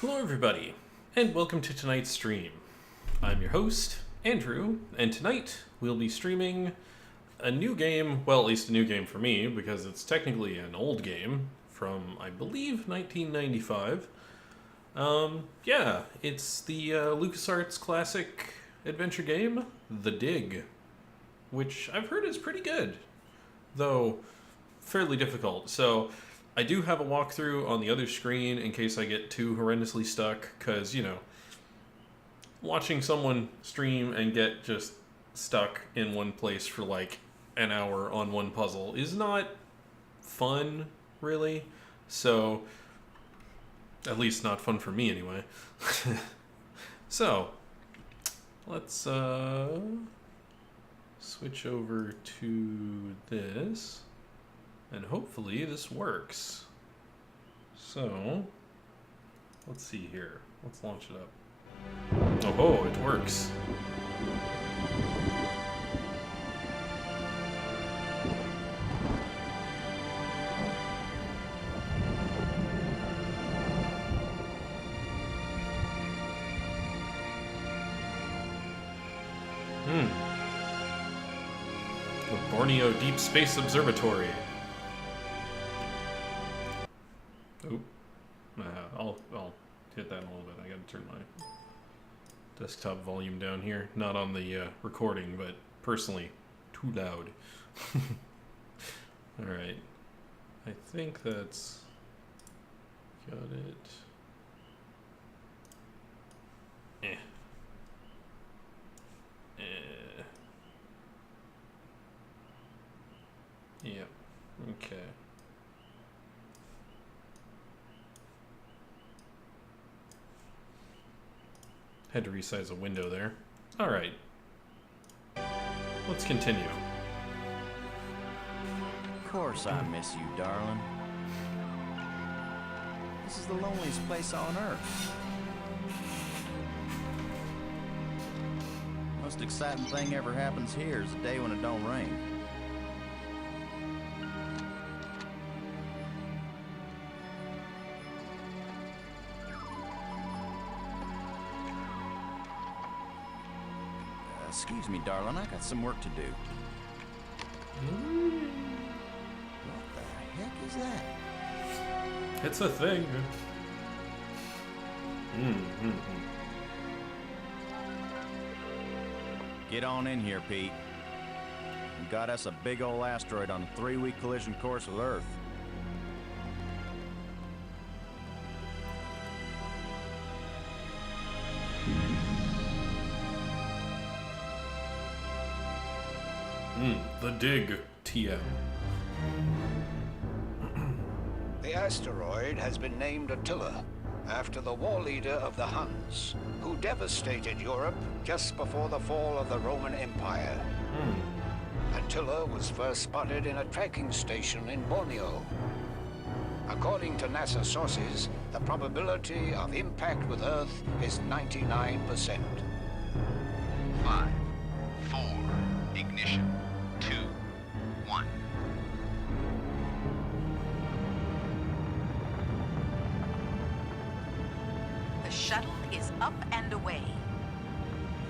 Hello, everybody, and welcome to tonight's stream. I'm your host, Andrew, and tonight we'll be streaming a new game, well, at least a new game for me, because it's technically an old game from, I believe, 1995. It's the LucasArts classic adventure game, The Dig, which I've heard is pretty good, though fairly difficult. So I do have a walkthrough on the other screen in case I get too horrendously stuck, because, watching someone stream and get just stuck in one place for like an hour on one puzzle is not fun, really. So, at least not fun for me anyway. So, let's switch over to this. And hopefully this works. So, let's see here. Let's launch it up. Oh, it works. The Borneo Deep Space Observatory. Oop. I'll hit that in a little bit. I gotta turn my desktop volume down here. Not on the recording, but personally, too loud. Alright. I think that's... got it. Yep. Okay. Had to resize a window there. Alright. Let's continue. Of course I miss you, darling. This is the loneliest place on Earth. Most exciting thing ever happens here is the day when it don't rain. Excuse me, darling, I got some work to do. What the heck is that? It's a thing. Get on in here, Pete. We got us a big old asteroid on a 3-week collision course with Earth. The Dig, TM. The asteroid has been named Attila, after the war leader of the Huns, who devastated Europe just before the fall of the Roman Empire. Attila was first spotted in a tracking station in Borneo. According to NASA sources, the probability of impact with Earth is 99%. 5, 4, ignition, 2, 1. The shuttle is up and away.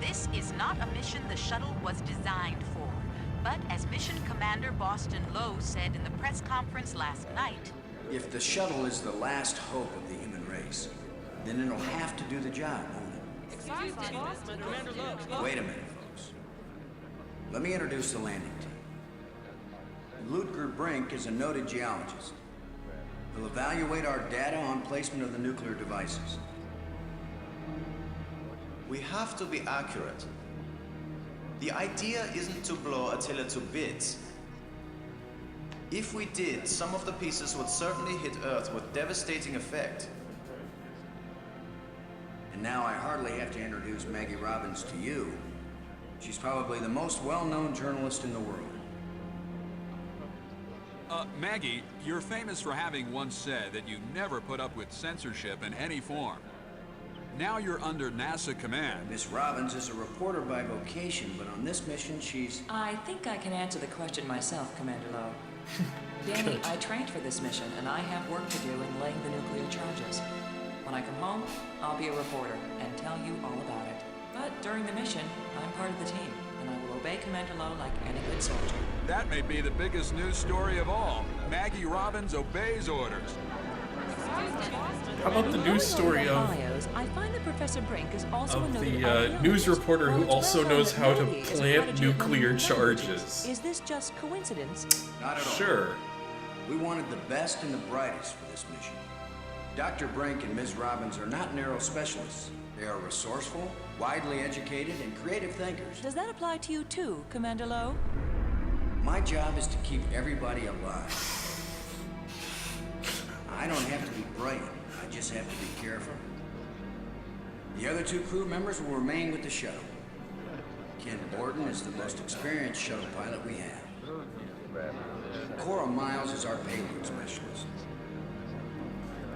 This is not a mission the shuttle was designed for, but as Mission Commander Boston Lowe said in the press conference last night, if the shuttle is the last hope of the human race, then it'll have to do the job, won't it? Wait a minute, folks. Let me introduce the landing team. Ludger Brink is a noted geologist. He'll evaluate our data on placement of the nuclear devices. We have to be accurate. The idea isn't to blow Attila to bits. If we did, some of the pieces would certainly hit Earth with devastating effect. And now I hardly have to introduce Maggie Robbins to you. She's probably the most well-known journalist in the world. Maggie, you're famous for having once said that you never put up with censorship in any form. Now you're under NASA command. Miss Robbins is a reporter by vocation, but on this mission she's... I think I can answer the question myself, Commander Lowe. Danny, I trained for this mission, and I have work to do in laying the nuclear charges. When I come home, I'll be a reporter and tell you all about it. But during the mission, I'm part of the team, and I will obey Commander Lowe like any good soldier. That may be the biggest news story of all. Maggie Robbins obeys orders. How about the news story of I find that Professor Brink is also a noted the archaeologist. news reporter who While it's also well known knows that how to Maggie is a plant prodigy of nuclear languages, charges? Is this just coincidence? Not at all. Sure. We wanted the best and the brightest for this mission. Dr. Brink and Ms. Robbins are not narrow specialists. They are resourceful, widely educated, and creative thinkers. Does that apply to you too, Commander Lowe? My job is to keep everybody alive. I don't have to be bright. I just have to be careful. The other two crew members will remain with the shuttle. Ken Borden is the most experienced shuttle pilot we have. Cora Miles is our payload specialist.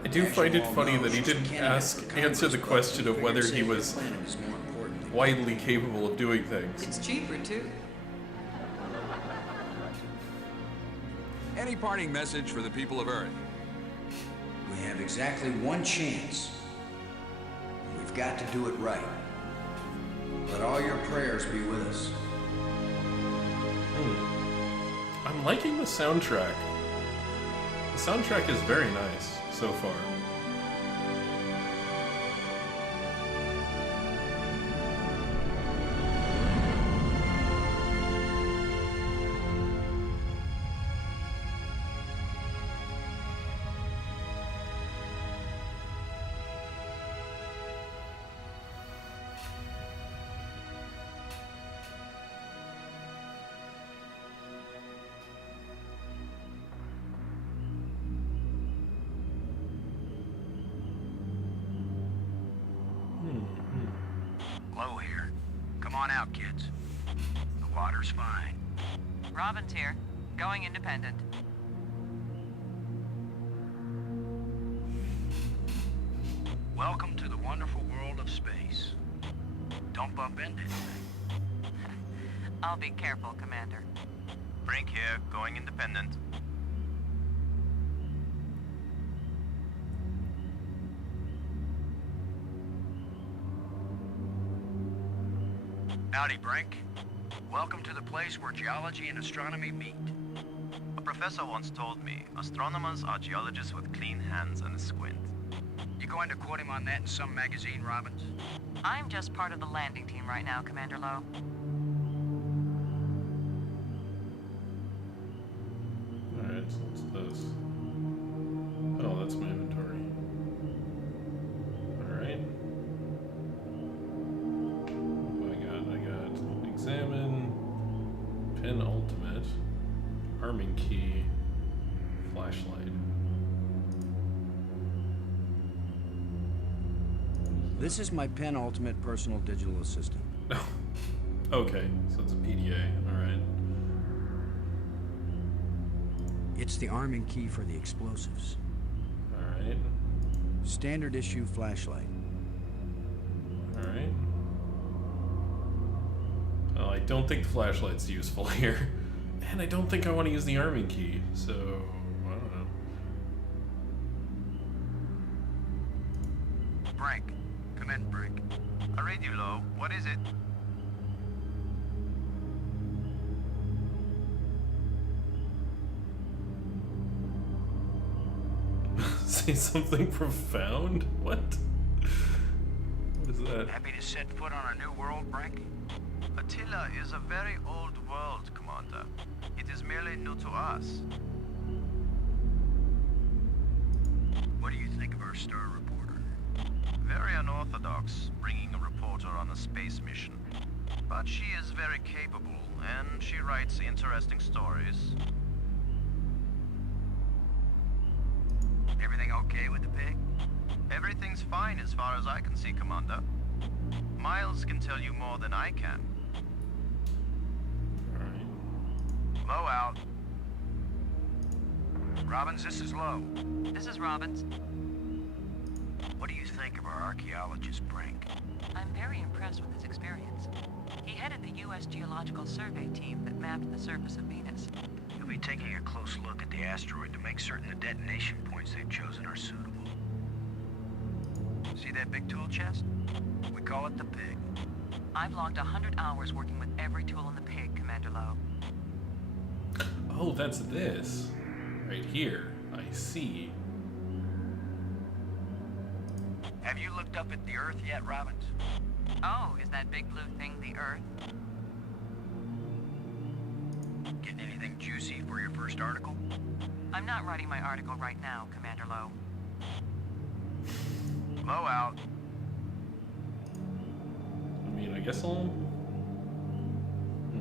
I do find it funny that he didn't answer the question of whether he was widely capable of doing things. It's cheaper too. Any parting message for the people of Earth? We have exactly one chance. We've got to do it right. Let all your prayers be with us. I'm liking the soundtrack. The soundtrack is very nice so far. Low here. Come on out, kids. The water's fine. Robbins here. Going independent. Welcome to the wonderful world of space. Don't bump into anything. I'll be careful, Commander. Brink here, going independent. Howdy, Brink. Welcome to the place where geology and astronomy meet. A professor once told me, astronomers are geologists with clean hands and a squint. You going to quote him on that in some magazine, Robbins? I'm just part of the landing team right now, Commander Lowe. Alright, so what's this? Oh, that's my inventory. Alright. What do I got? Examine, penultimate, arming key, flashlight. This is my penultimate personal digital assistant. Okay, so it's a PDA, alright. It's the arming key for the explosives. Alright, Standard issue flashlight. alright. Oh, I don't think the flashlight's useful here. And I don't think I want to use the arming key, so I don't know. Brink. Come in, Brink. I read you, Low. What is it? Say something profound? What? What is that? Happy to set foot on a new world, Brink? Attila is a very old world, Commander. It is merely new to us. What do you think of our star reporter? Very unorthodox, bringing a reporter on a space mission. But she is very capable, and she writes interesting stories. Everything okay with the pig? Everything's fine as far as I can see, Commander. Miles can tell you more than I can. Alright. Low out. Robbins, this is Low. This is Robbins. What do you think of our archaeologist, Brink? I'm very impressed with his experience. He headed the U.S. Geological Survey team that mapped the surface of Venus. He'll be taking a close look at the asteroid to make certain the detonation points they've chosen are suitable. See that big tool chest? We call it the pig. I've logged 100 hours working with every tool in the pig, Commander Lowe. Oh, that's this. Right here. I see. Have you looked up at the Earth yet, Robbins? Oh, is that big blue thing the Earth? Getting anything juicy for your first article? I'm not writing my article right now, Commander Lowe. Low out. I mean, I guess I'll... I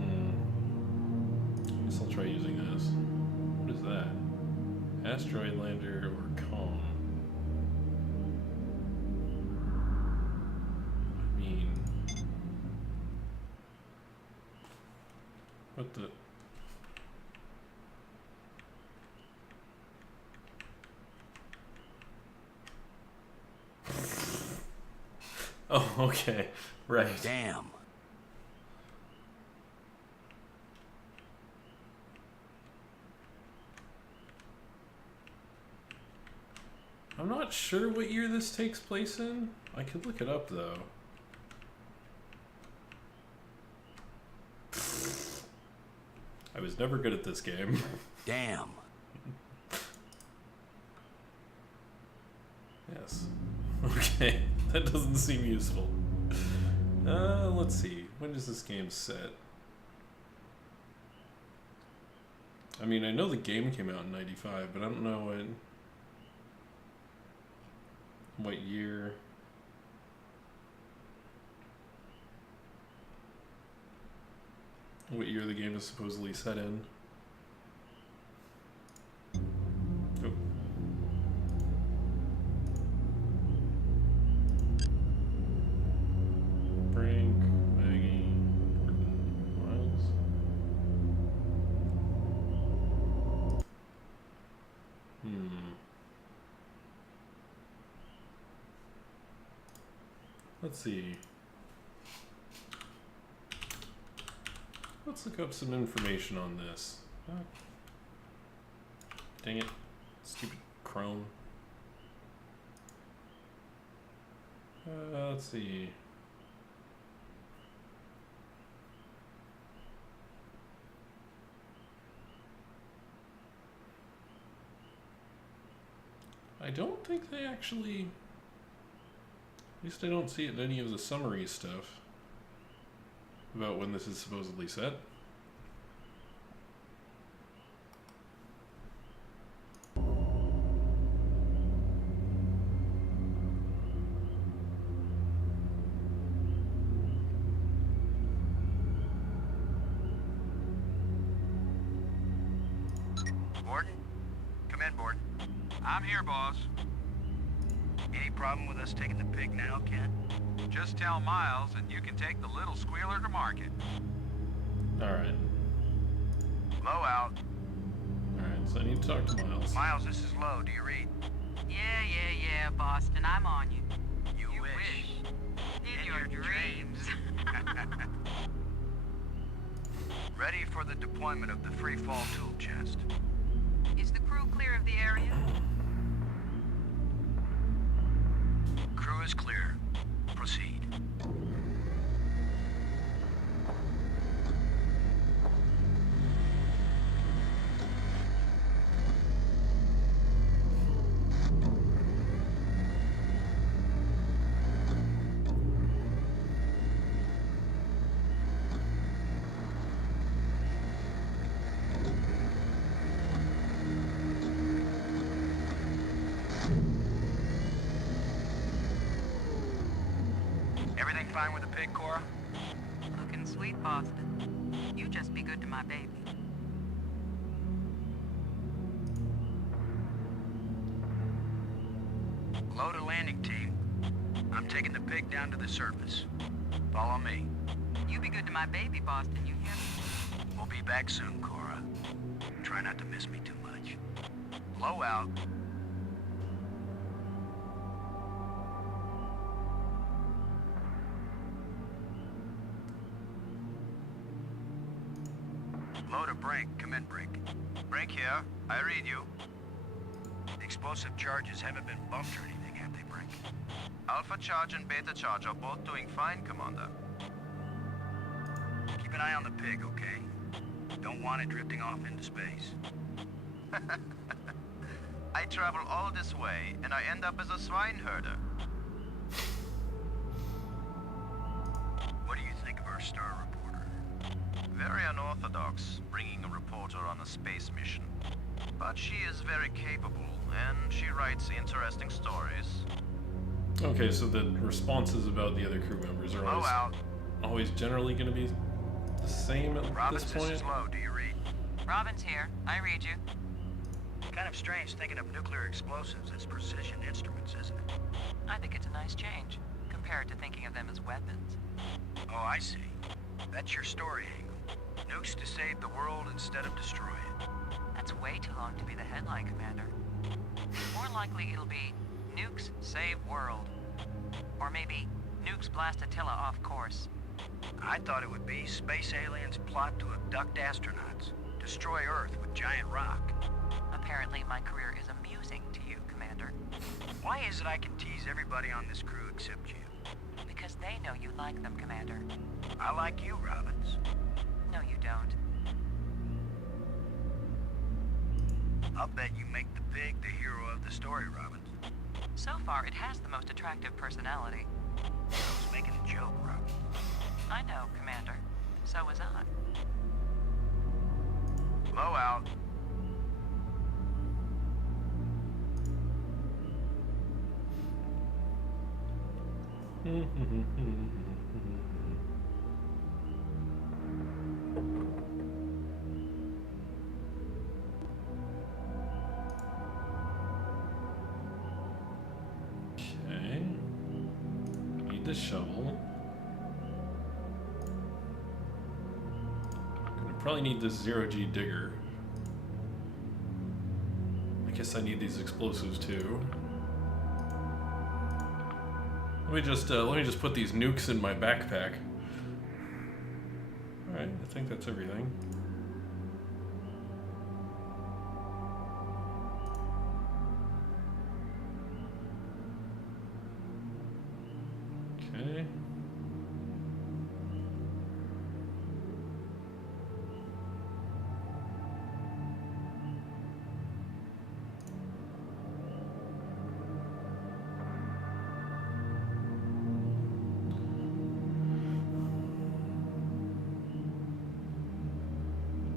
guess I'll try using this. What is that? Asteroid lander or com? I mean... What the... Oh, okay. Right. Damn. I'm not sure what year this takes place in. I could look it up, though. I was never good at this game. Damn. Yes. Okay. That doesn't seem useful. Let's see. When does this game set? I mean, I know the game came out in 95, but I don't know what year. What year the game is supposedly set in. Oh. Frank, Maggie, Gordon, Miles. Let's see. Let's look up some information on this. Dang it. Stupid Chrome. Let's see. I don't think they actually... At least I don't see it in any of the summary stuff about when this is supposedly set. Gordon? Come in, Gordon. I'm here, boss. Any problem with us taking the pig now, Ken? Just tell Miles and you can take the little squealer to market. Alright. Low out. Alright, so I need to talk to Miles. Miles, this is Low. Do you read? Yeah, Boston. I'm on you. You wish. In your dreams. Ready for the deployment of the free fall tool chest. Is the crew clear of the area? Crew is clear. Proceed. Everything fine with the pig, Cora? Looking sweet, Boston. You just be good to my baby. Low to landing team. I'm taking the pig down to the surface. Follow me. You be good to my baby, Boston. You hear me? We'll be back soon, Cora. Try not to miss me too much. Low out. Low to Brink. Come in, Brink. Brink here. I read you. Explosive charges haven't been bumped or anything, have they, Brink? Alpha Charge and Beta Charge are both doing fine, Commander. Keep an eye on the pig, okay? Don't want it drifting off into space. I travel all this way, and I end up as a swine herder. What do you think of our star reporter? Very unorthodox, bringing a reporter on a space mission. But she is very capable, and she writes interesting stories. Okay, so the responses about the other crew members are Low out. always generally going to be the same at Robbins, this this point? is Low. Do you read? Robin's here. I read you. Kind of strange thinking of nuclear explosives as precision instruments, isn't it? I think it's a nice change, compared to thinking of them as weapons. Oh, I see. That's your story angle. Nukes to save the world instead of destroy it. That's way too long to be the headline, Commander. More likely it'll be Nukes Save World. Or maybe Nukes blast Attila off course. I thought it would be space aliens plot to abduct astronauts, destroy Earth with giant rock. Apparently my career is amusing to you, Commander. Why is it I can tease everybody on this crew except you? Because they know you like them, Commander. I like you, Robbins. No, you don't. I'll bet you make the pig the hero of the story, Robbins. So far, it has the most attractive personality. I was making a joke, Robbins. I know, Commander. So was I. Low out. Okay. Need the shovel. Gonna probably need this zero-G digger. I guess I need these explosives too. Let me just put these nukes in my backpack. All right, I think that's everything. Okay.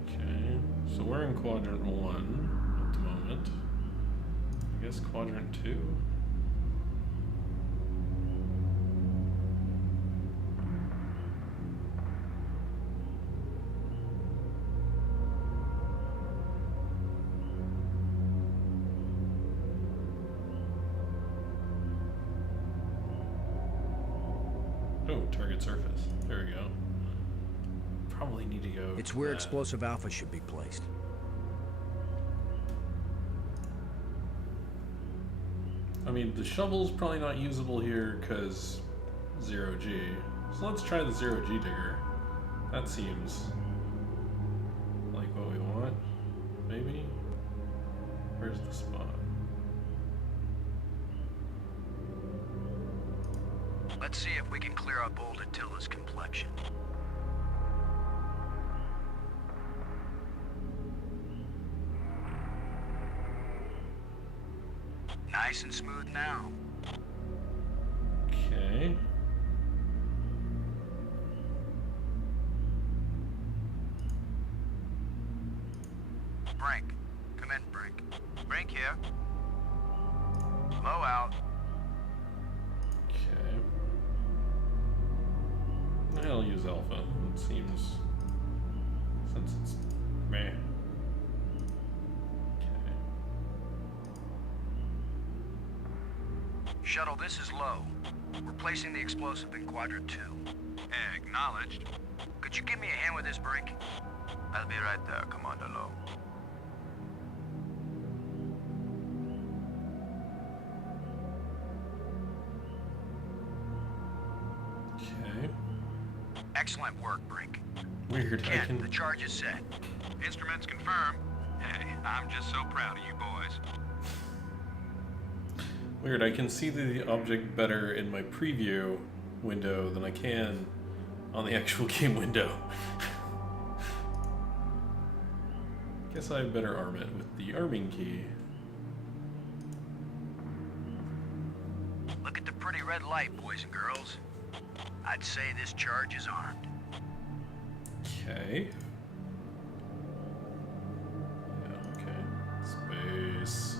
Okay, so we're in quadrant 1 at the moment. I guess quadrant 2. Oh, target surface. There we go. Probably need to go. It's to where that. explosive alpha should be placed. I mean, the shovel's probably not usable here because 0G. So let's try the 0G digger. That seems like what we want. Maybe? Where's the spot? Let's see if we can clear up old Attila's complexion. Nice and smooth now. Okay. Brink. Come in, Brink. Brink here. Low out. Okay. I'll use alpha. It seems, since it's meh. Okay. Shuttle, this is Low. We're placing the explosive in quadrant 2. Acknowledged. Could you give me a hand with this, Brink? I'll be right there, Commander Low. Okay. Excellent work, Brink. Weird. I Ken, can. the charge is set. Instruments confirmed. Hey, I'm just so proud of you boys. Weird, I can see the object better in my preview window than I can on the actual game window. Guess I better arm it with the arming key. Look at the pretty red light, boys and girls. I'd say this charge is armed. Okay. Yeah, okay. Space.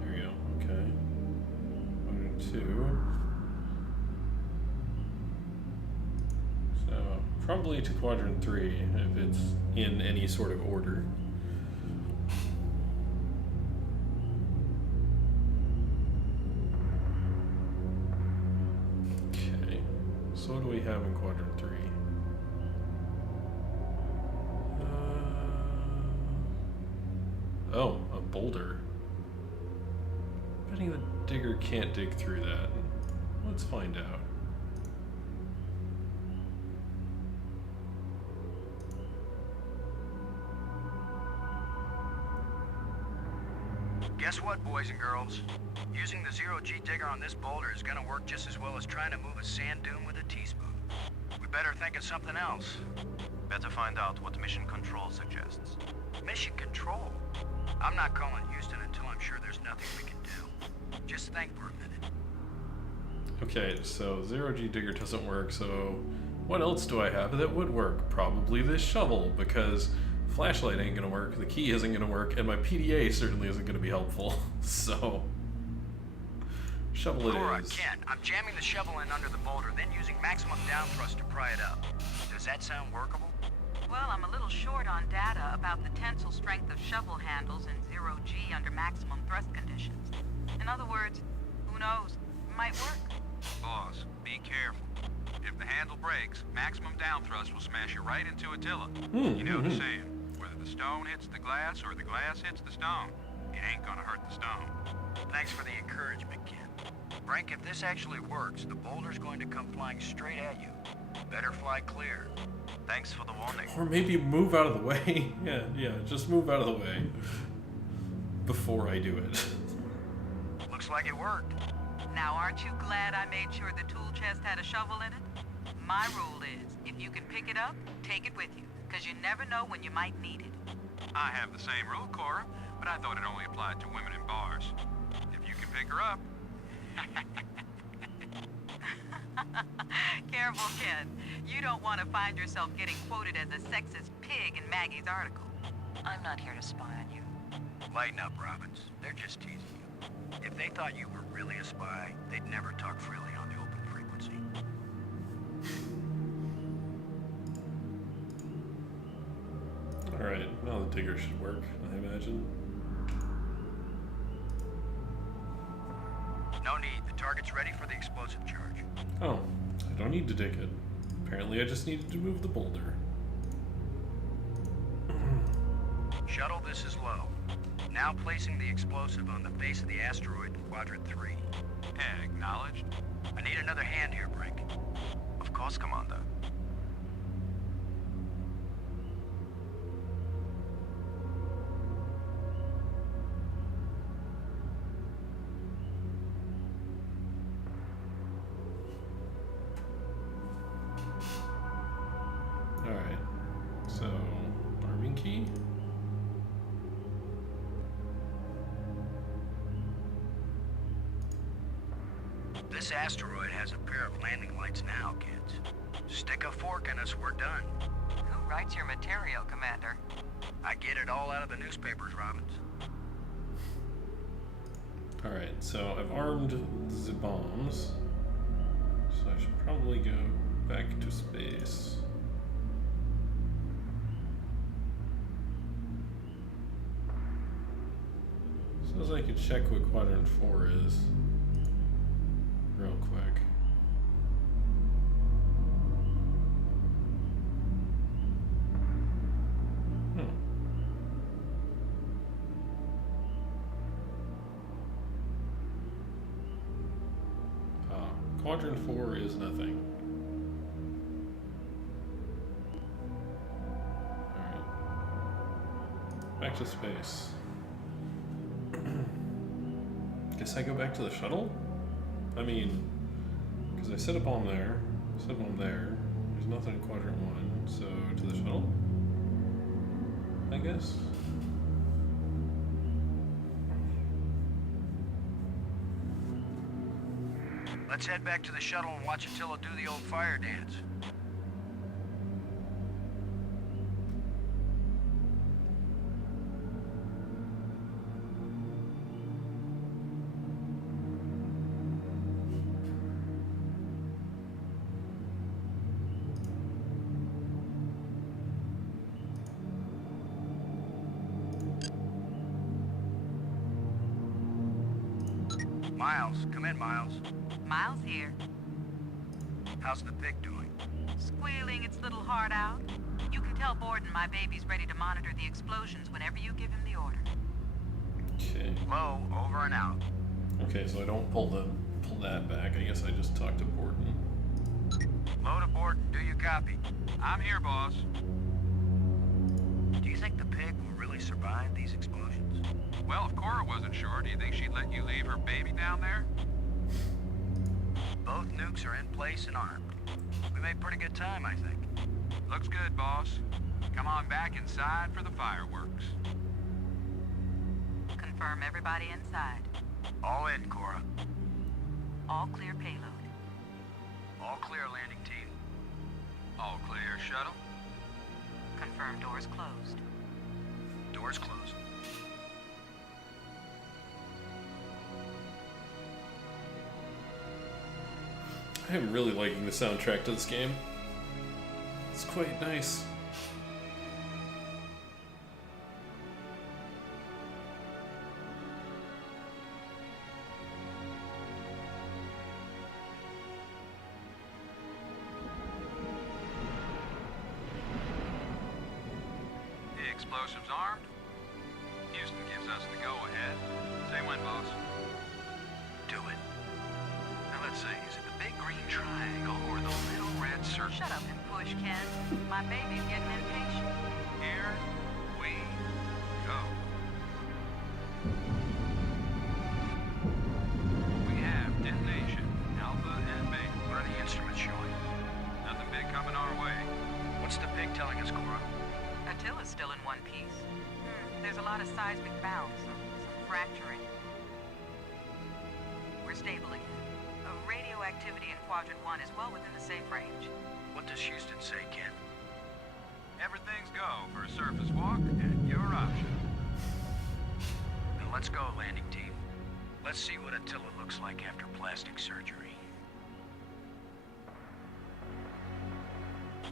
There we go, okay. 102. So, probably to quadrant 3 if it's in any sort of order. So what do we have in quadrant 3? Oh, a boulder. Betting the digger can't dig through that. Let's find out. Guess what, boys and girls? Using the zero-G digger on this boulder is gonna work just as well as trying to move a sand dune with a teaspoon. We better think of something else. Better find out what Mission Control suggests. Mission Control? I'm not calling Houston until I'm sure there's nothing we can do. Just think for a minute. Okay, so zero-G digger doesn't work, so what else do I have that would work? Probably this shovel, because flashlight ain't gonna work, the key isn't gonna work, and my PDA certainly isn't gonna be helpful. So, shovel it Cora, is. Ken, I'm jamming the shovel in under the boulder, then using maximum down thrust to pry it up. Does that sound workable? Well, I'm a little short on data about the tensile strength of shovel handles in zero-G under maximum thrust conditions. In other words, who knows? It might work. Boss, be careful. If the handle breaks, maximum down thrust will smash you right into Attila. You know the saying, whether the stone hits the glass or the glass hits the stone, it ain't gonna hurt the stone. Thanks for the encouragement, Ken. Frank, if this actually works, the boulder's going to come flying straight at you. Better fly clear. Thanks for the warning. Or maybe move out of the way. yeah, just move out of the way before I do it. Looks like it worked. Now, aren't you glad I made sure the tool chest had a shovel in it? My rule is, if you can pick it up, take it with you, because you never know when you might need it. I have the same rule, Cora, but I thought it only applied to women in bars. If you can pick her up. Careful, Ken. You don't want to find yourself getting quoted as a sexist pig in Maggie's article. I'm not here to spy on you. Lighten up, Robbins. They're just teasing you. If they thought you were really a spy, they'd never talk freely on the open frequency. Alright, now the digger should work, I imagine. No need. The target's ready for the explosive charge. Oh, I don't need to dig it. Apparently I just needed to move the boulder. Shuttle, this is low. Now placing the explosive on the face of the asteroid in quadrant 3. Acknowledged. I need another hand here, Brink. Of course, Commander. Alright, so, arming key? This asteroid has a pair of landing lights now, kids. Stick a fork in us, we're done. Who writes your material, Commander? I get it all out of the newspapers, Robbins. Alright, so I've armed the bombs. So I should probably go back to space. Suppose I could check what quadrant 4 is real quick. Quadrant 4 is nothing. Alright. back to space. Guess I go back to the shuttle? I mean, because I set up on there, set up on there. There's nothing in quadrant 1, so to the shuttle? I guess. Let's head back to the shuttle and watch Attila do the old fire dance. Miles, come in, Miles. Miles here. How's the pig doing? Squealing its little heart out. You can tell Borden my baby's ready to monitor the explosions whenever you give him the order. Okay. Low, over and out. Okay, so I don't pull that back. I guess I just talk to Borden. Low to Borden, do you copy? I'm here, boss. Do you think the pig will really survive these explosions? Well, if Cora wasn't sure, do you think she'd let you leave her baby down there? Both nukes are in place and armed. We made pretty good time, I think. Looks good, boss. Come on back inside for the fireworks. Confirm everybody inside. All in, Cora. All clear payload. All clear, landing team. All clear, shuttle. Confirm doors closed. Doors closed. I am really liking the soundtrack to this game. It's quite nice. The explosives armed. Houston gives us the go-ahead. Say when, boss. Do it. Now let's see, is it the big green triangle or the little red circle? Shut up and push, Ken. My baby's getting impatient. Here we go. We have detonation, Alpha and Beta. What are the instruments showing? Nothing big coming our way. What's the pig telling us, Cora? Attila's still in one piece. There's a lot of seismic bounce, some fracturing. We're stable again. Radioactivity in Quadrant 1 is well within the safe range. What does Houston say, Ken? Everything's go for a surface walk at your option. Then let's go, landing team. Let's see what Attila looks like after plastic surgery.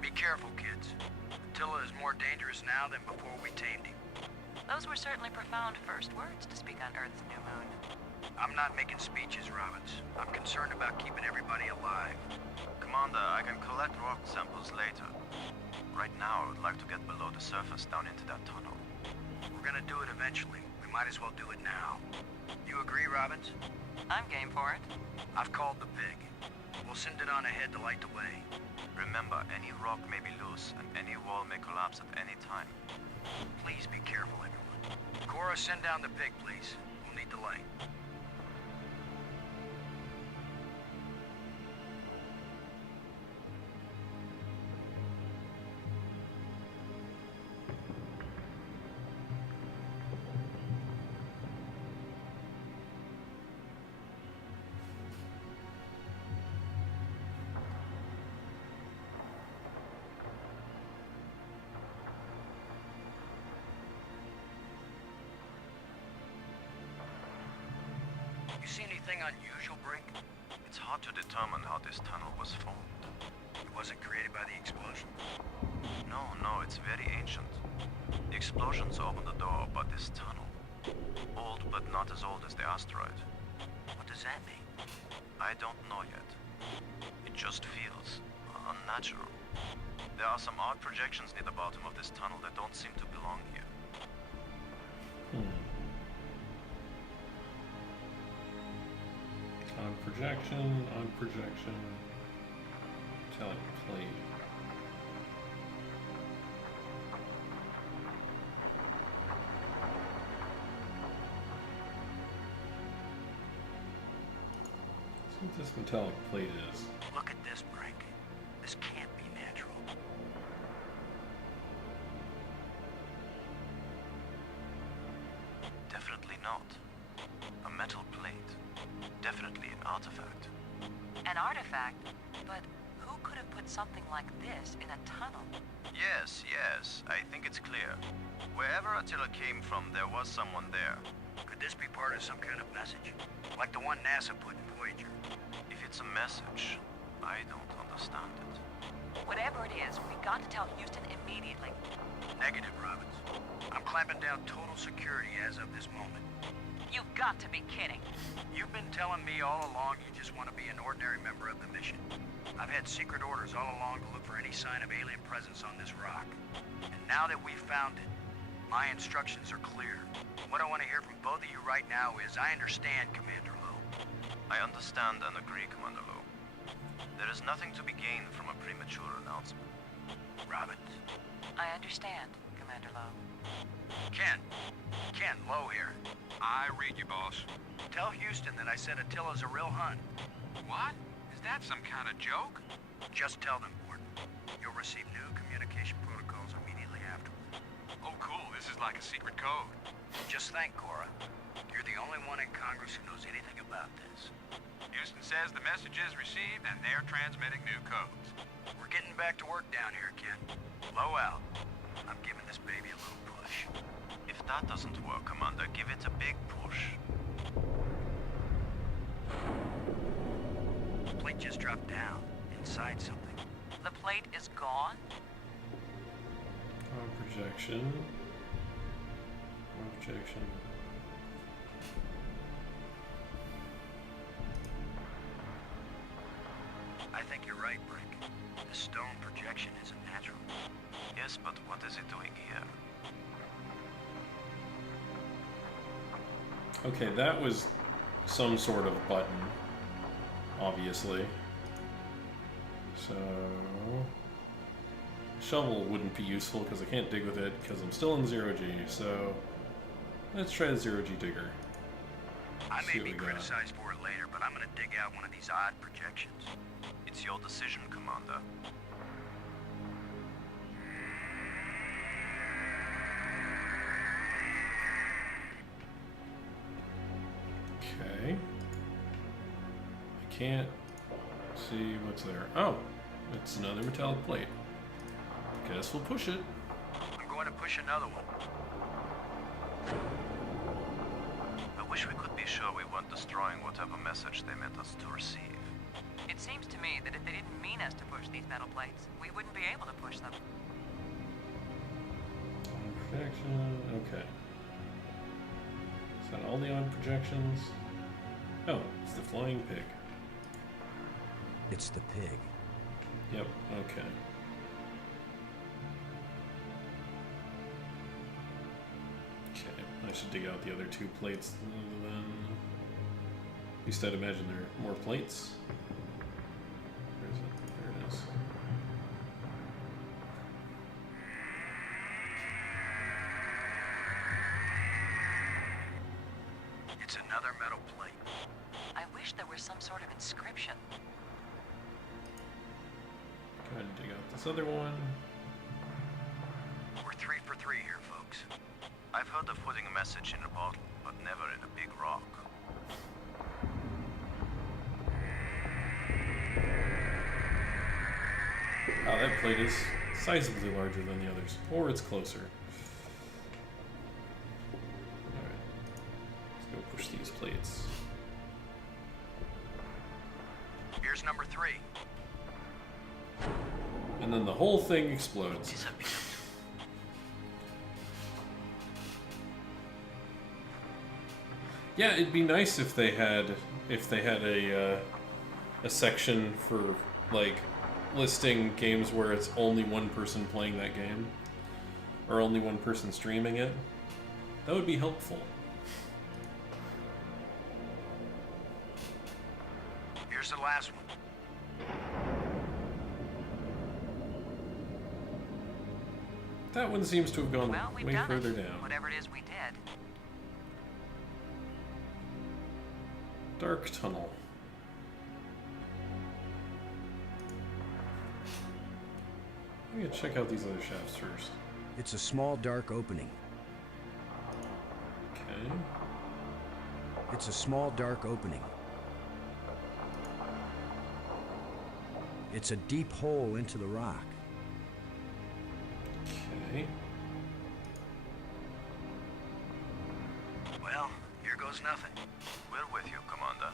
Be careful, kids. Attila is more dangerous now than before we tamed him. Those were certainly profound first words to speak on Earth's new moon. I'm not making speeches, Robbins. I'm concerned about keeping everybody alive. Commander, I can collect rock samples later. Right now, I would like to get below the surface down into that tunnel. We're gonna do it eventually. We might as well do it now. You agree, Robbins? I'm game for it. I've called the pig. We'll send it on ahead to light the way. Remember, any rock may be loose, and any wall may collapse at any time. Please be careful, everyone. Cora, send down the pig, please. We'll need the light. You see anything unusual, Brink? It's hard to determine how this tunnel was formed. It wasn't created by the explosion. No, it's very ancient. The explosions opened the door, but this tunnel... Old, but not as old as the asteroid. What does that mean? I don't know yet. It just feels unnatural. There are some odd projections near the bottom of this tunnel that don't seem to belong here. On projection, metallic plate. what this metallic plate is. Look at this break. This can't be natural. Definitely not. A metal plate. Definitely an artifact. An artifact? But who could have put something like this in a tunnel? Yes, yes, I think it's clear. Wherever Attila came from, there was someone there. Could this be part of some kind of message? Like the one NASA put in Voyager? If it's a message, I don't understand it. Whatever it is, we've got to tell Houston immediately. Negative, Robbins. I'm clamping down total security as of this moment. You've got to be kidding. You've been telling me all along you just want to be an ordinary member of the mission. I've had secret orders all along to look for any sign of alien presence on this rock. And now that we've found it, my instructions are clear. What I want to hear from both of you right now is, I understand, Commander Lowe. I understand and agree, Commander Lowe. There is nothing to be gained from a premature announcement. Robbins. I understand, Commander Lowe. Ken, Lowe here. I read you, boss. Tell Houston that I said Attila's a real Hun. What? Is that some kind of joke? Just tell them, Gordon. You'll receive new communication protocols immediately afterward. Oh, cool. This is like a secret code. Just think, Cora. You're the only one in Congress who knows anything about this. Houston says the message is received and they're transmitting new codes. We're getting back to work down here, Ken. Low out. I'm giving this baby a little push. If that doesn't work, Commander, give it a big push. The plate just dropped down, inside something. The plate is gone? Projection. Projection. I think you're right, Brick. The stone projection isn't natural. Yes, but what is it doing here? Okay, that was some sort of button, obviously. So... shovel wouldn't be useful because I can't dig with it because I'm still in 0G, so... let's try the 0G digger. I See may what be we got. criticized for it later, but I'm gonna dig out one of these odd projections. It's your decision, Commander. Okay. I can't see what's there. Oh, it's another metallic plate. Guess we'll push it. I'm going to push another one. I wish we could be sure we weren't destroying whatever message they meant us to receive. It seems to me that if they didn't mean us to push these metal plates, we wouldn't be able to push them. Projection, okay. Is that all the odd projections? Oh, it's the flying pig. It's the pig. Yep, okay. Okay, I should dig out the other two plates then. At least I'd imagine there are more plates. Where is it? There it is. It's another metal plate. I wish there was some sort of inscription. Go ahead and dig out this other one. We're 3 for 3 here, folks. I've heard of putting a message in a bottle, but never in a big rock. Oh, that plate is sizably larger than the others. Or it's closer. Alright. Let's go push these plates. Here's number 3. And then the whole thing explodes. Yeah, it'd be nice if they had a section for like listing games where it's only one person playing that game or only one person streaming it. That would be helpful. Here's the last one. That one seems to have gone Well, we've way done further it. down. Whatever it is we did. Dark tunnel. me check out these other shafts first. It's a small, dark opening. Okay. It's a small, dark opening. It's a deep hole into the rock. Okay. Well, here goes nothing. We're with you, Commander.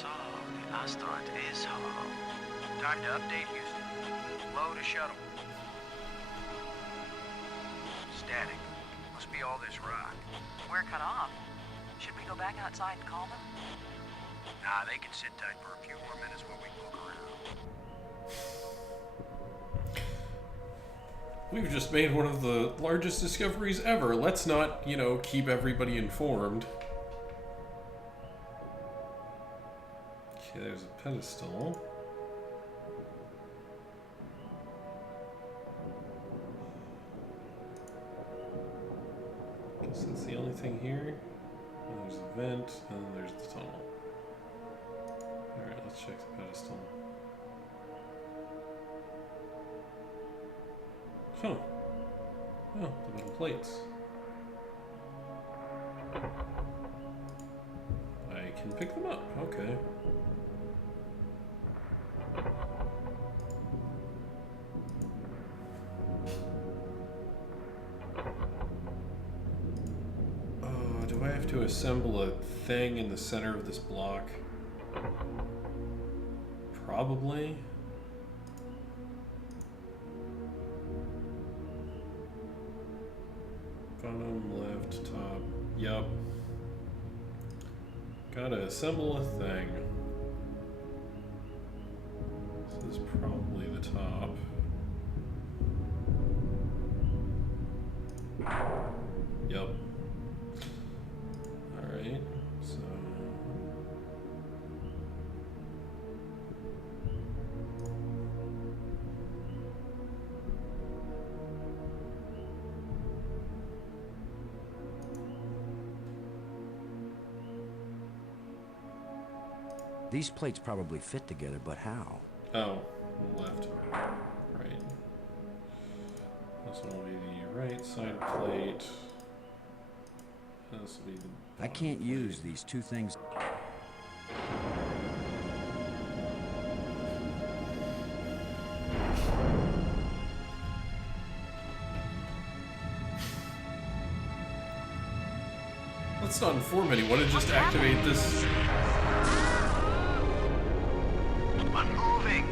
So, the asteroid is hollow. Time to update Houston. Low to shuttle. Static. Must be all this rock. We're cut off. Should we go back outside and call them? Nah, they can sit tight for a few more minutes while we poke around. We've just made one of the largest discoveries ever. Let's not, you know, keep everybody informed. Okay, there's a pedestal. Guess that's the only thing here. And there's a vent, and then there's the tunnel. Alright, let's check the pedestal. Huh. Oh, the metal plates. I can pick them up. Okay. Oh, do I have to assemble a thing in the center of this block? Probably. Bottom, left, top. Yup. Gotta assemble a thing. This is probably the top. Yup. Alright, so... These plates probably fit together, but how? Oh, left, right. This one will be the right side plate. This will be the... I can't use these two things. Let's not inform anyone and just activate this. Unmoving!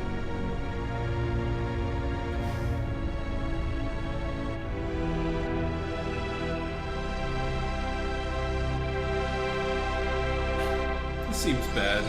This seems bad.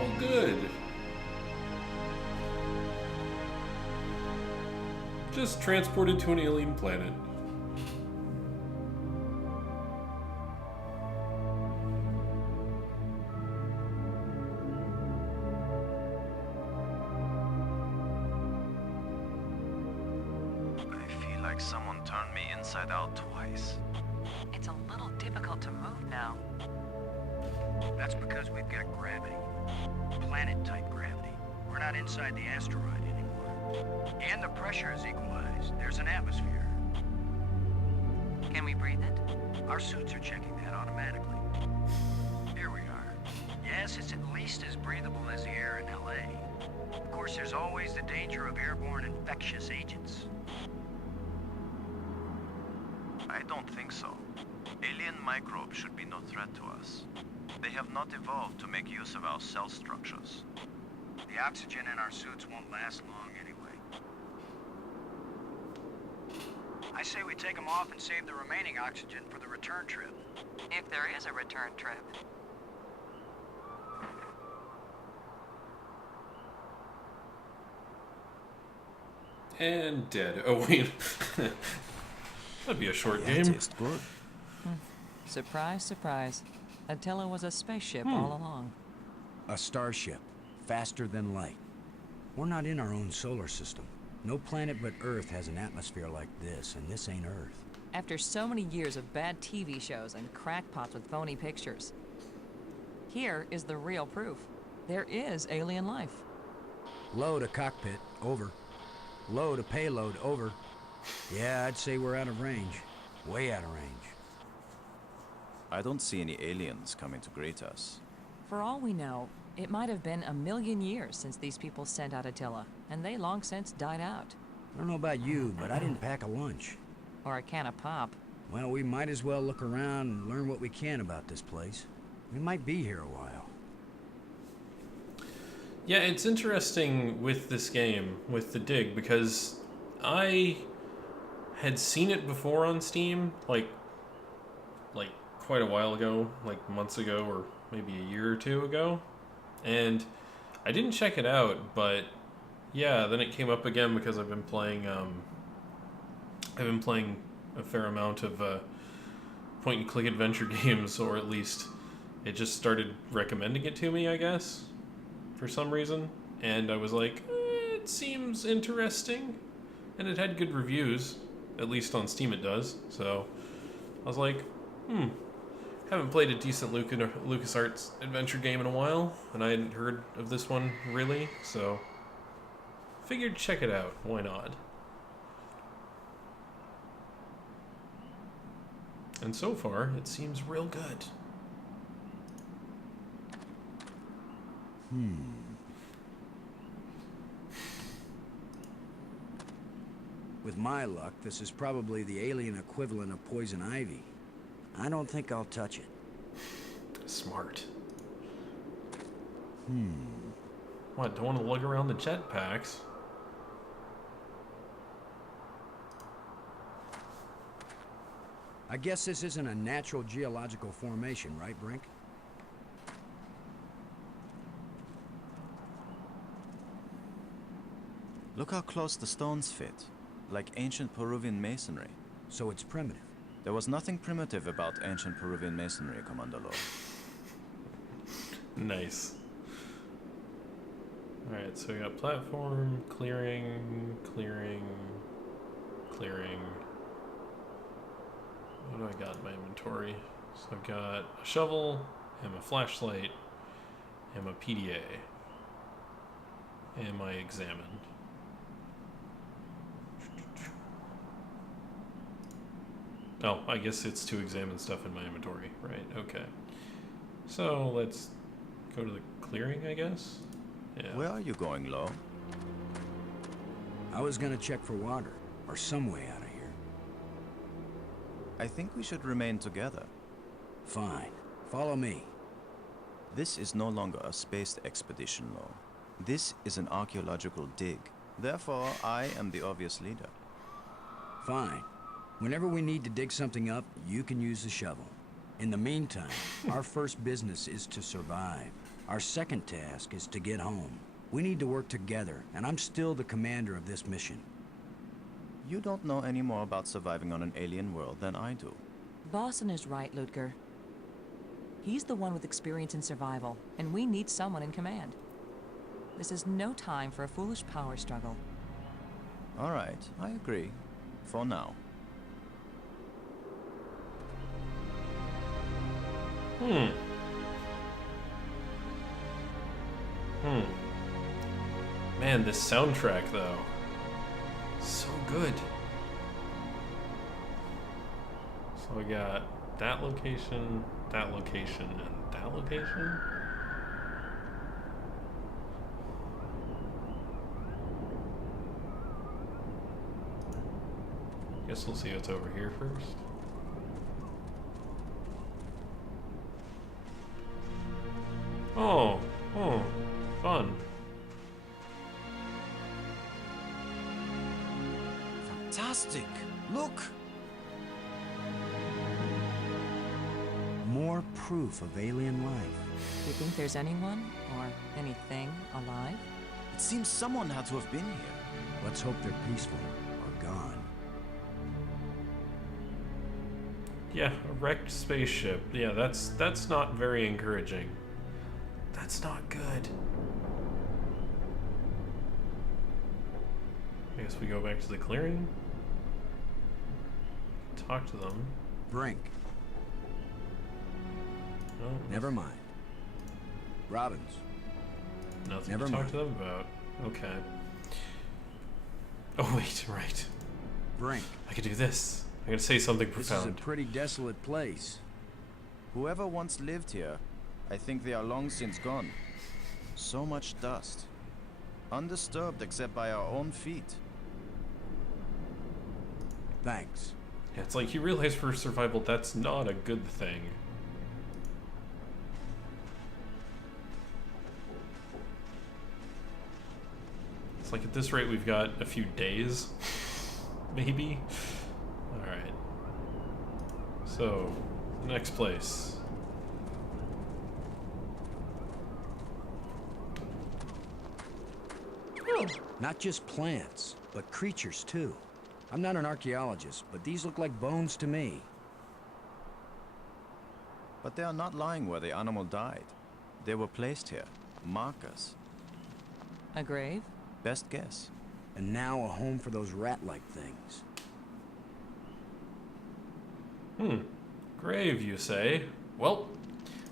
Oh, good. Just transported to an alien planet. I feel like someone turned me inside out twice. It's a little difficult to move now. That's because we've got gravity. Planet-type gravity. We're not inside the asteroid anymore. And the pressure is equalized. There's an atmosphere. Can we breathe it? Our suits are checking that automatically. Here we are. Yes, it's at least as breathable as the air in LA. Of course, there's always the danger of airborne infectious agents. I don't think so. Alien microbes should be no threat to us. They have not evolved to make use of our cell structures. The oxygen in our suits won't last long anyway. I say we take them off and save the remaining oxygen for the return trip. If there is a return trip. And dead. Oh, wait. That'd be a short game. Tastes good. Surprise, surprise. Attila was a spaceship all along. A starship, faster than light. We're not in our own solar system. No planet but Earth has an atmosphere like this, and this ain't Earth. After so many years of bad TV shows and crackpots with phony pictures, here is the real proof. There is alien life. Load a cockpit, over. Load a payload, over. Yeah, I'd say we're out of range. Way out of range. I don't see any aliens coming to greet us. For all we know, it might have been 1,000,000 years since these people sent out Attila, and they long since died out. I don't know about you, but I didn't pack a lunch. Or a can of pop. Well, we might as well look around and learn what we can about this place. We might be here a while. Yeah, it's interesting with this game, with the Dig, because I had seen it before on Steam, like quite a while ago, like months ago, or maybe a year or two ago, and I didn't check it out, but yeah, then it came up again because I've been playing a fair amount of point-and-click adventure games, or at least it just started recommending it to me, I guess, for some reason, and I was like, it seems interesting, and it had good reviews, at least on Steam it does, so I was like, haven't played a decent LucasArts adventure game in a while, and I hadn't heard of this one, really, so figured check it out, why not? And so far, it seems real good. With my luck, this is probably the alien equivalent of poison ivy. I don't think I'll touch it. Smart. What, don't want to lug around the jetpacks? I guess this isn't a natural geological formation, right, Brink? Look how close the stones fit, like ancient Peruvian masonry. So it's primitive. There was nothing primitive about ancient Peruvian masonry, Commander Lowe. Nice. Alright, so we got platform, clearing. What do I got in my inventory? So I've got a shovel, and a flashlight, and a PDA. And my examine. Oh, I guess it's to examine stuff in my inventory. Right, okay. So let's go to the clearing, I guess? Yeah. Where are you going, Lowe? I was gonna check for water, or some way out of here. I think we should remain together. Fine. Follow me. This is no longer a space expedition, Lowe. This is an archaeological dig. Therefore, I am the obvious leader. Fine. Whenever we need to dig something up, you can use the shovel. In the meantime, our first business is to survive. Our second task is to get home. We need to work together, and I'm still the commander of this mission. You don't know any more about surviving on an alien world than I do. Boston is right, Ludger. He's the one with experience in survival, and we need someone in command. This is no time for a foolish power struggle. All right, I agree. For now. Man, this soundtrack, though. So good. So we got that location, and that location. Guess we'll see what's over here first. Oh, fun. Fantastic! Look! More proof of alien life. Do you think there's anyone or anything alive? It seems someone had to have been here. Let's hope they're peaceful or gone. Yeah, a wrecked spaceship. Yeah, that's not very encouraging. That's not good. I guess we go back to the clearing. Talk to them. Brink. No, Never mind. Robbins. nothing Never to talk mind. to them about. Okay. Oh wait, right. Brink. I could do this. I'm gonna say something This is a profound. pretty desolate place. Whoever once lived here, I think they are long since gone. So much dust. Undisturbed except by our own feet. Thanks. Yeah, it's like you realize for survival that's not a good thing. It's like at this rate we've got a few days, maybe. All right. So, next place. Not just plants, but creatures too. I'm not an archaeologist, but these look like bones to me. But they are not lying where the animal died. They were placed here. Markers. A grave? Best guess. And now a home for those rat-like things. Grave, you say? Well,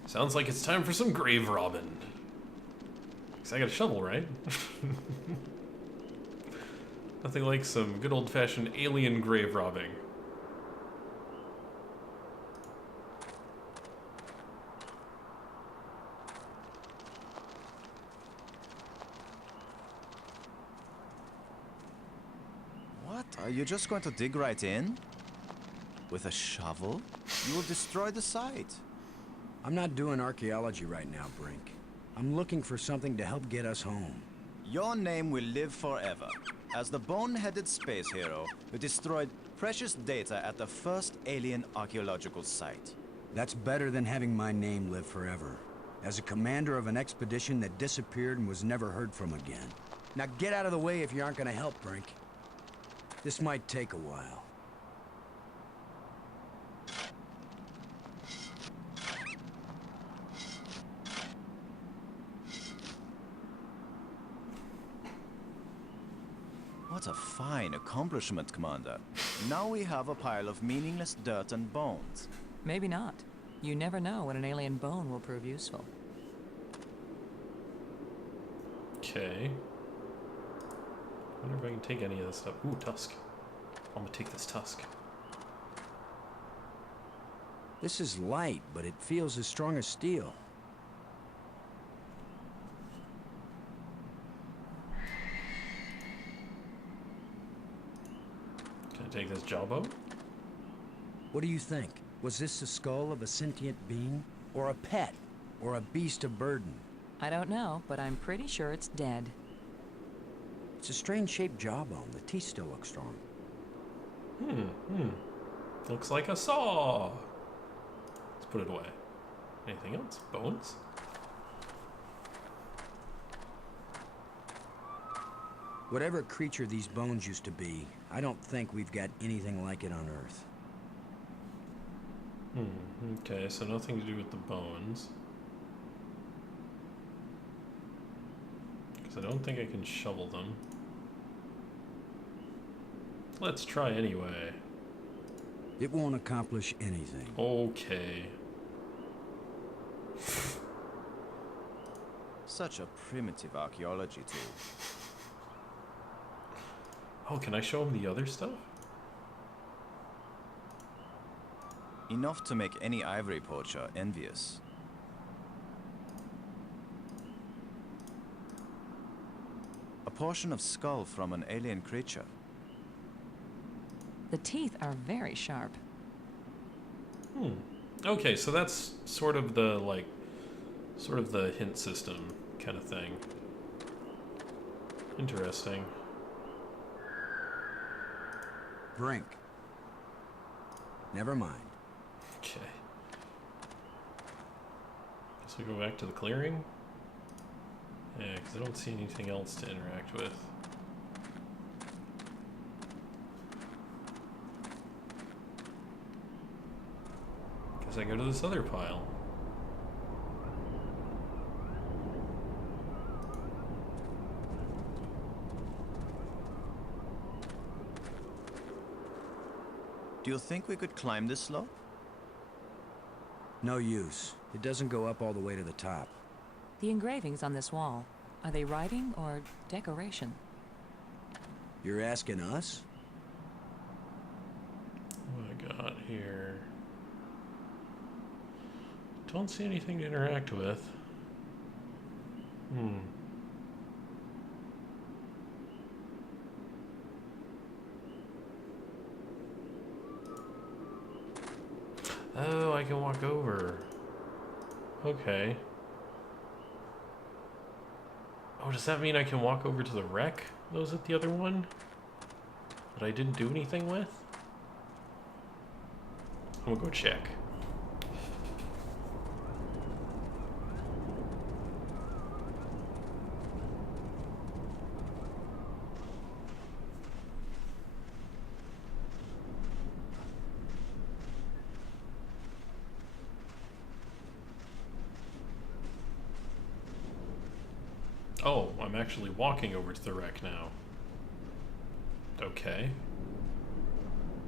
sounds like it's time for some grave robbing. 'Cause I got a shovel, right? Nothing like some good old-fashioned alien grave robbing. What? Are you just going to dig right in? With a shovel? You will destroy the site. I'm not doing archaeology right now, Brink. I'm looking for something to help get us home. Your name will live forever. As the bone-headed space hero who destroyed precious data at the first alien archaeological site. That's better than having my name live forever. As a commander of an expedition that disappeared and was never heard from again. Now get out of the way if you aren't gonna help, Brink. This might take a while. What a fine accomplishment, Commander. Now we have a pile of meaningless dirt and bones. Maybe not. You never know when an alien bone will prove useful. Okay. Wonder if I can take any of this stuff. Ooh, tusk. I'm gonna take this tusk. This is light, but it feels as strong as steel. Can I take this jawbone? What do you think? Was this the skull of a sentient being? Or a pet? Or a beast of burden? I don't know, but I'm pretty sure it's dead. It's a strange-shaped jawbone. The teeth still look strong. Looks like a saw. Let's put it away. Anything else? Bones? Whatever creature these bones used to be, I don't think we've got anything like it on Earth. Okay, so nothing to do with the bones. Because I don't think I can shovel them. Let's try anyway. It won't accomplish anything. Okay. Such a primitive archaeology tool. Oh, can I show him the other stuff? Enough to make any ivory poacher envious. A portion of skull from an alien creature. The teeth are very sharp. Okay, so that's sort of the, like, Sort of the hint system kind of thing. Interesting. Brink. Never mind. Okay. Guess we go back to the clearing? Yeah, because I don't see anything else to interact with. Guess I go to this other pile. Do you think we could climb this slope? No use. It doesn't go up all the way to the top. The engravings on this wall, are they writing or decoration? You're asking us? What I got here? Don't see anything to interact with. Oh, I can walk over. Okay. Oh, does that mean I can walk over to the wreck that was at the other one? That I didn't do anything with? I'm gonna go check. Oh, I'm actually walking over to the wreck now. Okay.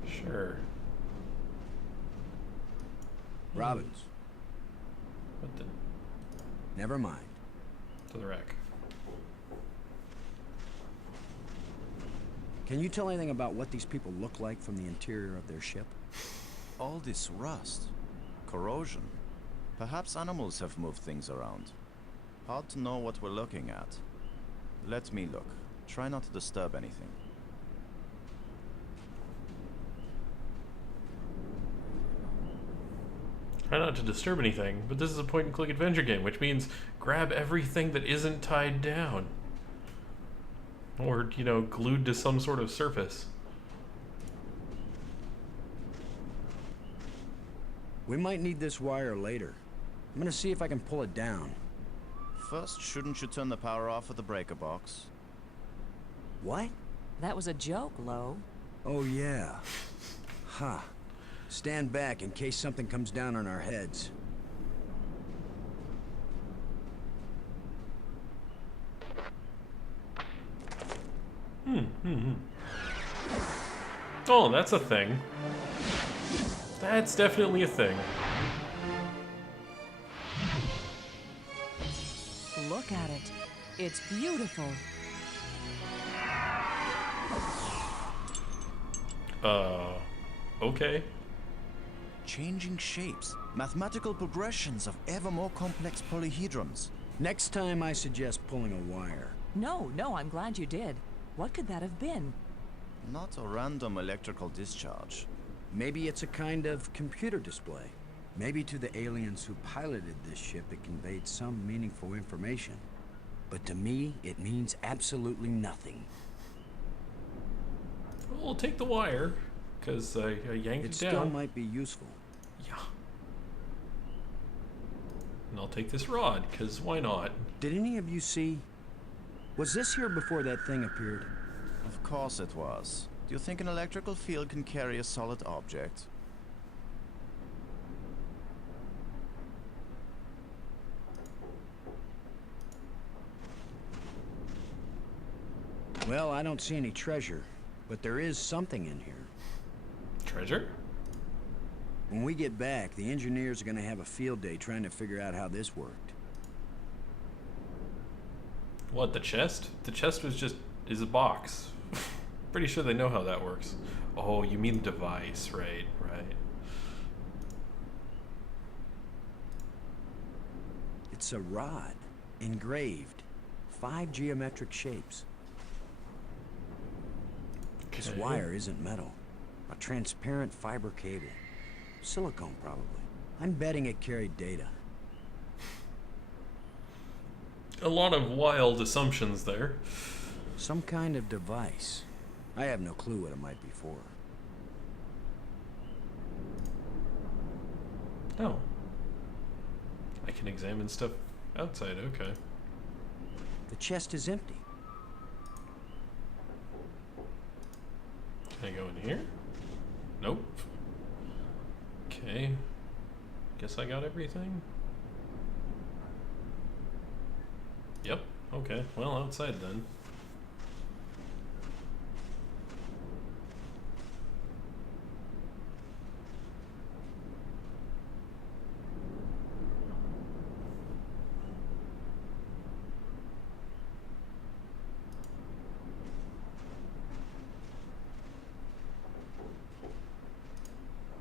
Sure. Robbins. What the? Never mind. To the wreck. Can you tell anything about what these people look like from the interior of their ship? All this rust, corrosion. Perhaps animals have moved things around. Hard to know what we're looking at. Let me look. Try not to disturb anything. Try not to disturb anything, but this is a point-and-click adventure game, which means grab everything that isn't tied down. Or, you know, glued to some sort of surface. We might need this wire later. I'm gonna see if I can pull it down. First, shouldn't you turn the power off of the breaker box? What? That was a joke, Lo. Oh, yeah. Ha. Stand back in case something comes down on our heads. Oh, that's a thing. That's definitely a thing. Look at it. It's beautiful. Okay. Changing shapes, mathematical progressions of ever more complex polyhedrons. Next time I suggest pulling a wire. No, I'm glad you did. What could that have been? Not a random electrical discharge. Maybe it's a kind of computer display. Maybe to the aliens who piloted this ship it conveyed some meaningful information. But to me, it means absolutely nothing. Well, we'll take the wire, because I yanked it down. It still might be useful. Yeah. And I'll take this rod, because why not? Did any of you see? Was this here before that thing appeared? Of course it was. Do you think an electrical field can carry a solid object? Well, I don't see any treasure, but there is something in here. Treasure? When we get back, the engineers are gonna have a field day trying to figure out how this worked. What, the chest? The chest is a box. Pretty sure they know how that works. Oh, you mean device, right. It's a rod, engraved, 5 geometric shapes. This Okay. wire isn't metal. A transparent fiber cable. Silicone, probably. I'm betting it carried data. A lot of wild assumptions there. Some kind of device. I have no clue what it might be for. Oh. I can examine stuff outside, okay. The chest is empty. Can I go in here? Nope. Okay. Guess I got everything? Yep. Okay. Well, outside then.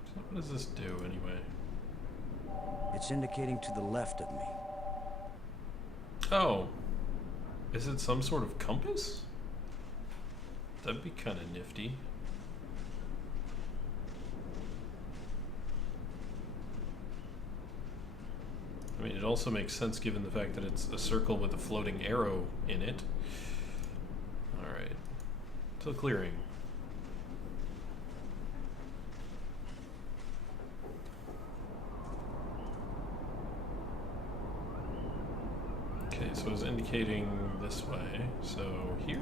So what does this do anyway? It's indicating to the left of me. Oh. Is it some sort of compass? That'd be kind of nifty. I mean, it also makes sense given the fact that it's a circle with a floating arrow in it. Alright. To the clearing. Okay, so it's indicating this way. So here?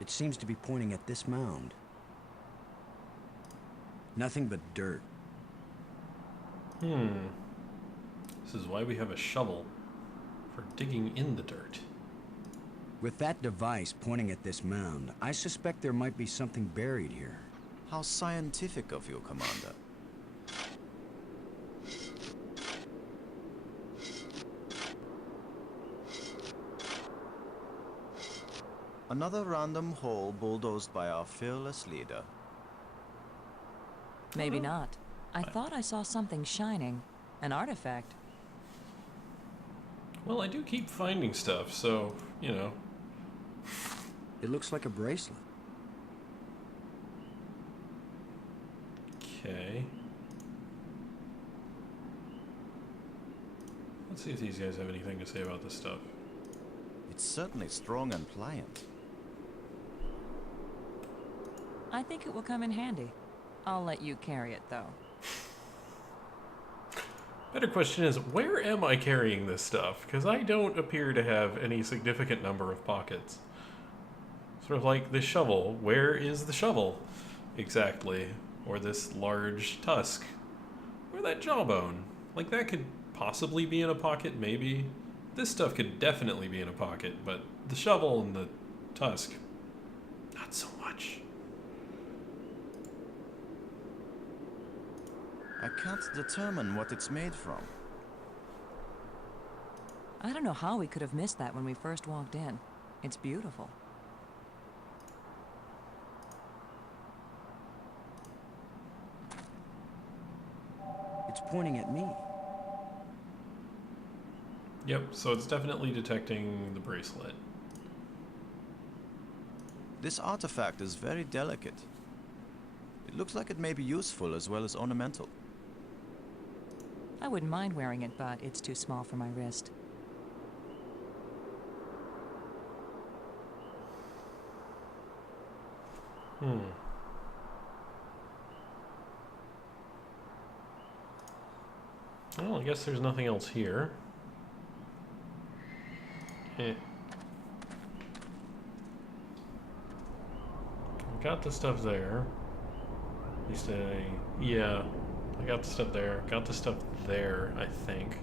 It seems to be pointing at this mound. Nothing but dirt. This is why we have a shovel. For digging in the dirt. With that device pointing at this mound, I suspect there might be something buried here. How scientific of you, Commander. Another random hole bulldozed by our fearless leader. Maybe not. I thought I saw something shining. An artifact. Well, I do keep finding stuff, so, you know. It looks like a bracelet. Okay. Let's see if these guys have anything to say about this stuff. It's certainly strong and pliant. I think it will come in handy. I'll let you carry it, though. Better question is, where am I carrying this stuff? Because I don't appear to have any significant number of pockets. Sort of like this shovel. Where is the shovel? Exactly. Or this large tusk. Or that jawbone. Like, that could possibly be in a pocket, maybe. This stuff could definitely be in a pocket, but the shovel and the tusk, not so much. I can't determine what it's made from. I don't know how we could have missed that when we first walked in. It's beautiful. It's pointing at me. Yep, so it's definitely detecting the bracelet. This artifact is very delicate. It looks like it may be useful as well as ornamental. I wouldn't mind wearing it, but it's too small for my wrist. Well, I guess there's nothing else here. I got the stuff there. At least yeah, I got the stuff there. Got the stuff there, I think.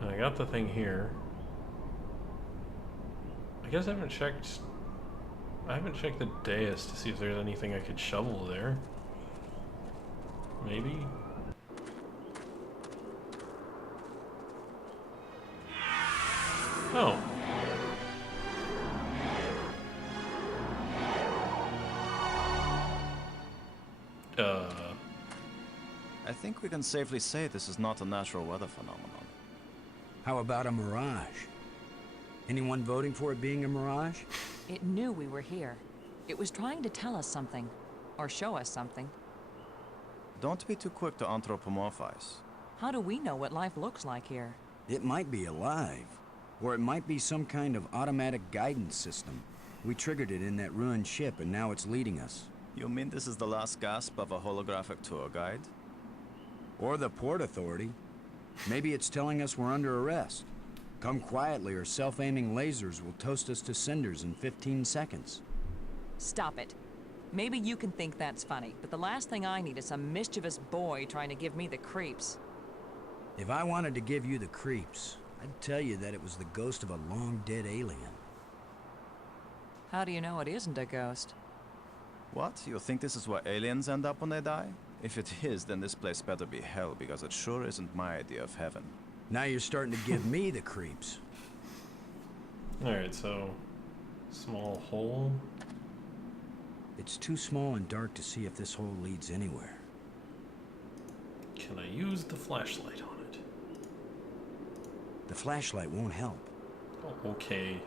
And I got the thing here. I guess I haven't checked the dais to see if there's anything I could shovel there. Maybe? Oh. I think we can safely say this is not a natural weather phenomenon. How about a mirage? Anyone voting for it being a mirage? It knew we were here. It was trying to tell us something. Or show us something. Don't be too quick to anthropomorphize. How do we know what life looks like here? It might be alive. Or it might be some kind of automatic guidance system. We triggered it in that ruined ship, and now it's leading us. You mean this is the last gasp of a holographic tour guide? Or the Port Authority. Maybe it's telling us we're under arrest. Come quietly, or self-aiming lasers will toast us to cinders in 15 seconds. Stop it. Maybe you can think that's funny, but the last thing I need is some mischievous boy trying to give me the creeps. If I wanted to give you the creeps, I'd tell you that it was the ghost of a long-dead alien. How do you know it isn't a ghost? What? You think this is where aliens end up when they die? If it is, then this place better be hell, because it sure isn't my idea of heaven. Now you're starting to give me the creeps. Alright, so... small hole. It's too small and dark to see if this hole leads anywhere. Can I use the flashlight on it? The flashlight won't help. Oh, okay.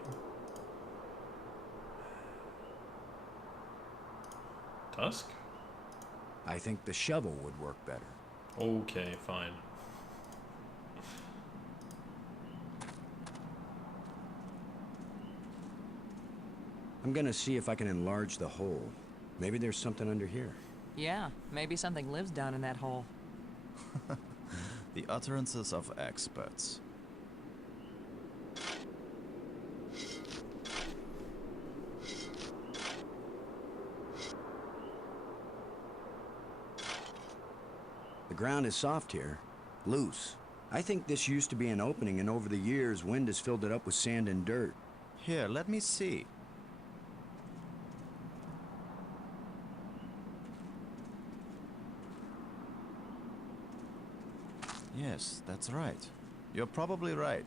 Tusk? I think the shovel would work better. Okay, fine. I'm gonna see if I can enlarge the hole. Maybe there's something under here. Yeah, maybe something lives down in that hole. The utterances of experts. The ground is soft here, loose. I think this used to be an opening, and over the years, wind has filled it up with sand and dirt. Here, let me see. Yes, that's right. You're probably right.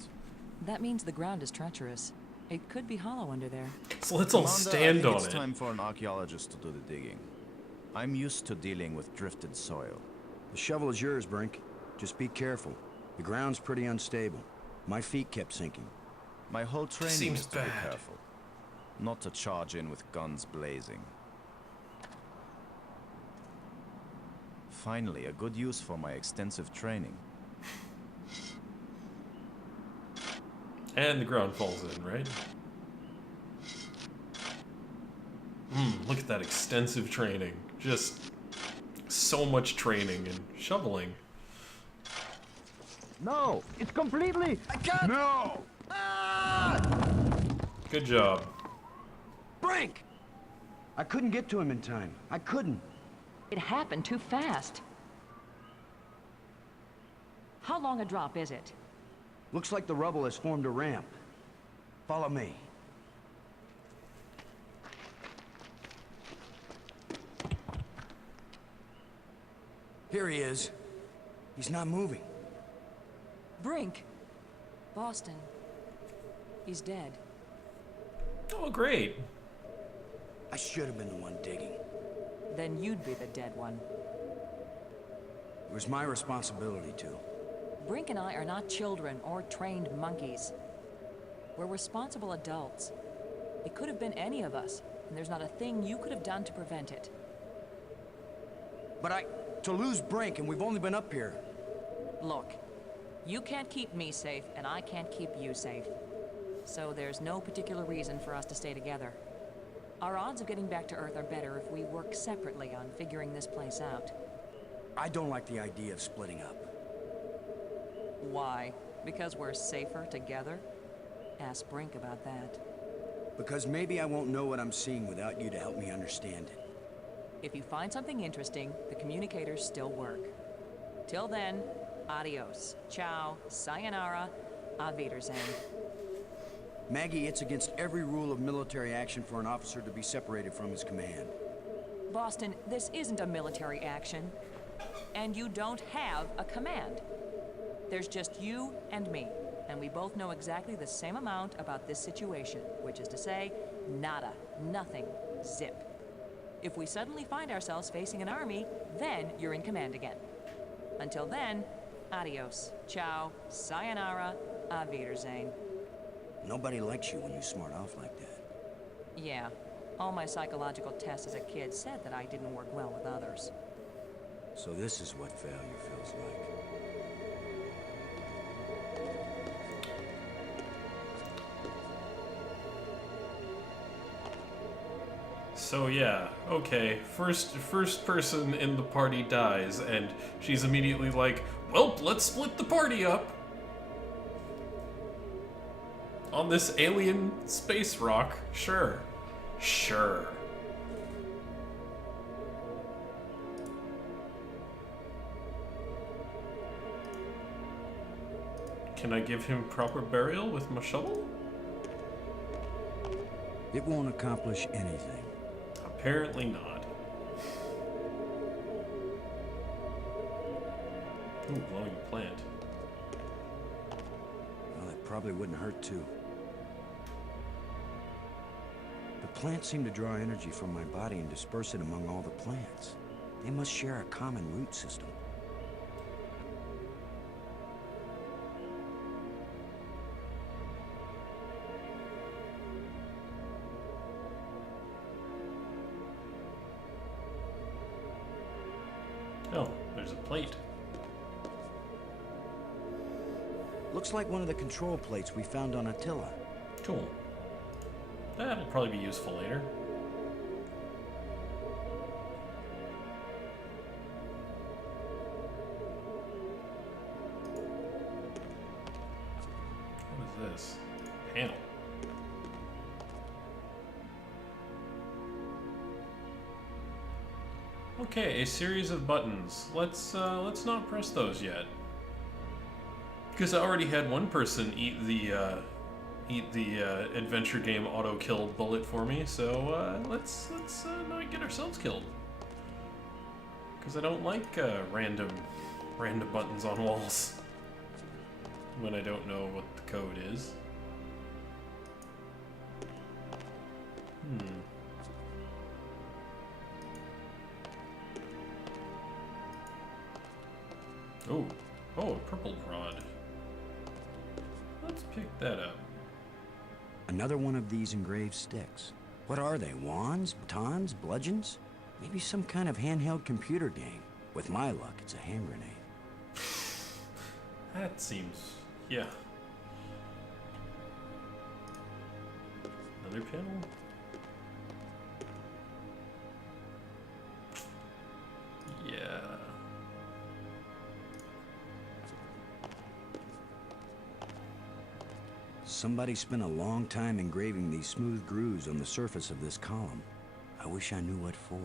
That means the ground is treacherous. It could be hollow under there. So let's all Commander, stand I think on it's it. time for an archaeologist to do the digging. I'm used to dealing with drifted soil. The shovel is yours, Brink. Just be careful. The ground's pretty unstable. My feet kept sinking. My whole training Seems is to be bad. careful. Not to charge in with guns blazing. Finally, a good use for my extensive training. And the ground falls in, right? Look at that extensive training. Just so much training and shoveling. No! It's completely... I can't... No! Good job. Brink! I couldn't get to him in time. I couldn't. It happened too fast. How long a drop is it? Looks like the rubble has formed a ramp. Follow me. Here he is. He's not moving. Brink! Boston. He's dead. Oh, great. I should have been the one digging. Then you'd be the dead one. It was my responsibility to. Brink and I are not children or trained monkeys. We're responsible adults. It could have been any of us, and there's not a thing you could have done to prevent it. But to lose Brink, and we've only been up here. Look, you can't keep me safe, and I can't keep you safe. So there's no particular reason for us to stay together. Our odds of getting back to Earth are better if we work separately on figuring this place out. I don't like the idea of splitting up. Why? Because we're safer together? Ask Brink about that. Because maybe I won't know what I'm seeing without you to help me understand it. If you find something interesting, the communicators still work. Till then, adios, ciao, sayonara, auf Wiedersehen. Maggie, it's against every rule of military action for an officer to be separated from his command. Boston, this isn't a military action. And you don't have a command. There's just you and me, and we both know exactly the same amount about this situation, which is to say, nada, nothing, zip. If we suddenly find ourselves facing an army, then you're in command again. Until then, adios, ciao, sayonara, auf Wiedersehen. Nobody likes you when you smart off like that. Yeah, all my psychological tests as a kid said that I didn't work well with others. So this is what failure feels like. So yeah, okay, first person in the party dies, and she's immediately like, well, let's split the party up. On this alien space rock, sure. Sure. Can I give him proper burial with my shovel? It won't accomplish anything. Apparently not. Ooh, glowing plant. Well, it probably wouldn't hurt too. The plants seem to draw energy from my body and disperse it among all the plants. They must share a common root system. Oh, there's a plate. Looks like one of the control plates we found on Attila. Cool. That'll probably be useful later. What is this? Panel. Okay, a series of buttons. Let's not press those yet, because I already had one person eat the adventure game auto kill bullet for me. So let's not get ourselves killed, because I don't like random buttons on walls when I don't know what the code is. Oh, a purple rod. Let's pick that up. Another one of these engraved sticks. What are they? Wands? Batons? Bludgeons? Maybe some kind of handheld computer game. With my luck, it's a hand grenade. That seems... yeah. Another panel? Yeah. Somebody spent a long time engraving these smooth grooves on the surface of this column. I wish I knew what for.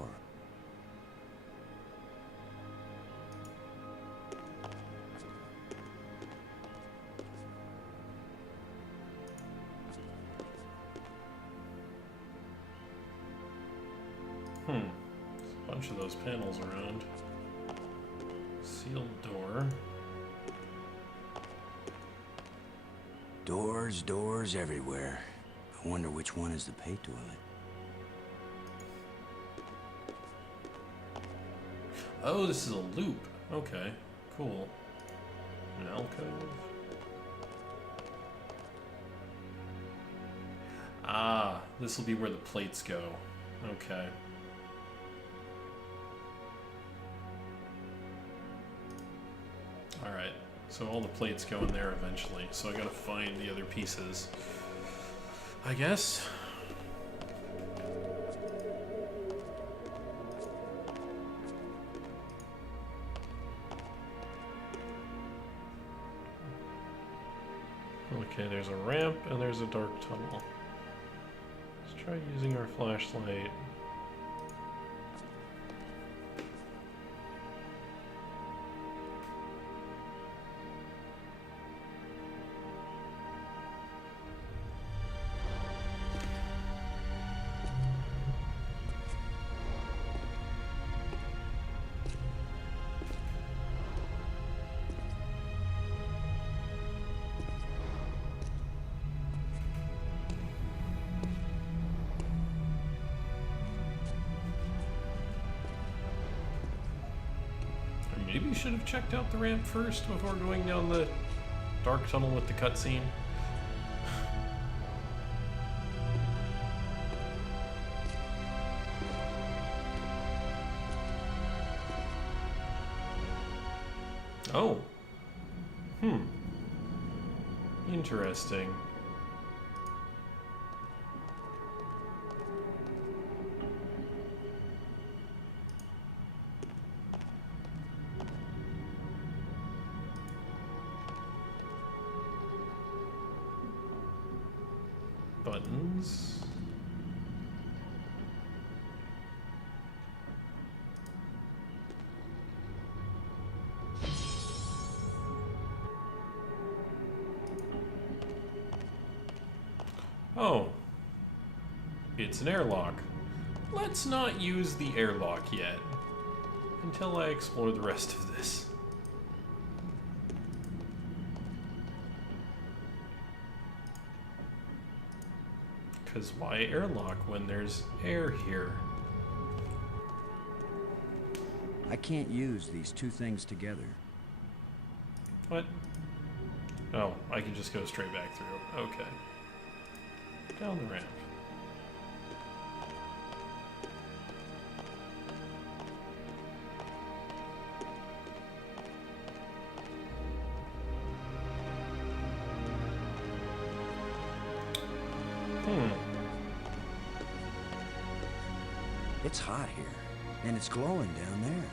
There's a bunch of those panels around. Sealed door. Doors everywhere. I wonder which one is the pay toilet. Oh, this is a loop. Okay, cool. An alcove. Ah, this will be where the plates go. Okay. Alright, so all the plates go in there eventually, so I gotta find the other pieces, I guess. Okay, there's a ramp and there's a dark tunnel. Let's try using our flashlight. maybe should have checked out the ramp first before going down the dark tunnel with the cutscene. Oh. Interesting. Buttons. Oh. It's an airlock. Let's not use the airlock yet, until I explore the rest of this. Because why airlock when there's air here? I can't use these two things together. What? Oh, I can just go straight back through. Okay. Down the ramp. It's hot here, and it's glowing down there.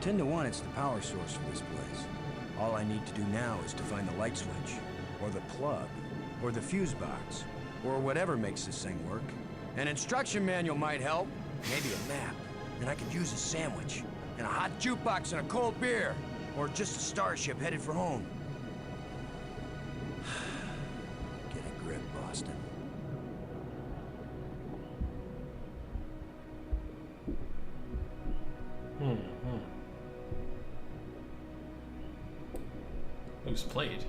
10 to 1, it's the power source for this place. All I need to do now is to find the light switch, or the plug, or the fuse box, or whatever makes this thing work. An instruction manual might help. Maybe a map. And I could use a sandwich, and a hot jukebox and a cold beer, or just a starship headed for home. Get a grip, Boston. Loose plate.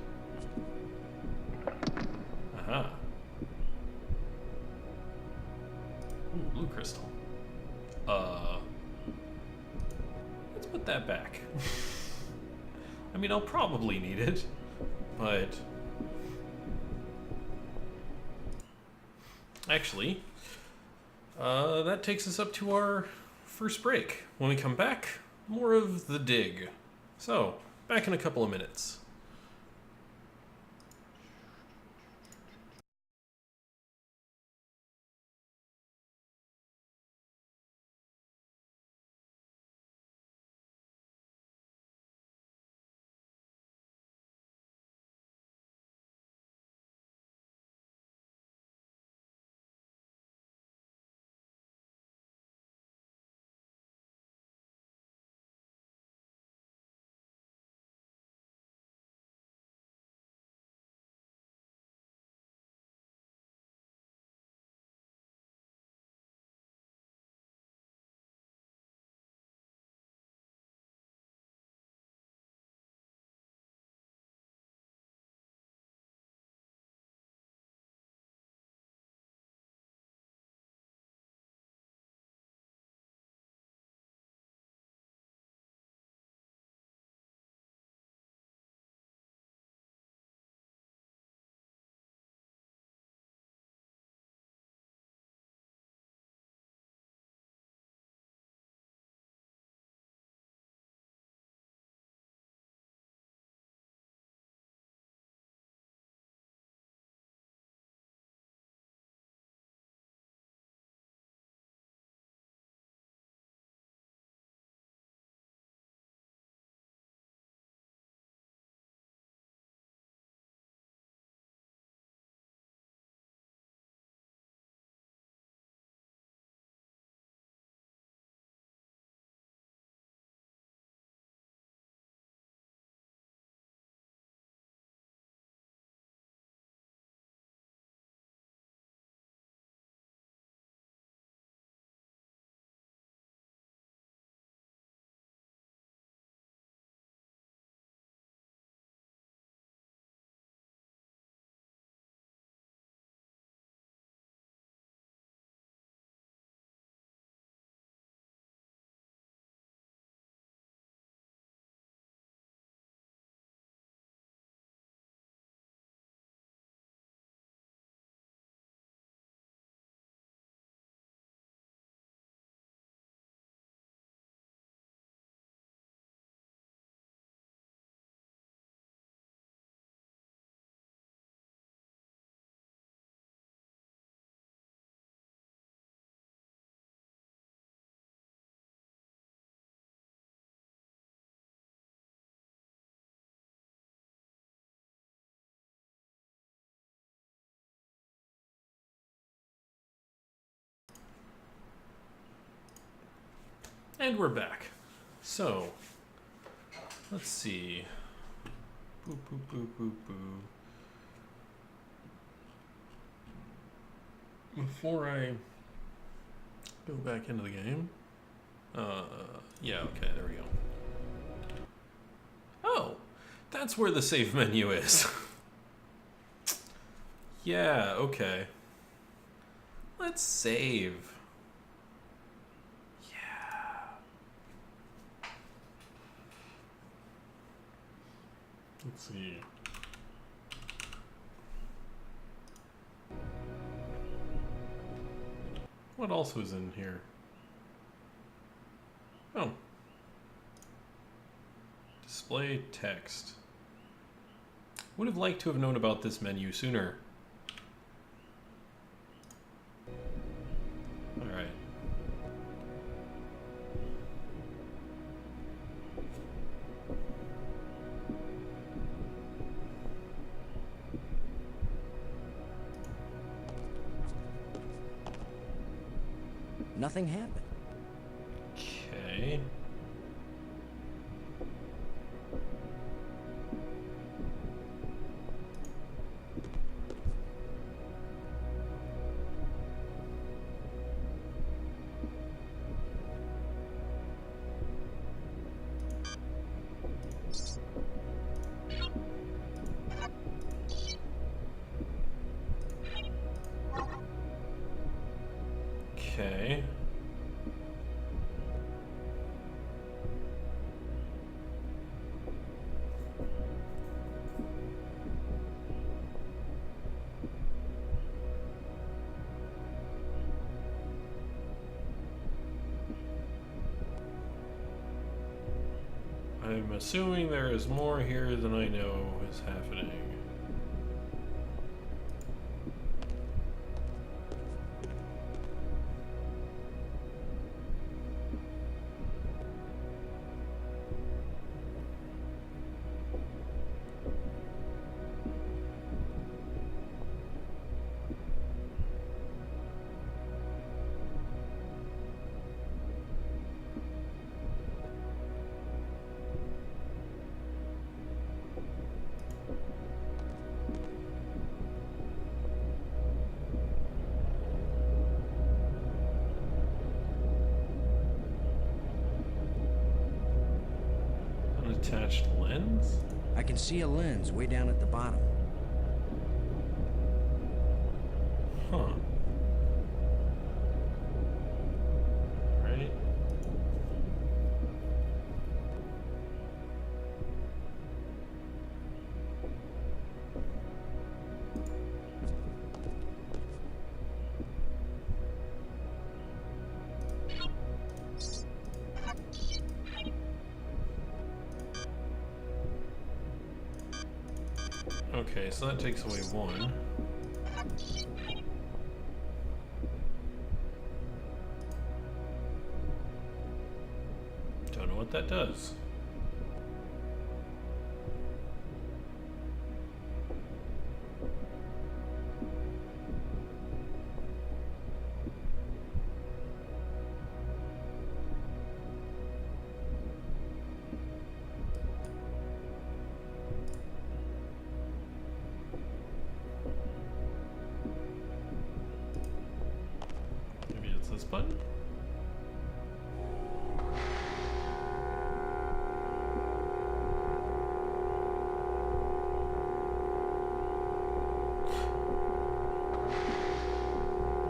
Aha. Ooh, blue crystal. Let's put that back. I mean, I'll probably need it, but... Actually, that takes us up to our first break. When we come back, more of the dig. So, back in a couple of minutes. And we're back. So, let's see. Boo, boo, boo, boo, boo. Before I go back into the game. Yeah, okay, there we go. Oh, that's where the save menu is. Yeah, okay. Let's save. Yeah. Let's see. What else was in here? Oh. Display text. Would have liked to have known about this menu sooner. Alright. Nothing happened. Okay. Okay. I'm assuming there is more here than I know is happening. Unattached lens? I can see a lens way down at the bottom. Huh. Right. Okay, so that takes away one. Don't know what that does. Maybe it's this button?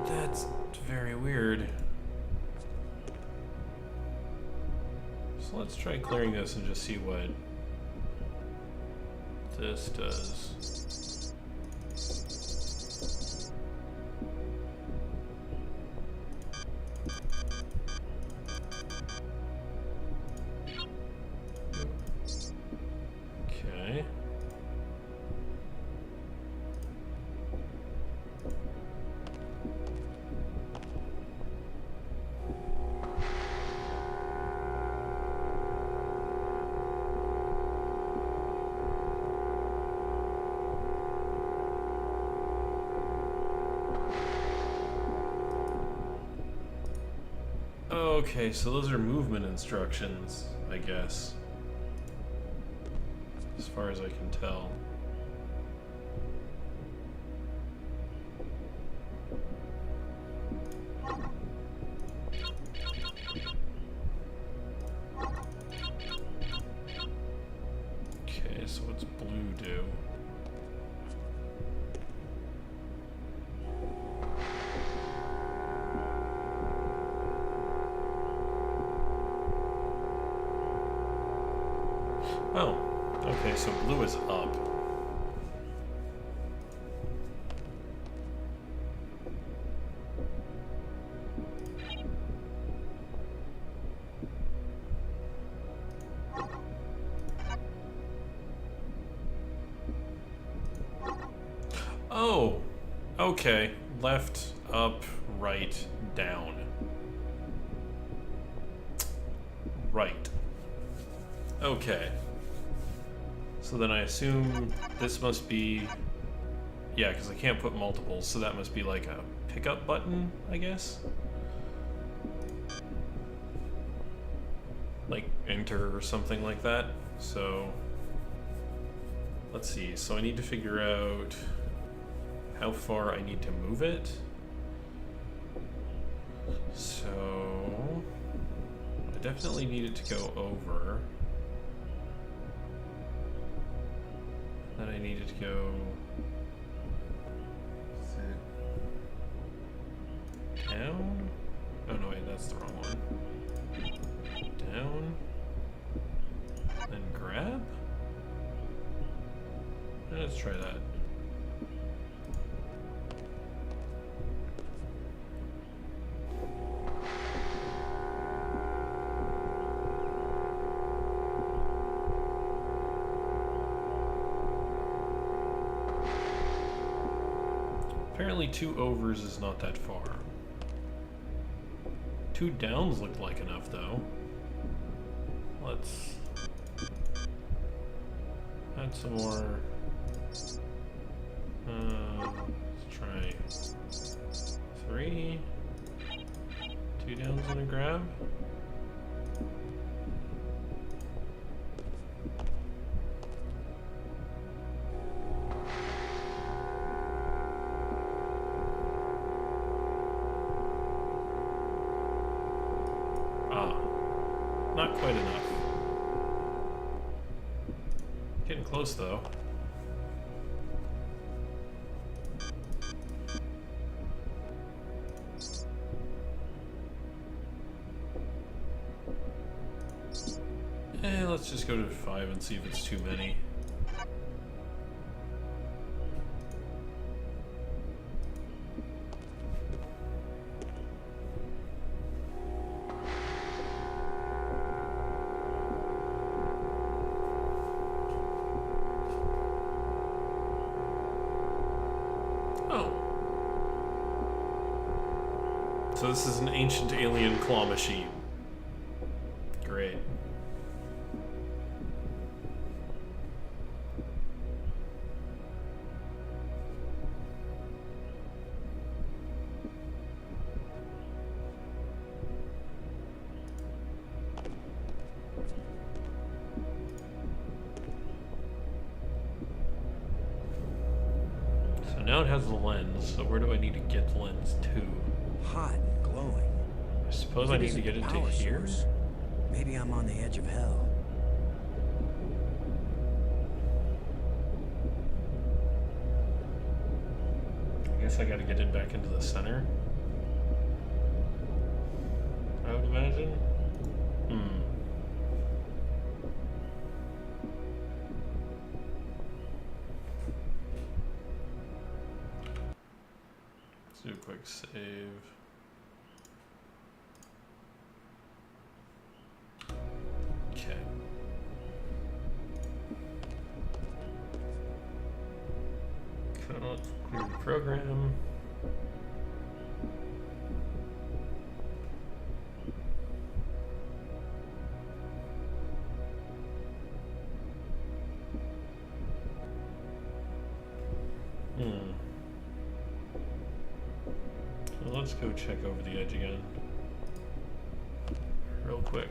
That's very weird. So let's try clearing this and just see what this does. Okay. Okay, so those are movement instructions, I guess. As far as I can tell. Okay, so what's blue do? Oh, okay, so blue is up. Oh, okay. Left, up, right, down. Right. Okay. So then I assume this must be... Yeah, because I can't put multiples, so that must be like a pickup button, I guess? Like enter or something like that. So... Let's see, so I need to figure out how far I need to move it. So... I definitely need it to go over. Then I need it to go... down? Oh no, wait, that's the wrong one. Down. Then grab? Let's try that. Apparently 2 overs is not that far. 2 downs look like enough though. Let's add some more. Let's try 3. 2 downs and a grab. Not quite enough. Getting close though. Let's just go to 5 and see if it's too many. So this is an ancient alien claw machine. Great. So now it has the lens, so where do I need to get the lens to? Hot and glowing. I suppose I need to get it to here. Maybe I'm on the edge of hell. I guess I gotta get it back into the center. I would imagine. Let's do a quick save. Okay. Let's clear the program. So let's go check over the edge again. real quick.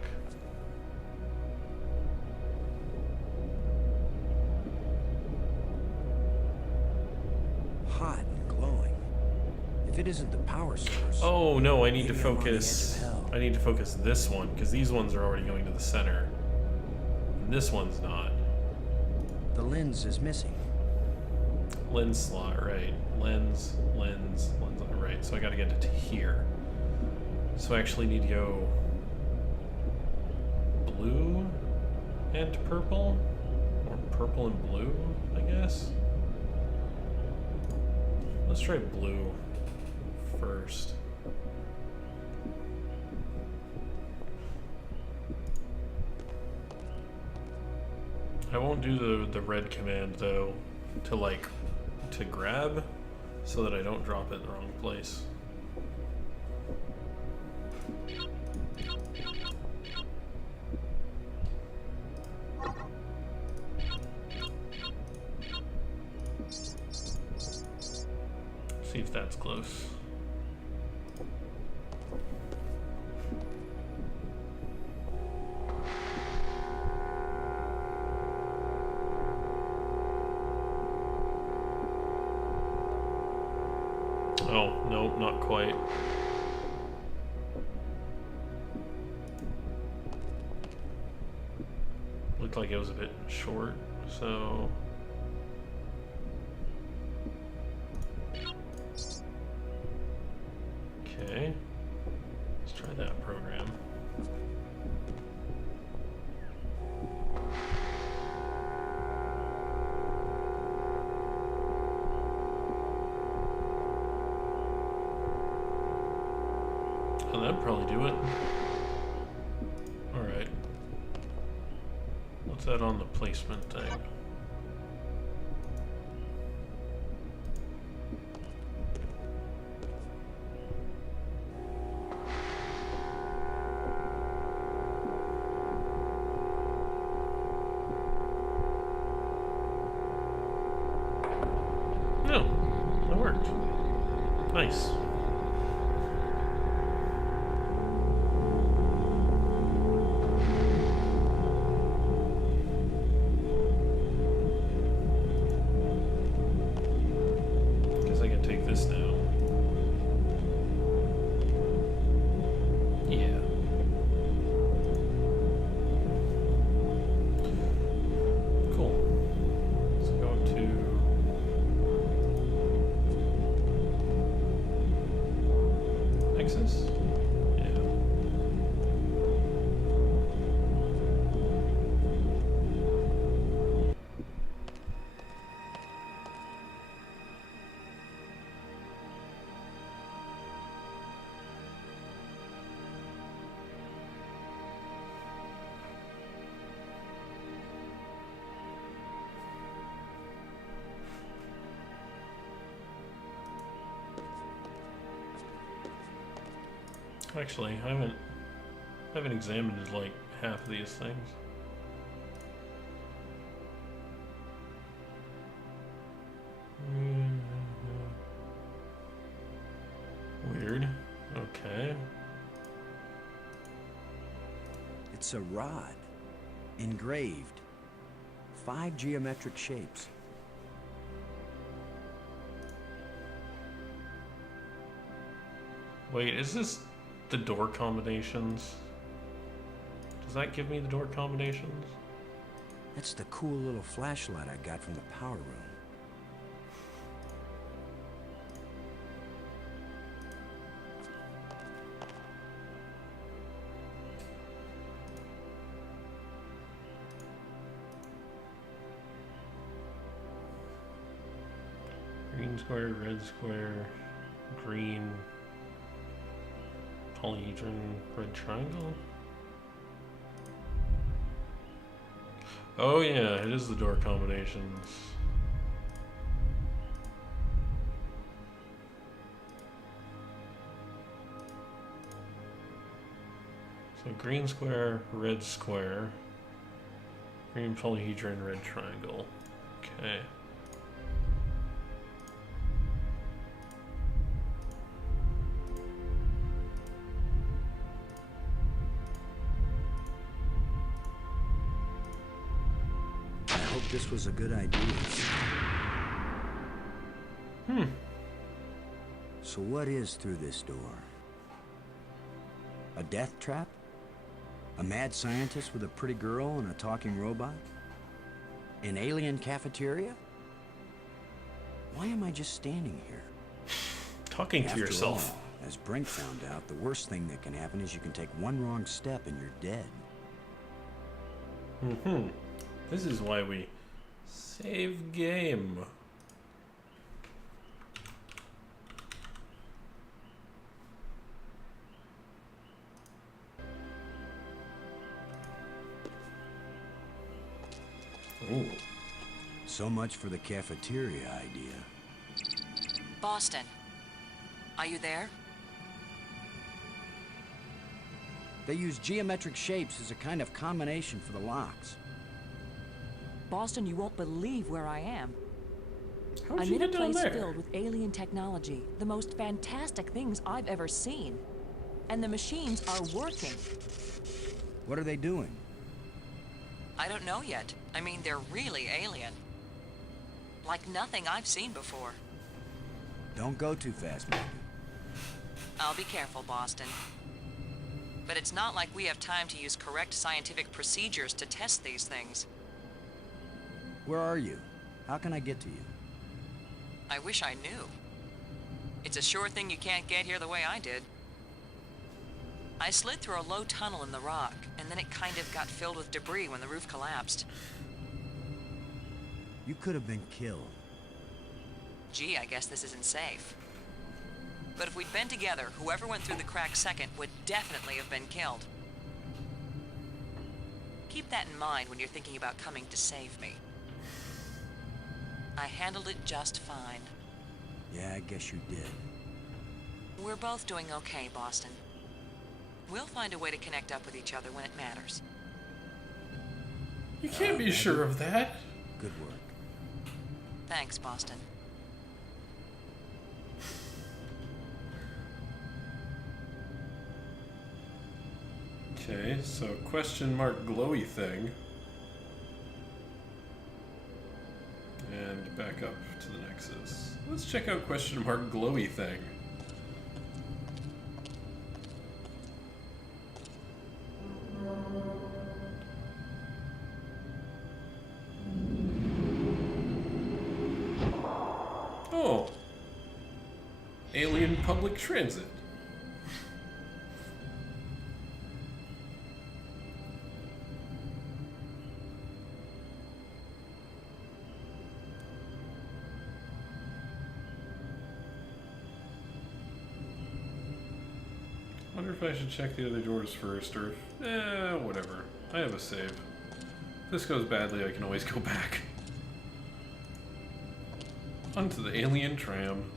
Hot and glowing. If it isn't the power source. Oh no, I need to maybe I'm on the edge focus. of hell. I need to focus this one because these ones are already going to the center. And this one's not. The lens is missing. Lens slot, right. Lens. Right, so I gotta get it to here. So I actually need to go blue and purple? Or purple and blue, I guess? Let's try blue first. I won't do the red command though to grab so that I don't drop it in the wrong place. See if that's close. Oh, no, not quite. Looked like it was a bit short, so... Okay. Let's try that program. Oh, that'd probably do it. Alright. What's that on the placement thing? No, that worked. Nice. Guess I can take this now. Yeah. Cool. Let's go to Nexus? Yeah. Actually, I haven't examined like half of these things. Weird. Okay. It's a rod. Engraved. 5 geometric shapes. Wait, is this the door combinations? Does that give me the door combinations? That's the cool little flashlight I got from the power room. Green square, red square, green, polyhedron, red triangle? Oh yeah, it is the door combinations. So green square, red square, green polyhedron, red triangle. Okay. hope this was a good idea. So what is through this door? A death trap? A mad scientist with a pretty girl and a talking robot? An alien cafeteria? Why am I just standing here? Talking to yourself. All, as Brink found out, the worst thing that can happen is you can take one wrong step and you're dead. This is why we save game. Ooh. So much for the cafeteria idea. Boston, are you there? They use geometric shapes as a kind of combination for the locks. Boston, you won't believe where I am. How'd I'm you in a get down place there? filled with alien technology, the most fantastic things I've ever seen. And the machines are working. What are they doing? I don't know yet. I mean, they're really alien. Like nothing I've seen before. Don't go too fast, Maggie. I'll be careful, Boston. But it's not like we have time to use correct scientific procedures to test these things. Where are you? How can I get to you? I wish I knew. It's a sure thing you can't get here the way I did. I slid through a low tunnel in the rock, and then it kind of got filled with debris when the roof collapsed. You could have been killed. Gee, I guess this isn't safe. But if we'd been together, whoever went through the crack second would definitely have been killed. Keep that in mind when you're thinking about coming to save me. I handled it just fine. Yeah, I guess you did. We're both doing okay, Boston. We'll find a way to connect up with each other when it matters. You can't be sure of that. Good work. Thanks, Boston. Okay, so question mark glowy thing. And back up to the Nexus. Let's check out question mark glowy thing. Oh. Alien public transit. Wonder if I should check the other doors first, or if... whatever. I have a save. If this goes badly, I can always go back. Onto the alien tram.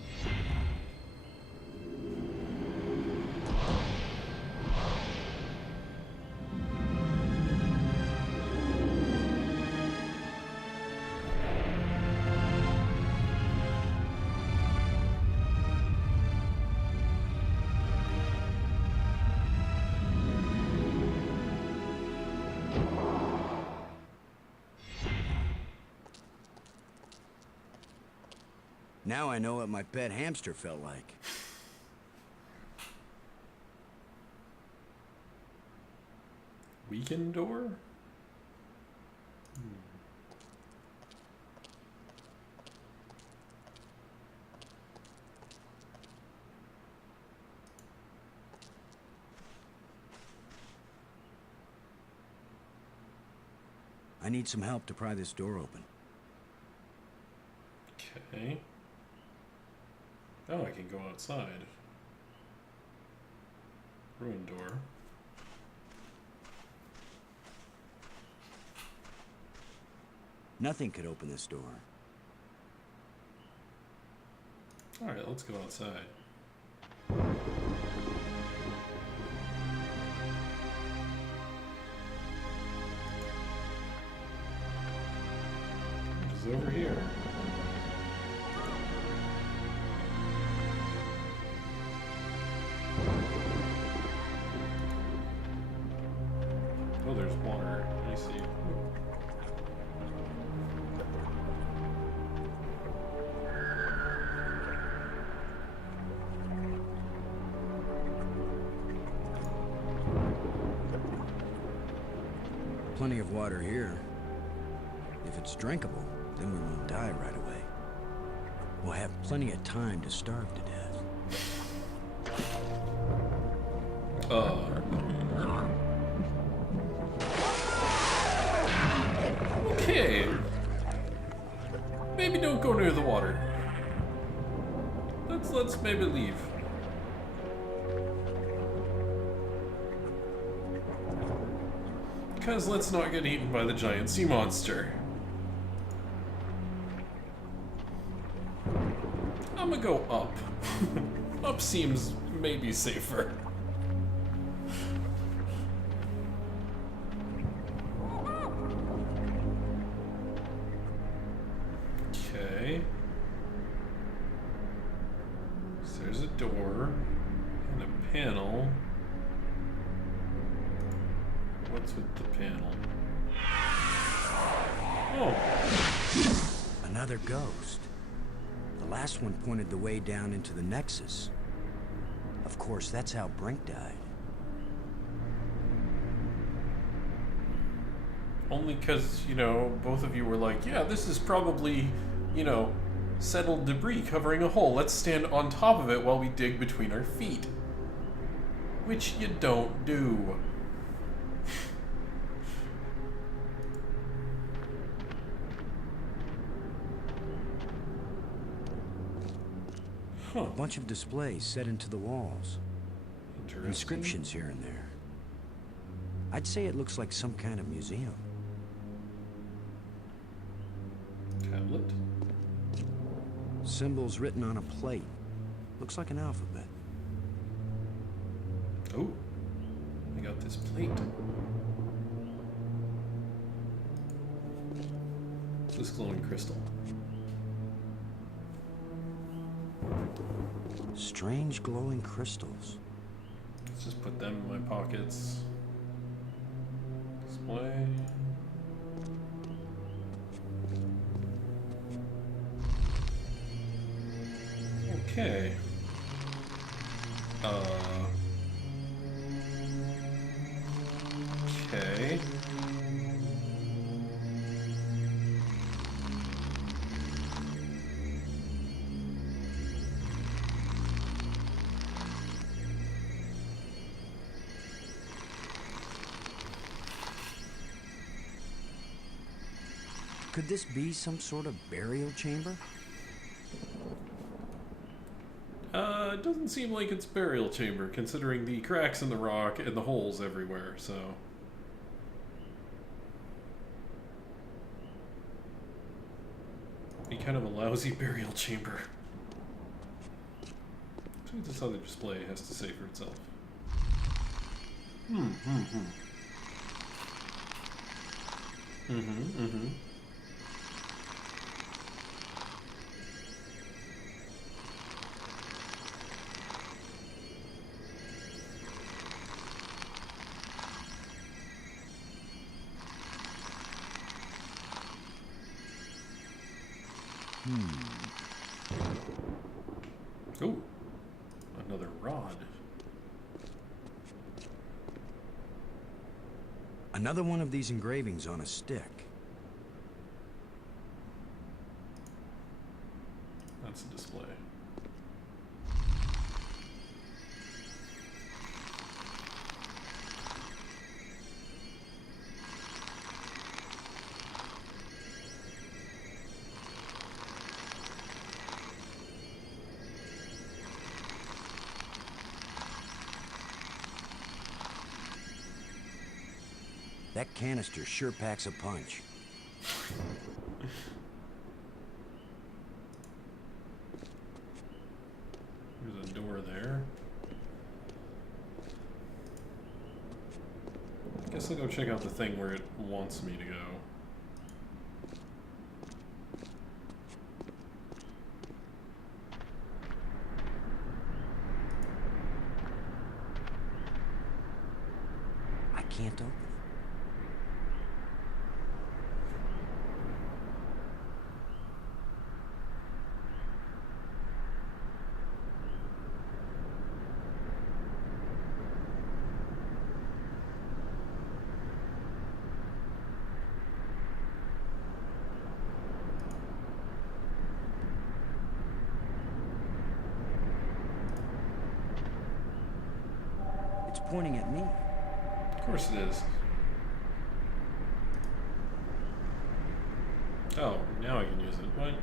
Now I know what my pet hamster felt like. Weekend door? I need some help to pry this door open. Okay. Oh, I can go outside. Ruined door. Nothing could open this door. Alright, let's go outside. What is over here? Oh, there's water. I see. plenty of water here. If it's drinkable, then we won't die right away. We'll have plenty of time to starve to death. Okay. Maybe don't go near the water. Let's maybe leave. Because let's not get eaten by the giant sea monster. I'm gonna go up. Up seems maybe safer. Okay. So there's a door and a panel. What's with the panel? Oh. Another ghost. The last one pointed the way down into the Nexus. Of course, that's how Brink died. Only because, you know, both of you were like, yeah, this is probably, you know, settled debris covering a hole. Let's stand on top of it while we dig between our feet. Which you don't do. A bunch of displays set into the walls. Interesting. Inscriptions here and there. I'd say it looks like some kind of museum. Tablet. Symbols written on a plate. Looks like an alphabet. Oh, I got this plate. This glowing crystal. Strange glowing crystals. Let's just put them in my pockets. Display. Okay. Okay. Could this be some sort of burial chamber? It doesn't seem like it's burial chamber, considering the cracks in the rock and the holes everywhere, so... Be kind of a lousy burial chamber. See what this other display has to say for itself. Ooh, another rod. Another one of these engravings on a stick. That's a display. That canister sure packs a punch. There's a door there. I guess I'll go check out the thing where it wants me to go. I can't open it. pointing at me. Of course it is. Oh, now I can use it. What?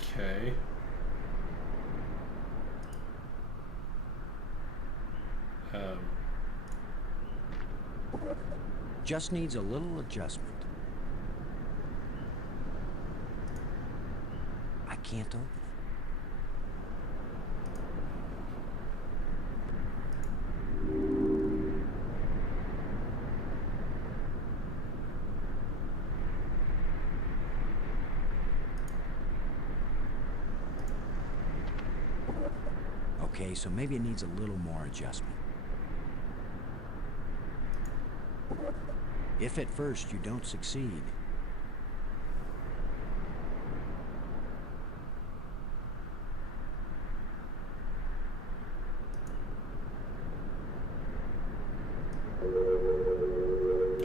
Okay. Just needs a little adjustment. I can't open it. Okay, so maybe it needs a little more adjustment. If at first you don't succeed,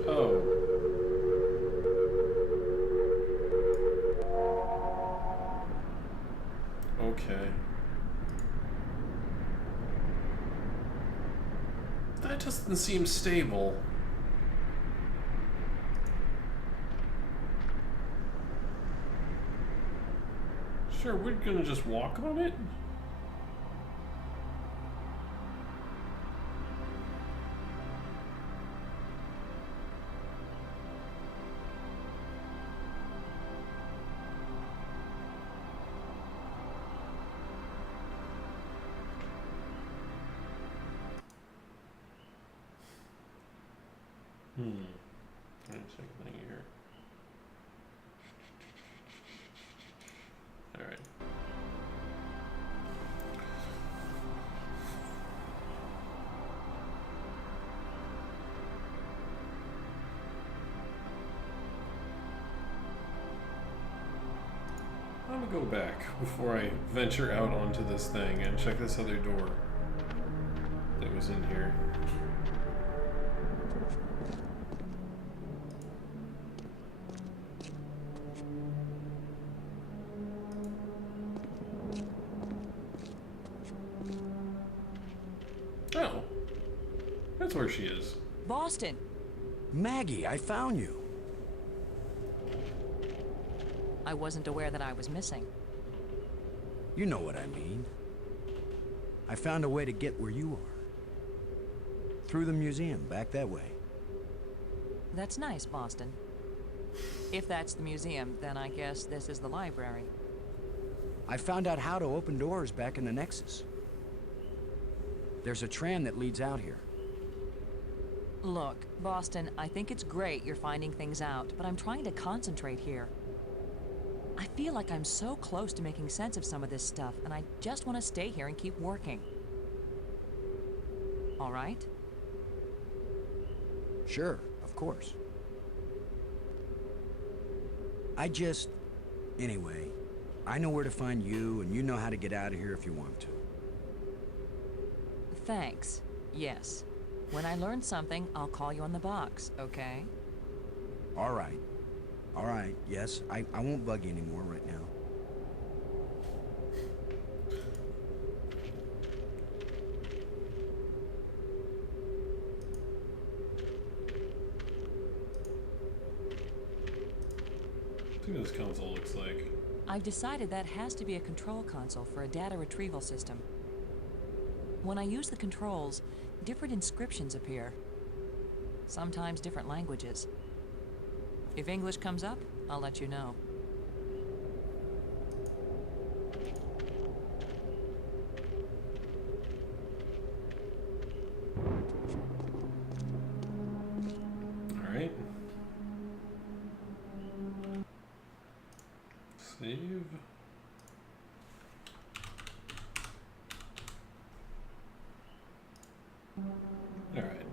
oh. Okay. That doesn't seem stable. Sure, we're gonna just walk on it? Wait a second here. Alright. I'm gonna go back before I venture out onto this thing and check this other door that was in here. Oh, that's where she is. Boston! Maggie, I found you. I wasn't aware that I was missing. You know what I mean. I found a way to get where you are. Through the museum, back that way. That's nice, Boston. If that's the museum, then I guess this is the library. I found out how to open doors back in the Nexus. There's a tram that leads out here. Look, Boston, I think it's great you're finding things out, but I'm trying to concentrate here. I feel like I'm so close to making sense of some of this stuff, and I just want to stay here and keep working. All right? Sure, of course. Anyway, I know where to find you, and you know how to get out of here if you want to. Thanks. Yes. When I learn something, I'll call you on the box, okay? All right. All right, yes, I won't bug you anymore right now. See what this console looks like. I've decided that has to be a control console for a data retrieval system. When I use the controls, different inscriptions appear. Sometimes different languages. If English comes up, I'll let you know. All right. Save. All right.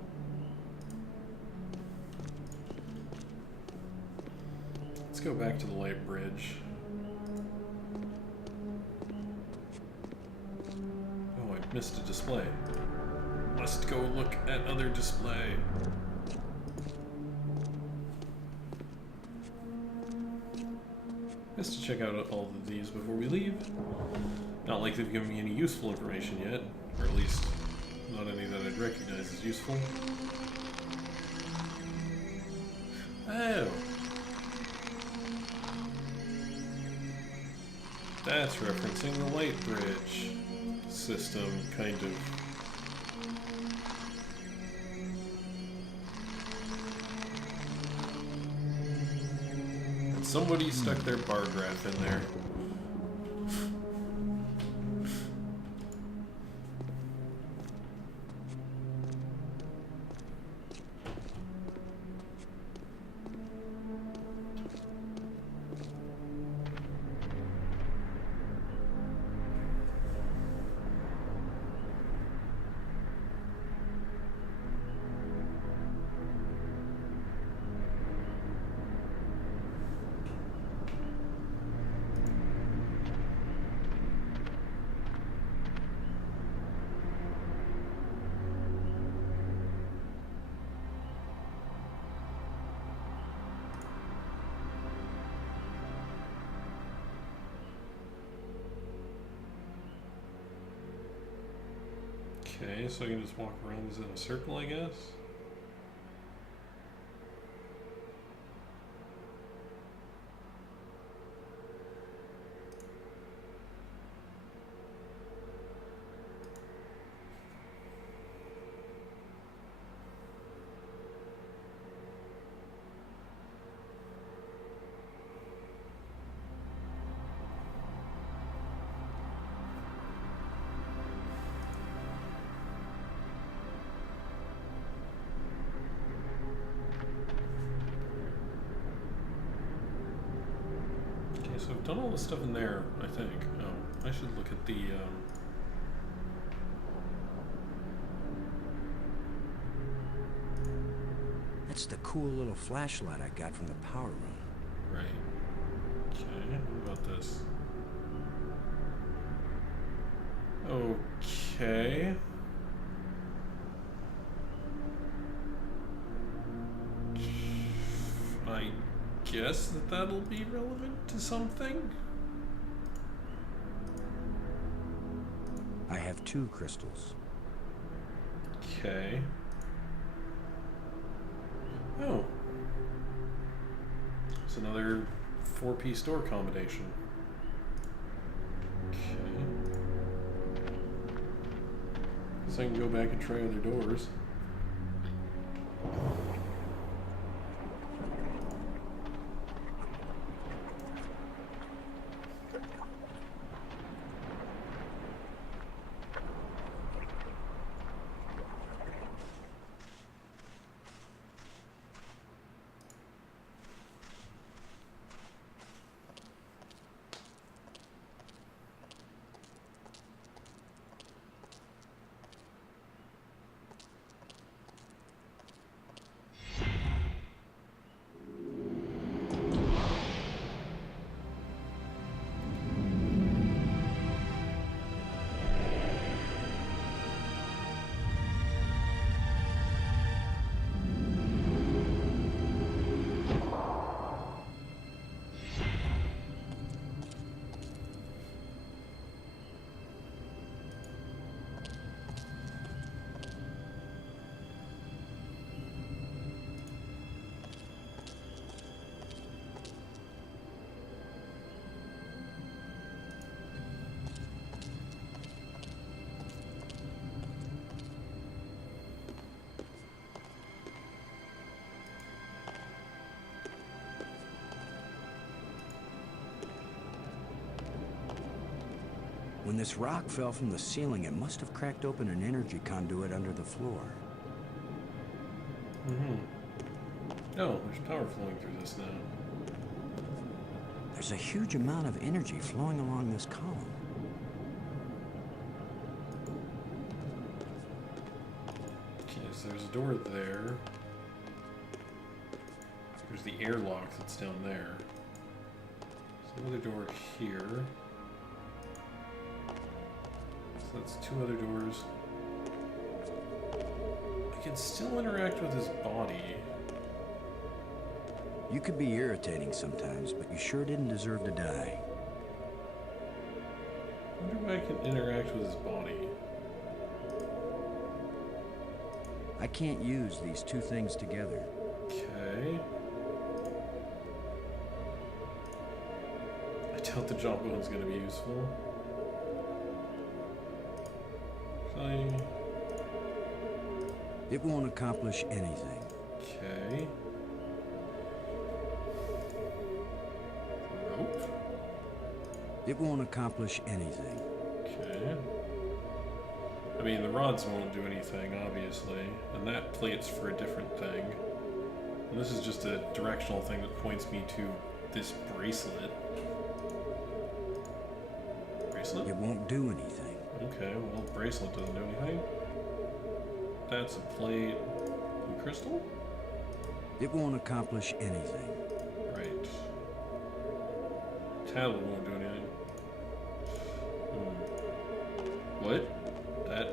Let's go back to the light bridge. Oh, I missed a display. Must go look at other display. is to check out all of these before we leave. Not like they've given me any useful information yet, or at least not any that I'd recognize as useful. Oh. That's referencing the light bridge system, kind of. And somebody stuck their bar graph in there. Okay, so I can just walk around this in a circle, I guess. So I've done all the stuff in there, I think. Oh, I should look at the, That's the cool little flashlight I got from the power room. Right. Okay, what about this? Okay. I guess that'll be relevant to something? I have 2 crystals. Okay. Oh. It's another 4-piece door combination. Okay. Guess I can go back and try other doors. When this rock fell from the ceiling, it must have cracked open an energy conduit under the floor. Oh, there's power flowing through this now. There's a huge amount of energy flowing along this column. Okay, so there's a door there. There's the airlock that's down there. There's another door here. So that's 2 other doors. I can still interact with his body. You could be irritating sometimes, but you sure didn't deserve to die. I wonder if I can interact with his body. I can't use these two things together. Okay. I doubt the jawbone's gonna be useful. It won't accomplish anything. Okay. Rope. It won't accomplish anything. Okay. I mean, the rods won't do anything, obviously, and that plate's for a different thing. And this is just a directional thing that points me to this bracelet. Bracelet? It won't do anything. Okay, well, bracelet doesn't do anything. That's a plate and crystal? It won't accomplish anything. Right. Tablet won't do anything. What? That?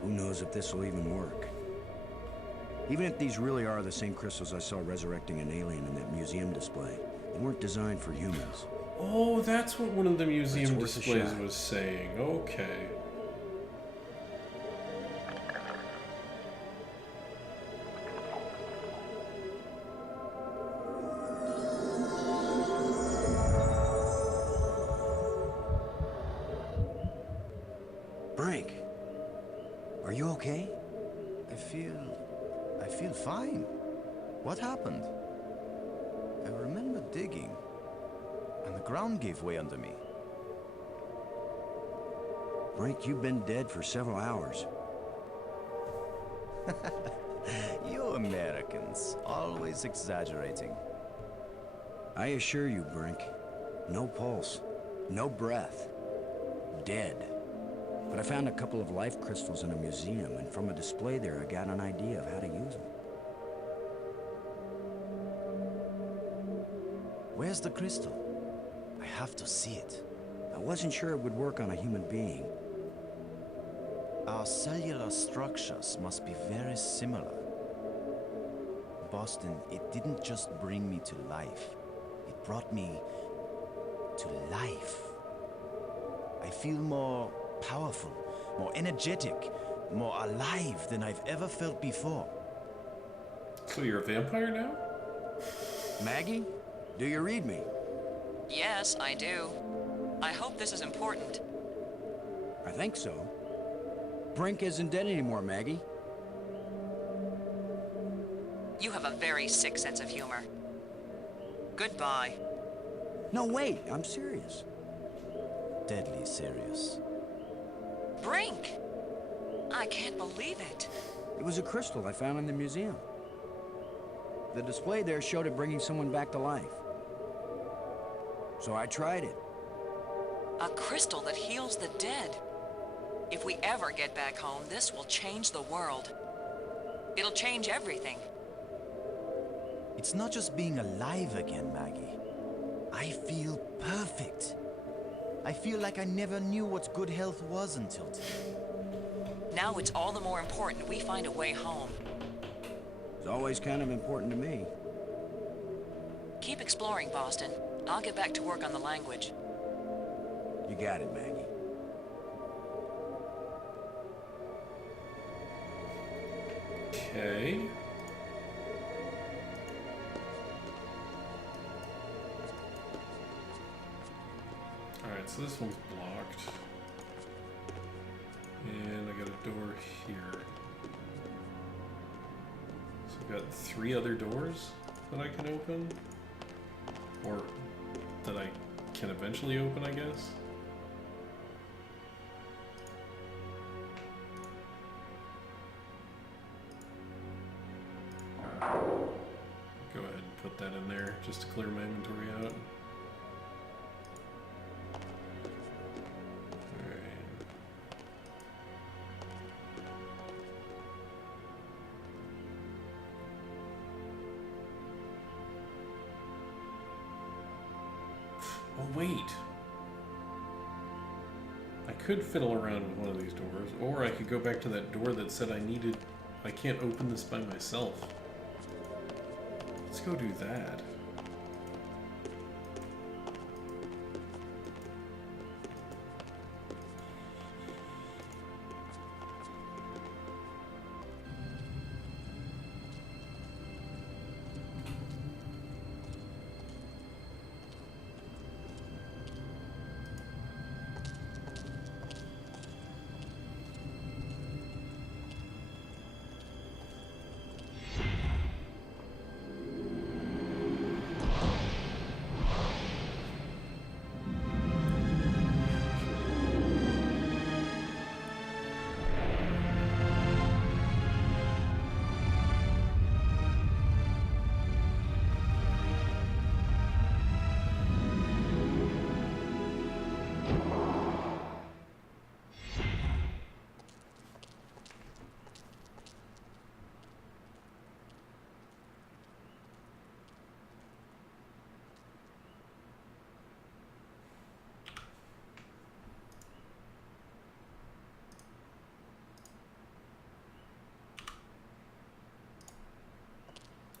Who knows if this will even work? Even if these really are the same crystals I saw resurrecting an alien in that museum display, they weren't designed for humans. Oh, that's what one of the museum worth a displays shot. was saying. Okay. Frank, are you okay? I feel fine. What happened? I remember digging, and the ground gave way under me. Frank, you've been dead for several hours. You Americans, always exaggerating. I assure you, Brink, no pulse, no breath, dead. But I found a couple of life crystals in a museum, and from a display there, I got an idea of how to use them. Where's the crystal? I have to see it. I wasn't sure it would work on a human being. Our cellular structures must be very similar. Boston, it didn't just bring me to life. It brought me to life. I feel more powerful, more energetic, more alive than I've ever felt before. So you're a vampire now? Maggie, do you read me? Yes, I do. I hope this is important. I think so. Brink isn't dead anymore, Maggie. You have a very sick sense of humor. Goodbye. No, wait, I'm serious. Deadly serious. Brink! I can't believe it. It was a crystal I found in the museum. The display there showed it bringing someone back to life. So I tried it. A crystal that heals the dead. If we ever get back home, this will change the world. It'll change everything. It's not just being alive again, Maggie. I feel perfect. I feel like I never knew what good health was until today. Now it's all the more important we find a way home. It's always kind of important to me. Keep exploring, Boston. I'll get back to work on the language. You got it, Maggie. Okay. Alright, so this one's blocked. And I got a door here. So I've got 3 other doors that I can open. Or that I can eventually open, I guess. Go ahead and put that in there just to clear my inventory out. Alright. Oh wait! I could fiddle around with one of these doors, or I could go back to that door that said I can't open this by myself. Let's go do that.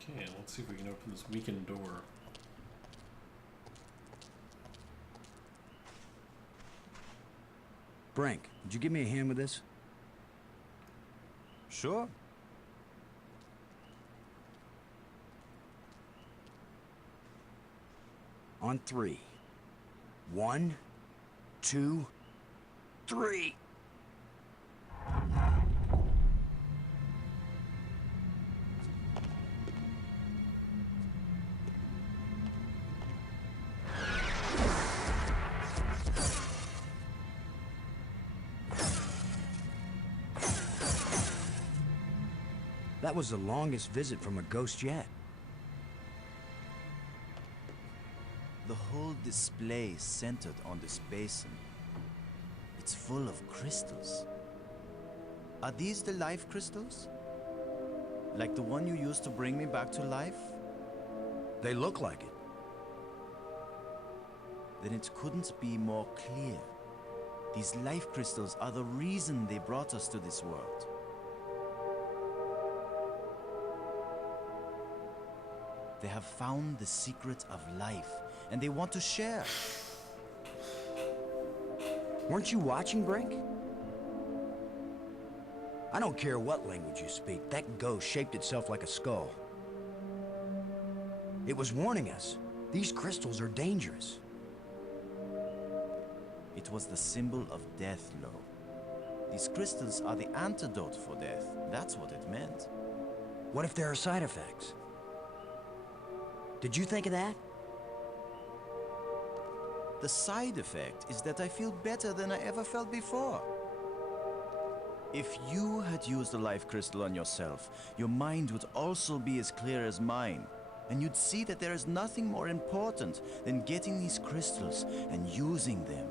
Okay, let's see if we can open this weakened door. Brink, would you give me a hand with this? Sure. On three. 1, 2, 3. That was the longest visit from a ghost yet. The whole display is centered on this basin. It's full of crystals. Are these the life crystals? Like the one you used to bring me back to life? They look like it. Then it couldn't be more clear. These life crystals are the reason they brought us to this world. They have found the secret of life, and they want to share. Weren't you watching, Brink? I don't care what language you speak, that ghost shaped itself like a skull. It was warning us. These crystals are dangerous. It was the symbol of death, Lo. These crystals are the antidote for death. That's what it meant. What if there are side effects? Did you think of that? The side effect is that I feel better than I ever felt before. If you had used the life crystal on yourself, your mind would also be as clear as mine. And you'd see that there is nothing more important than getting these crystals and using them.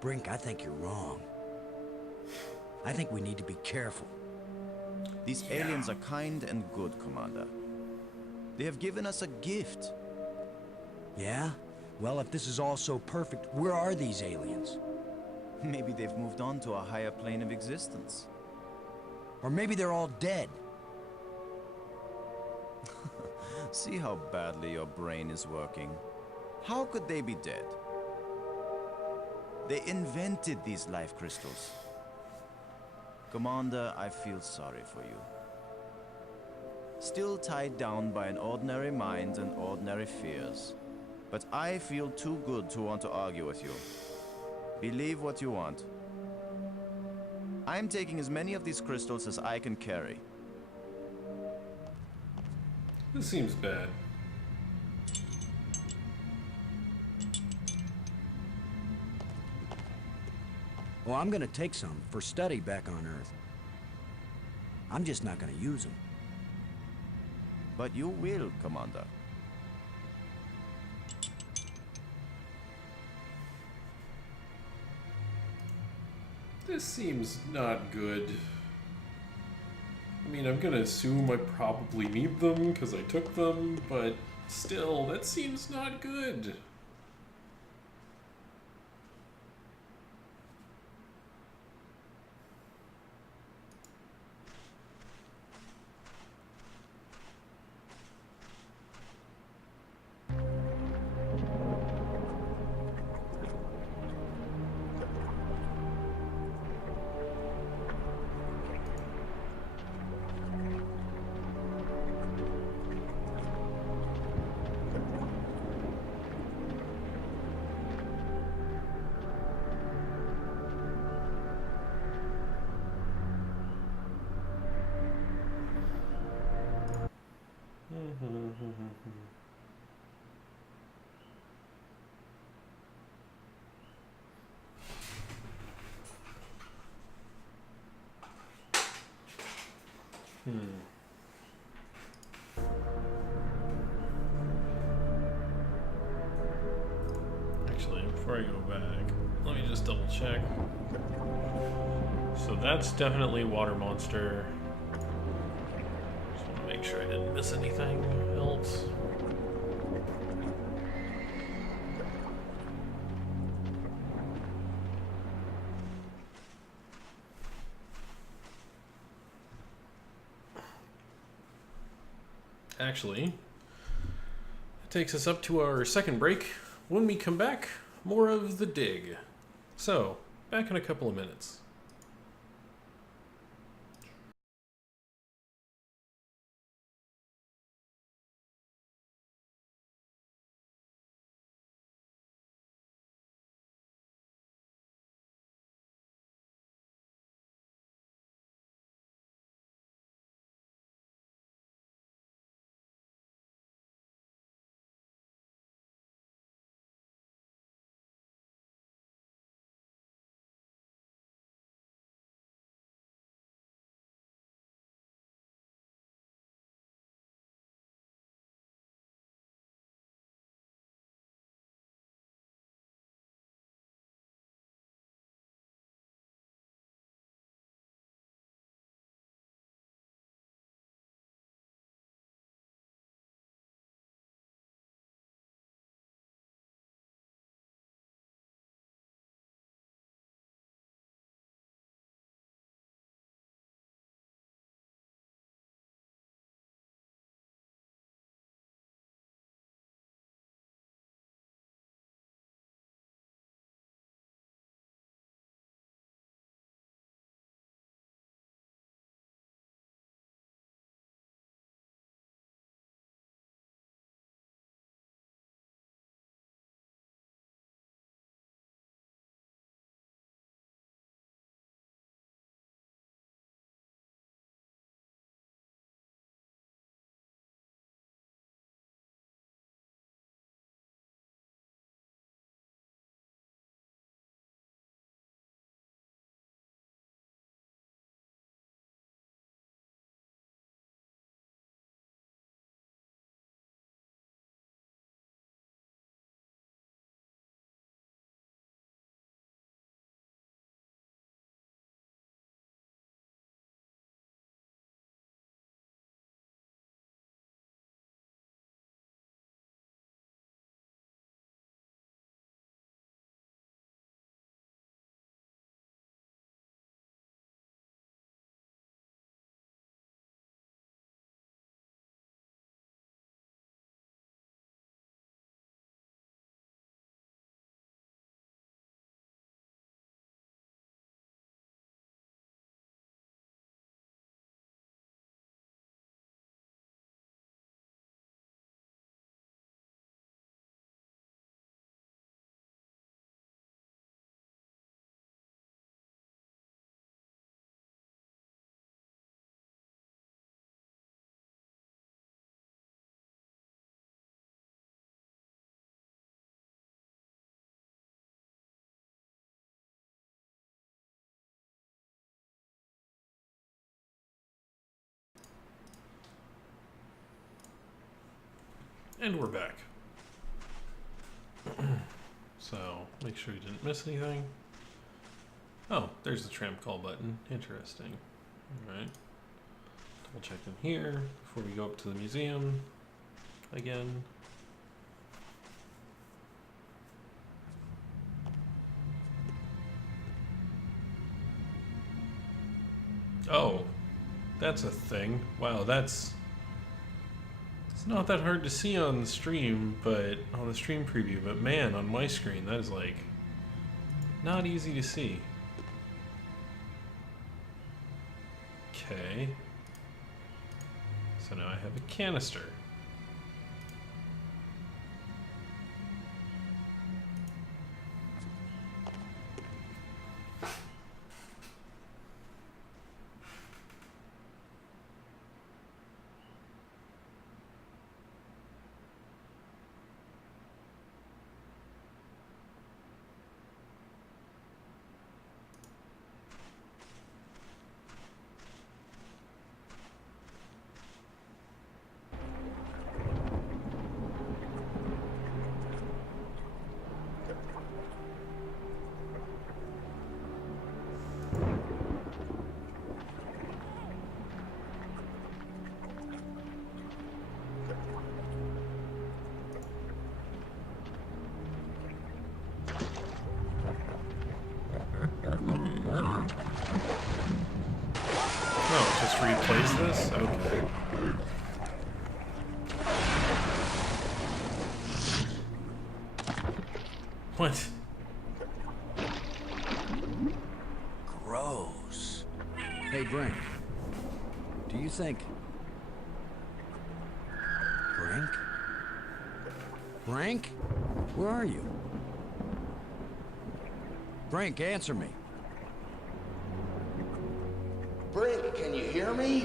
Brink, I think you're wrong. I think we need to be careful. These aliens are kind and good, Commander. They have given us a gift. Yeah? Well, if this is all so perfect, where are these aliens? Maybe they've moved on to a higher plane of existence. Or maybe they're all dead. See how badly your brain is working. How could they be dead? They invented these life crystals. Commander, I feel sorry for you. Still tied down by an ordinary mind and ordinary fears. But I feel too good to want to argue with you. Believe what you want. I'm taking as many of these crystals as I can carry. This seems bad. Well, I'm gonna take some for study back on Earth. I'm just not gonna use them. But you will, Commander. This seems not good. I mean, I'm gonna assume I probably need them because I took them, but still, that seems not good. Actually, before I go back, let me just double check. So that's definitely water monster. Just want to make sure I didn't miss anything else. Actually, it takes us up to our second break. When we come back, more of the dig. So, back in a couple of minutes. And we're back. So, make sure you didn't miss anything. Oh, there's the tramp call button. Interesting. Alright. Double check in here before we go up to the museum again. Oh, that's a thing. Wow, it's not that hard to see on the stream, but on the stream preview, but man, on my screen, that is like not easy to see. Okay. So now I have a canister. this? Okay. What? Gross. Hey, Brink. Do you think... Brink? Brink? Where are you? Brink, answer me. Brink, can you hear me?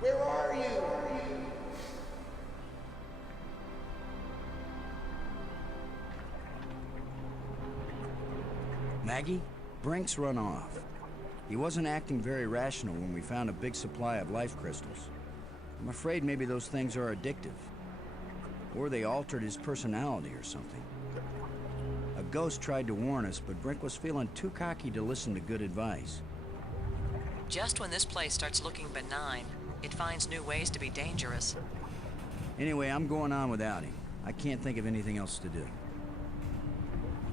Where are you? Maggie? Brink's run off. He wasn't acting very rational when we found a big supply of life crystals. I'm afraid maybe those things are addictive. Or they altered his personality or something. A ghost tried to warn us, but Brink was feeling too cocky to listen to good advice. Just when this place starts looking benign, it finds new ways to be dangerous. Anyway, I'm going on without him. I can't think of anything else to do.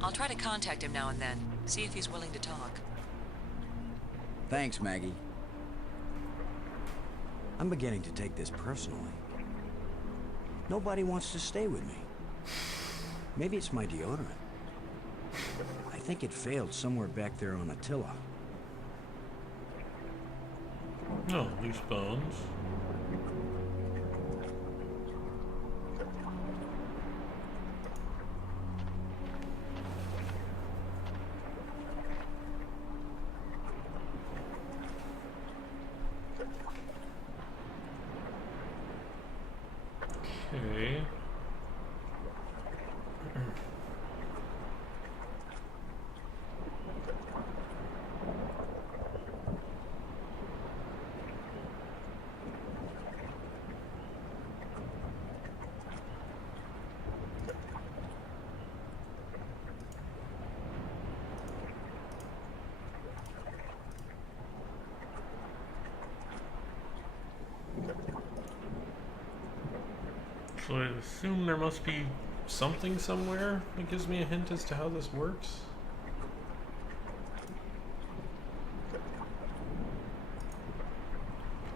I'll try to contact him now and then, see if he's willing to talk. Thanks, Maggie. I'm beginning to take this personally. Nobody wants to stay with me. Maybe it's my deodorant. I think it failed somewhere back there on Attila. No, loose bones. Okay. So I assume there must be something somewhere that gives me a hint as to how this works.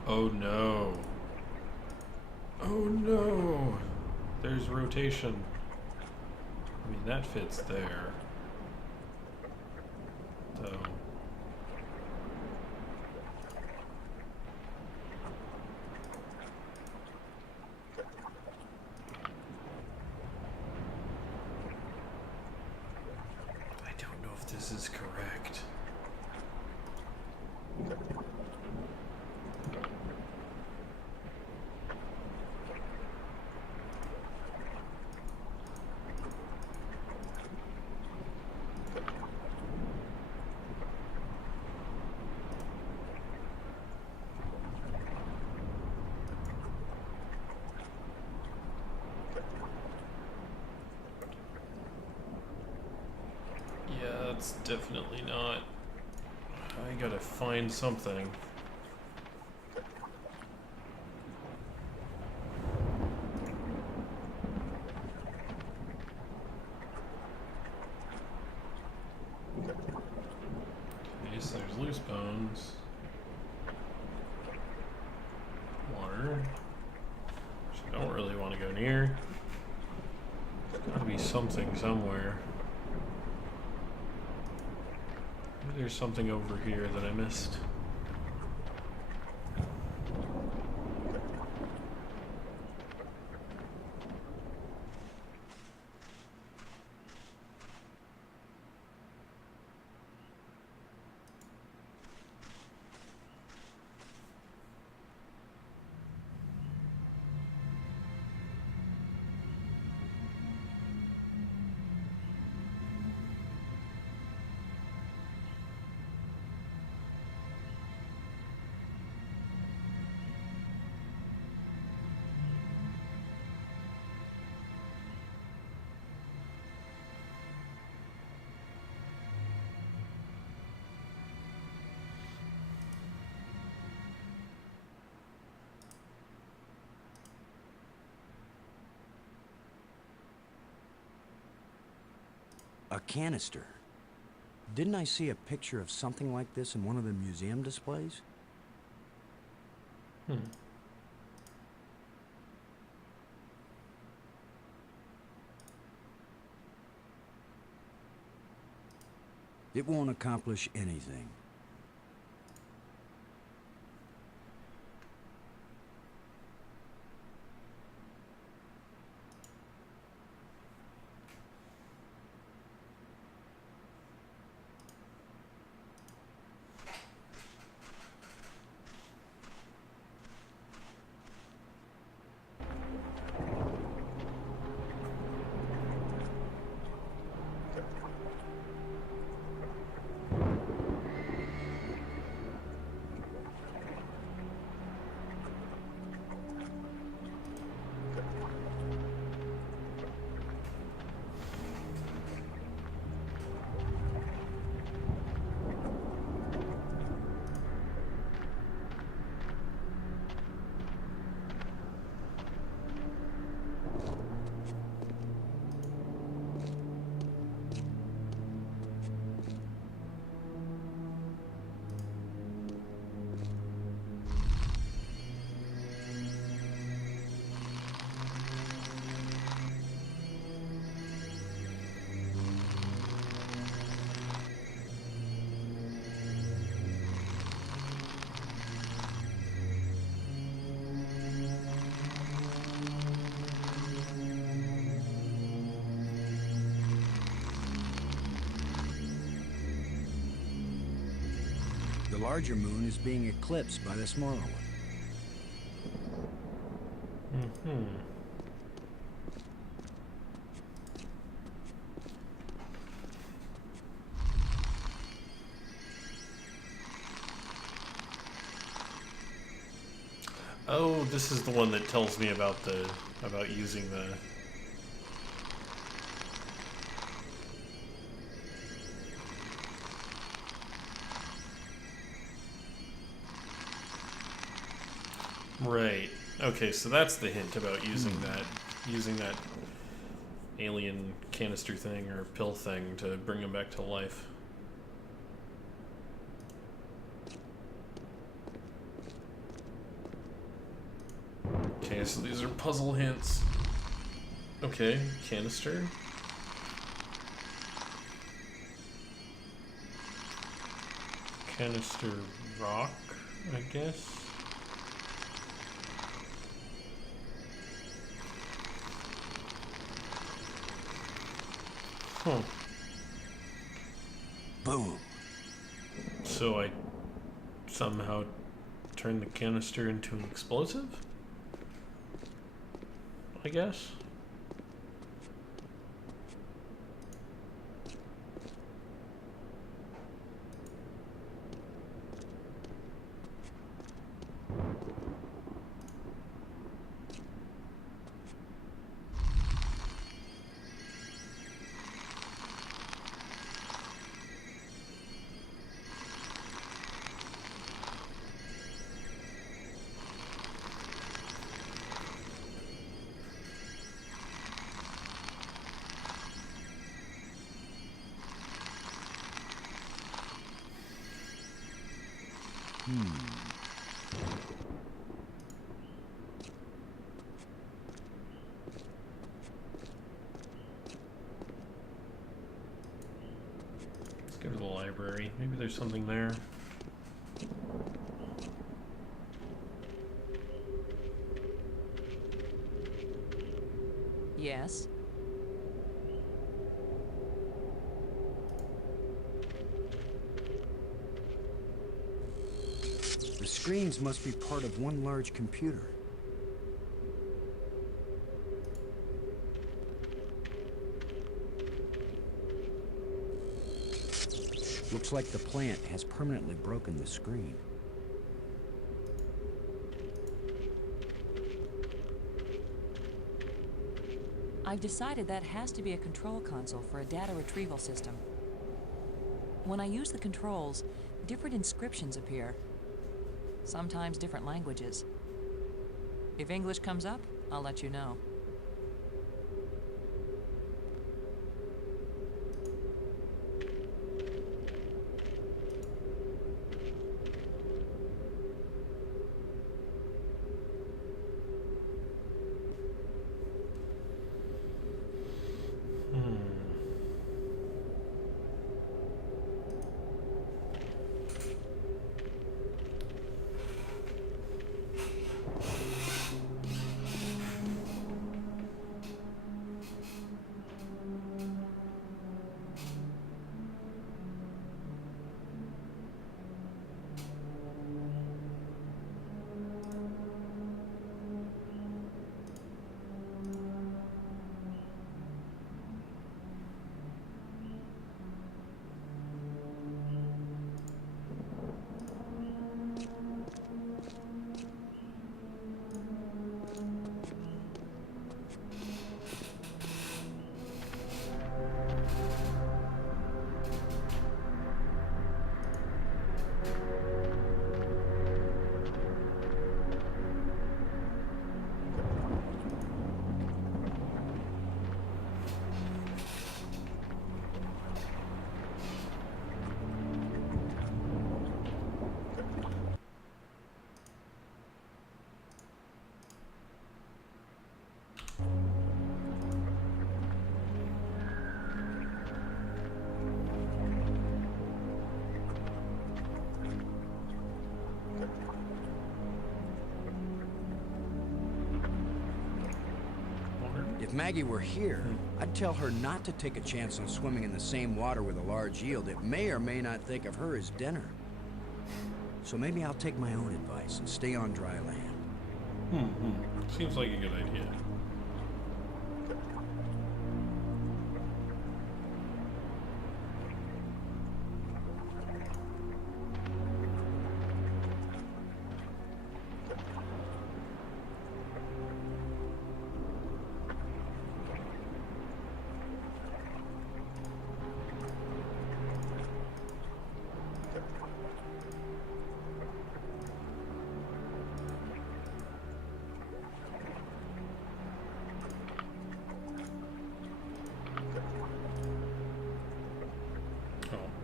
Oh no. Oh no. There's rotation. I mean, that fits there. So. This is correct. That's definitely not. I gotta find something. Okay, so there's loose bones. Water. Which I don't really want to go near. There's gotta be something somewhere. Maybe there's something over here that I missed. A canister. Didn't I see a picture of something like this in one of the museum displays? It won't accomplish anything. The larger moon is being eclipsed by the smaller one. Oh, this is the one that tells me about using the... Right. Okay, so that's the hint about using that alien canister thing or pill thing to bring him back to life. Okay, so these are puzzle hints. Okay, canister. Canister rock, I guess. Huh. Boom. So I somehow turn the canister into an explosive? I guess. Let's go to the library. Maybe there's something there. Yes? The screens must be part of one large computer. Looks like the plant has permanently broken the screen. I've decided that has to be a control console for a data retrieval system. When I use the controls, different inscriptions appear. Sometimes different languages. If English comes up, I'll let you know. If Maggie were here, I'd tell her not to take a chance on swimming in the same water with a large eel that may or may not think of her as dinner. So maybe I'll take my own advice and stay on dry land. Seems like a good idea.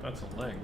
That's a leg.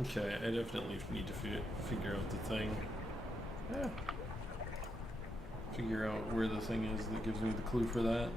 Okay, I definitely need to figure out the thing. Yeah. Figure out where the thing is that gives me the clue for that.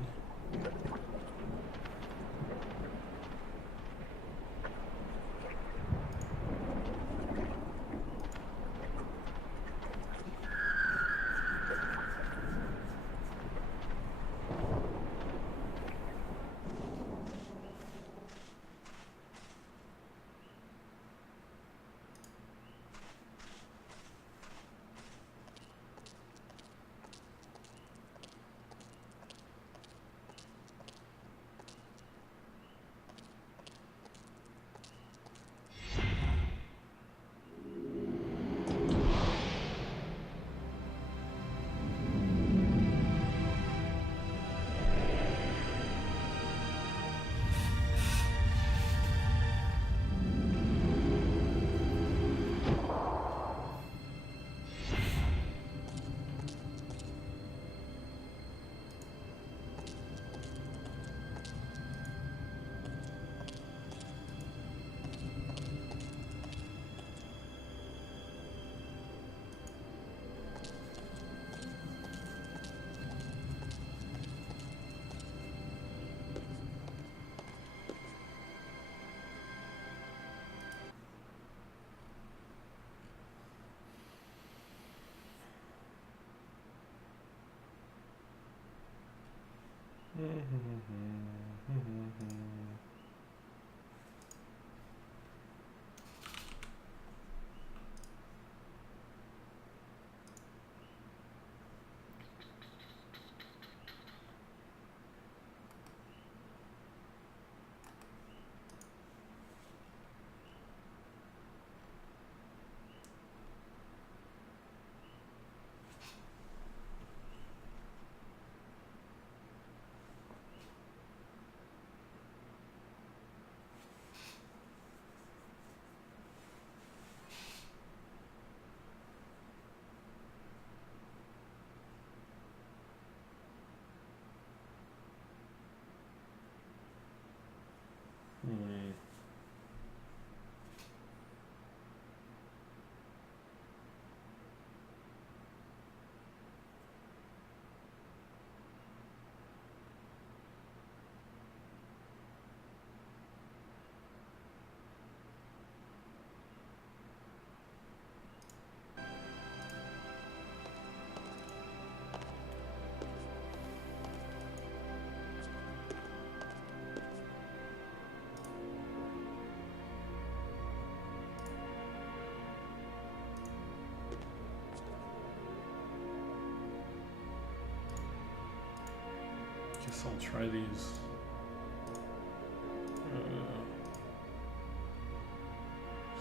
Guess I'll try these.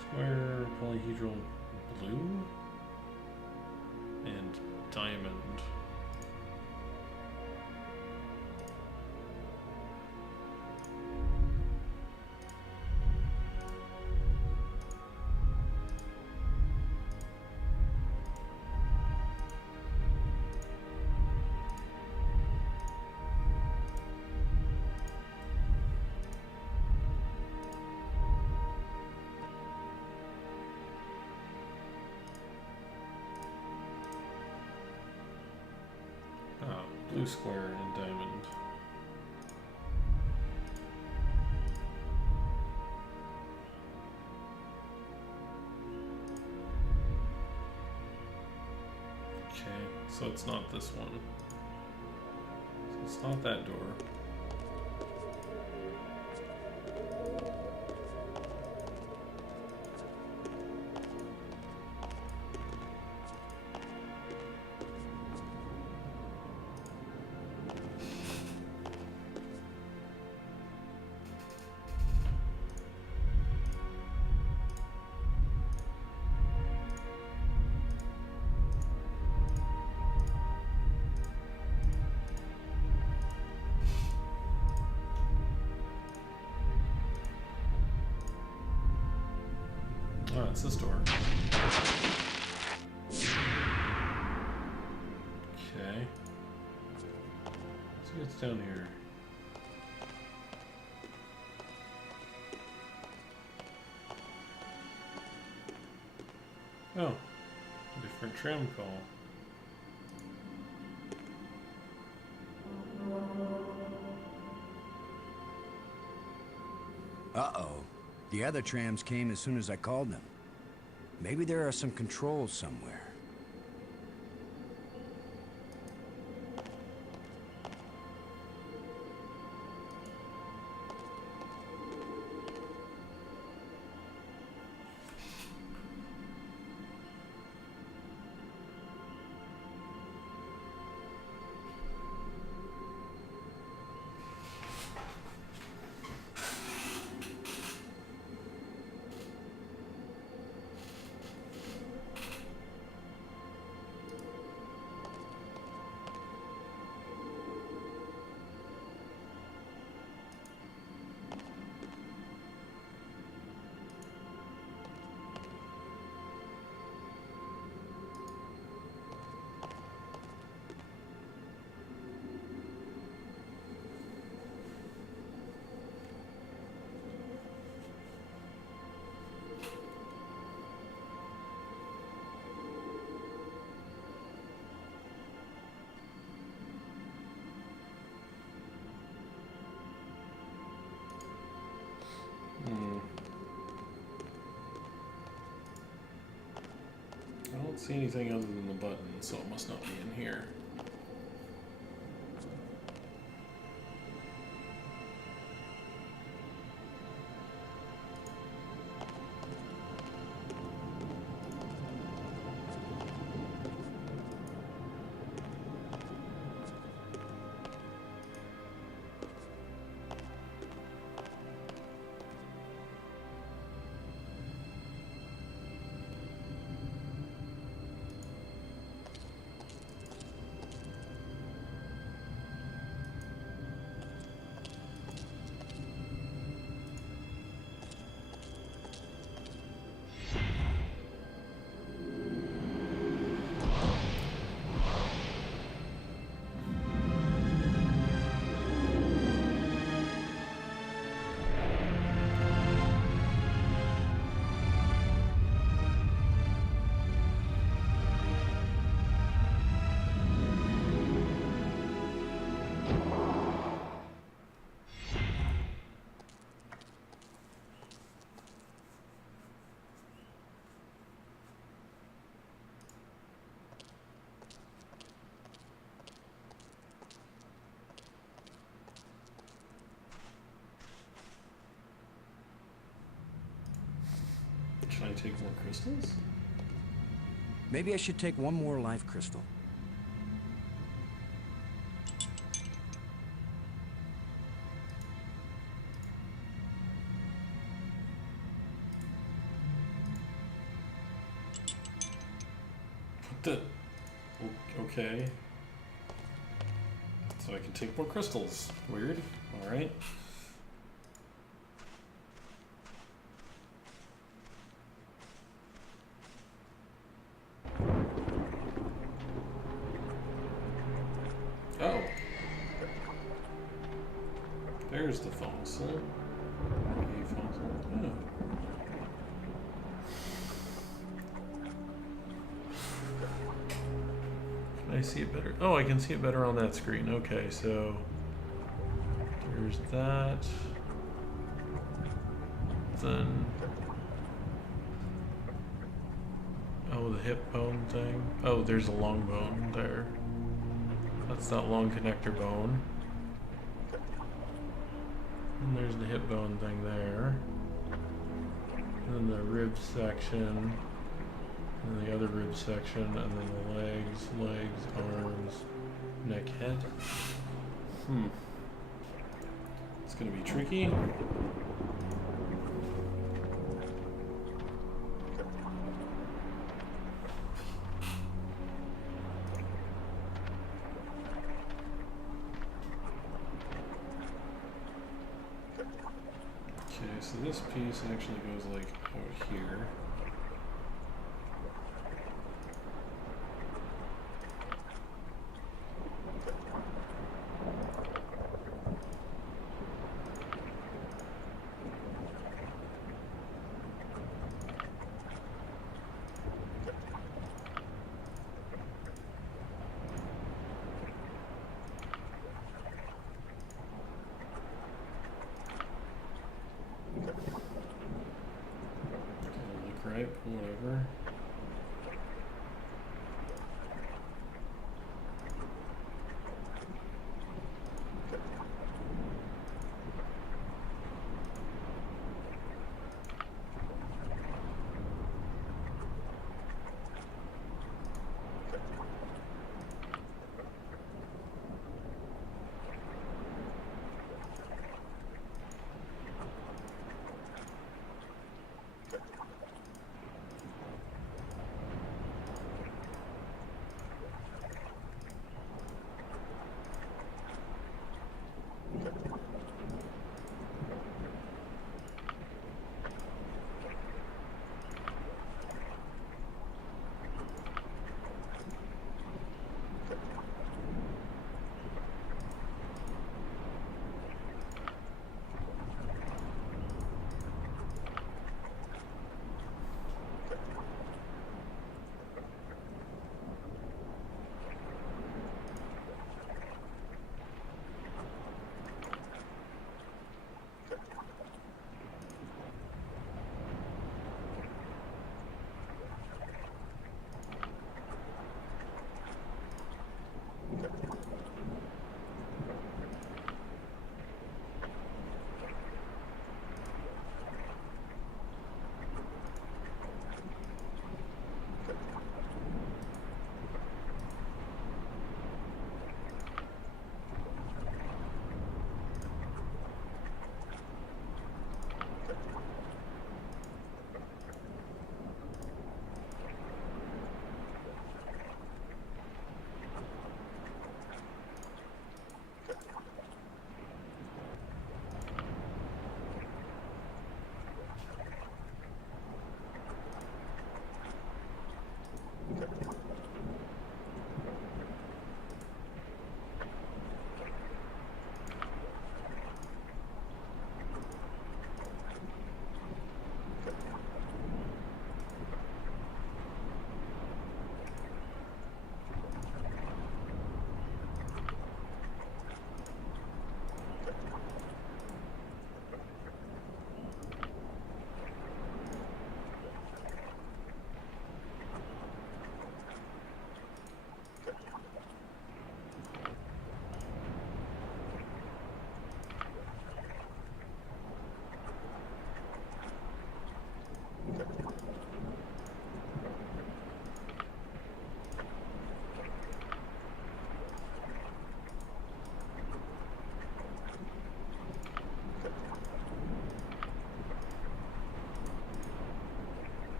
Square, polyhedral blue, and diamond. Blue square and diamond. Okay, so it's not this one. So it's not that door. Oh, it's this door. Okay. Let's see what's down here. Oh, a different tram call. Uh-oh. The other trams came as soon as I called them. Maybe there are some controls somewhere. I don't see anything other than the button, so it must not be in here. Can I take more crystals? Maybe I should take one more life crystal. What the? Okay. So I can take more crystals. Weird. Alright. Oh. There's the fossil. A fossil. Oh. Can I see it better? Oh, I can see it better on that screen. Okay, so there's that. Then oh, the hip bone thing. Oh, there's a long bone there. That's that long connector bone. And there's the hip bone thing there. And then the rib section. And the other rib section. And then the legs, arms, neck, head. It's gonna be tricky. Okay, so this piece actually goes like out here. Right, whatever.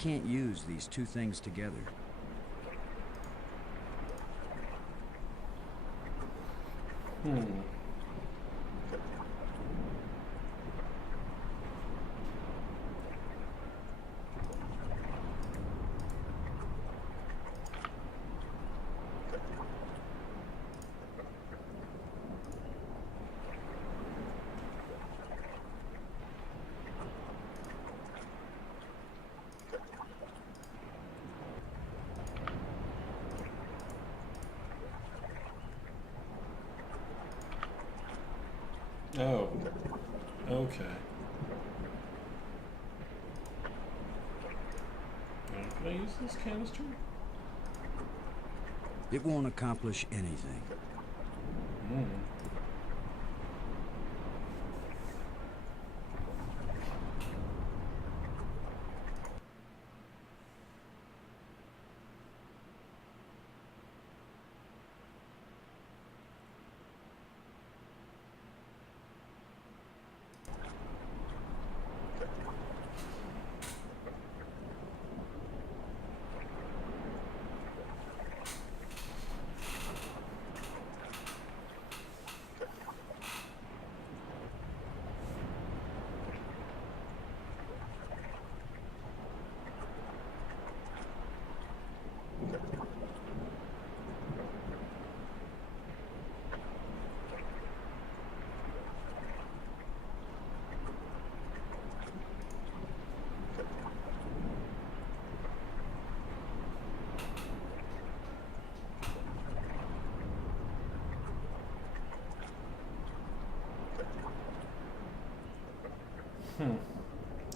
can't use these two things together. Oh, okay. Can I use this canister? It won't accomplish anything.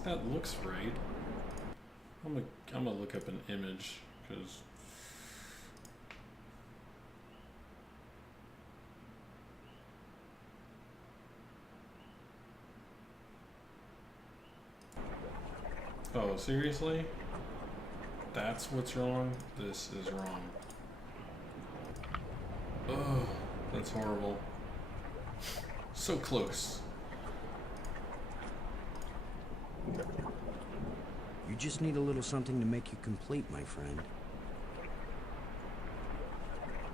That looks right. I'm gonna look up an image because oh, seriously? That's what's wrong? This is wrong. Oh, that's horrible. So close. You just need a little something to make you complete, my friend.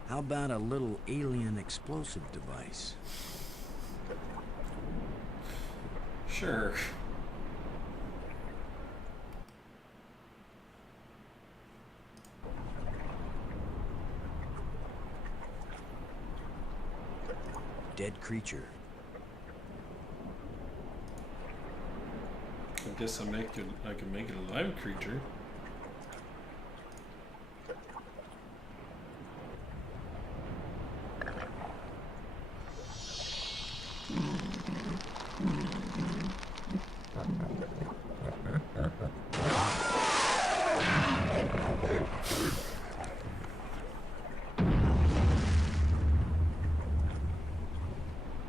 How about a little alien explosive device? Sure. Dead creature. I guess I can make it a live creature.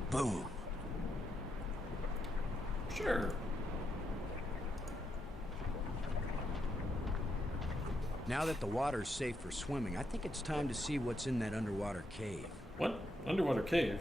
Boom. Sure. Now that the water's safe for swimming, I think it's time to see what's in that underwater cave. What? Underwater cave?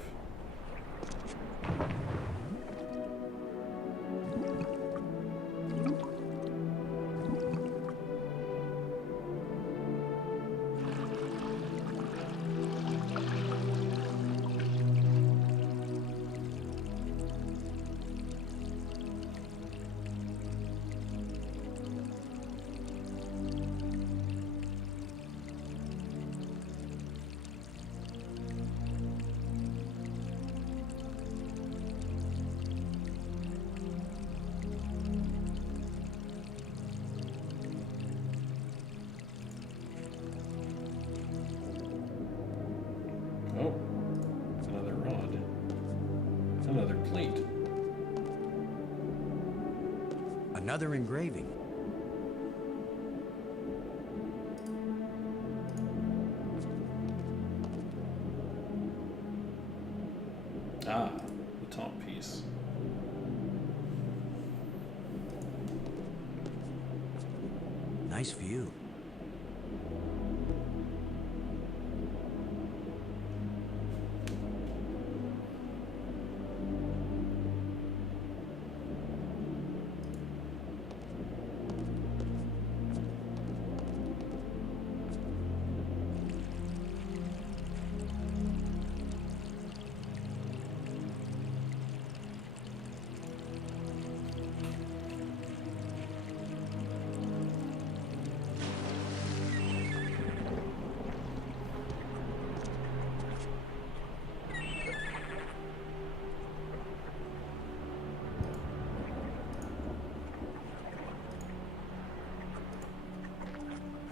Oh, another rod. Another plate. Another engraving. Ah, the top piece. Nice view.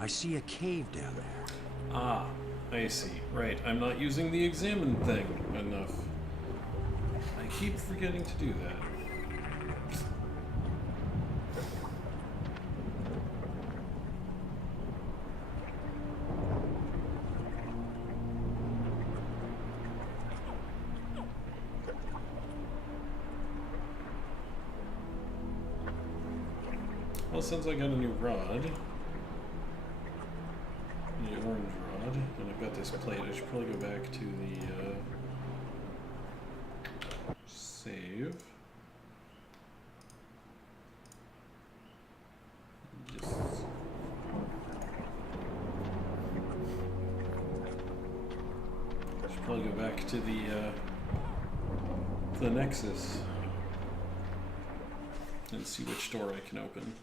see a cave down there. Ah, I see. Right, I'm not using the examine thing enough. I keep forgetting to do that. Well, since I got a new rod, the orange rod, and I've got this plate, I should probably go back to the save. Yes. Should probably go back to the Nexus and see which door I can open.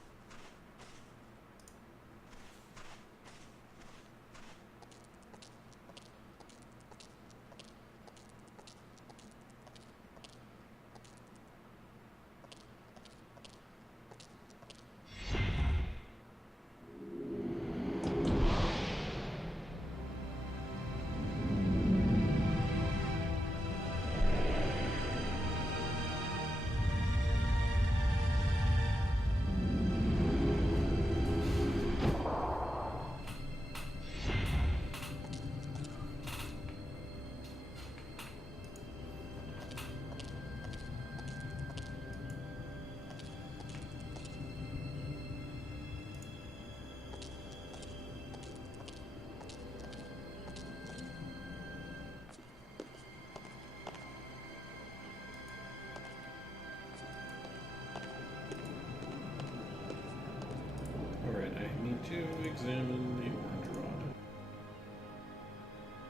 To examine the orange rod.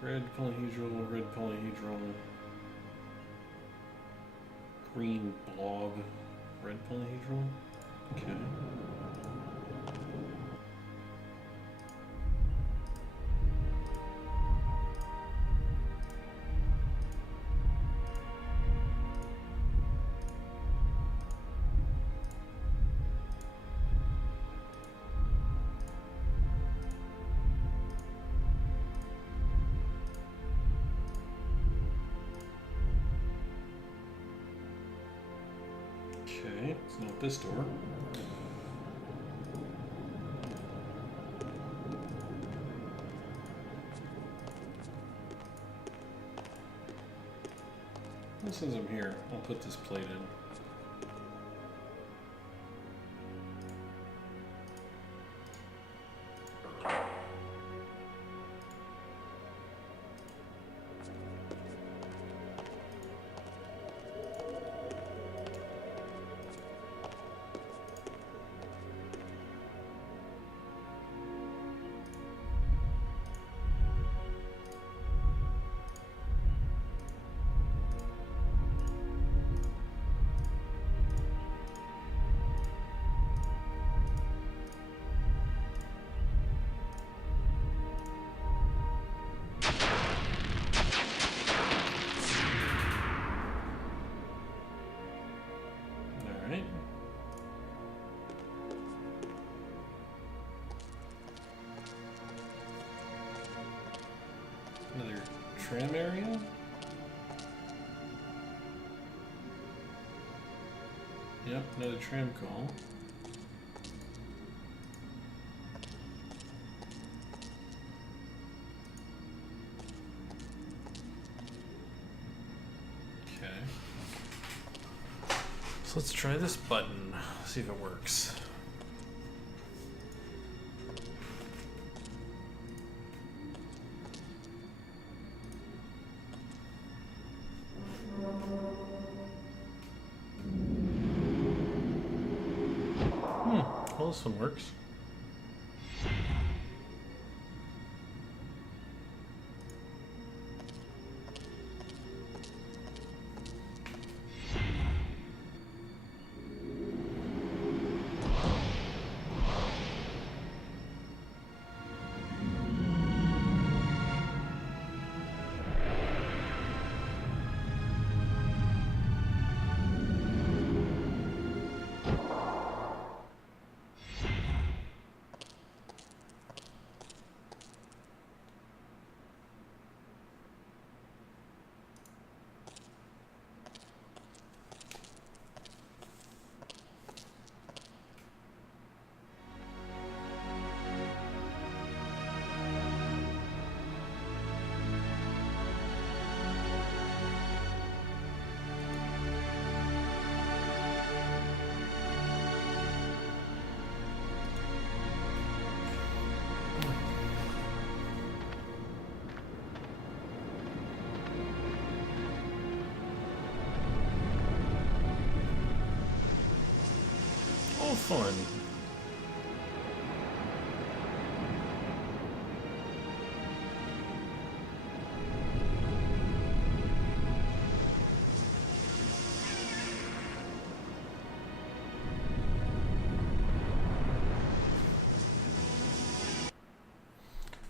Red polyhedral, red polyhedral, green blob, red polyhedral. Okay. Okay, it's not this door. Well, since I'm here, I'll put this plate in. Alright. Another tram area? Yep, another tram call. Okay. So let's try this button, see if it works. Well, this one works. fun.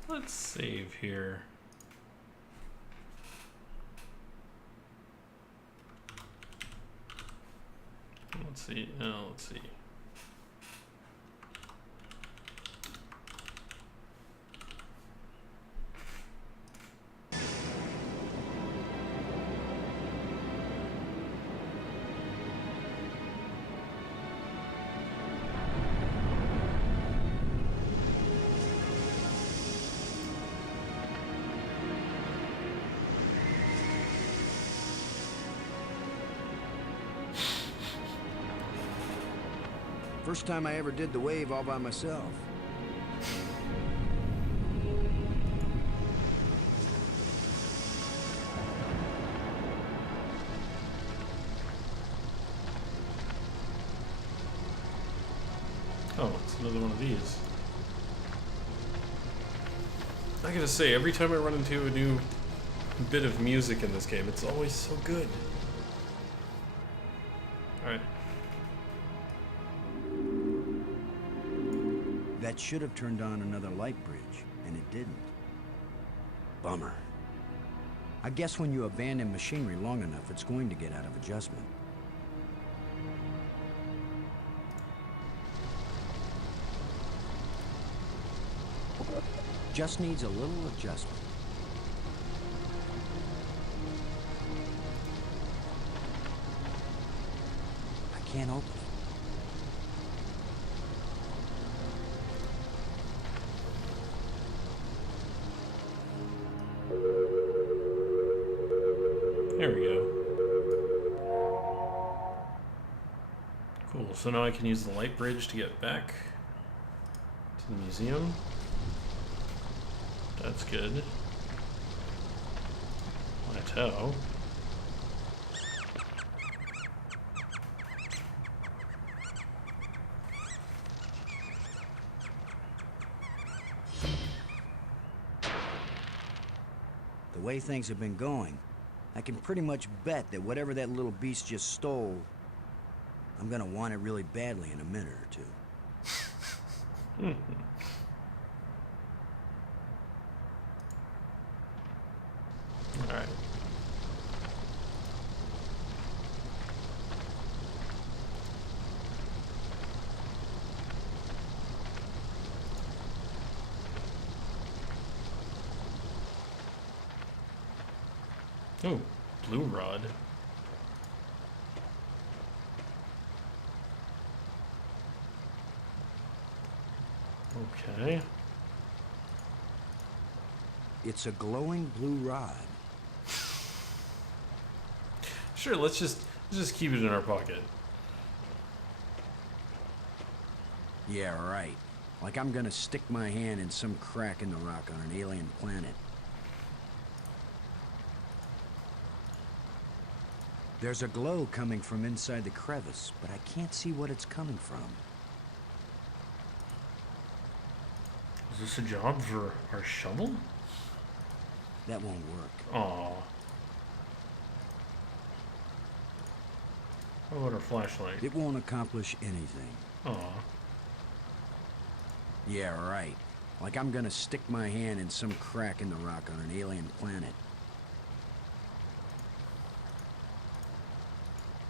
Let's save here. Let's see. No, let's see. First time I ever did the wave all by myself. Oh, it's another one of these. I gotta say, every time I run into a new bit of music in this game, it's always so good. Alright. That should have turned on another light bridge, and it didn't. Bummer. I guess when you abandon machinery long enough, it's going to get out of adjustment. Just needs a little adjustment. I can't open it. There we go. Cool, so now I can use the light bridge to get back to the museum. That's good. Plateau. The way things have been going, I can pretty much bet that whatever that little beast just stole, I'm gonna want it really badly in a minute or two. Alright. Oh, blue rod. Okay. It's a glowing blue rod. Sure, let's just keep it in our pocket. Yeah, right. Like I'm gonna stick my hand in some crack in the rock on an alien planet. There's a glow coming from inside the crevice, but I can't see what it's coming from. Is this a job for our shovel? That won't work. Aw. How about our flashlight? It won't accomplish anything. Aw. Yeah, right. Like I'm gonna stick my hand in some crack in the rock on an alien planet.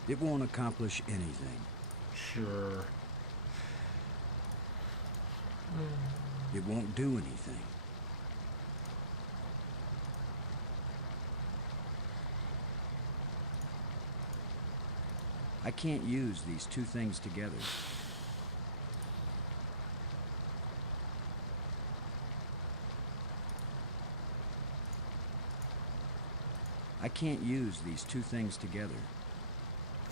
It won't accomplish anything. Sure. It won't do anything. I can't use these two things together. I can't use these two things together.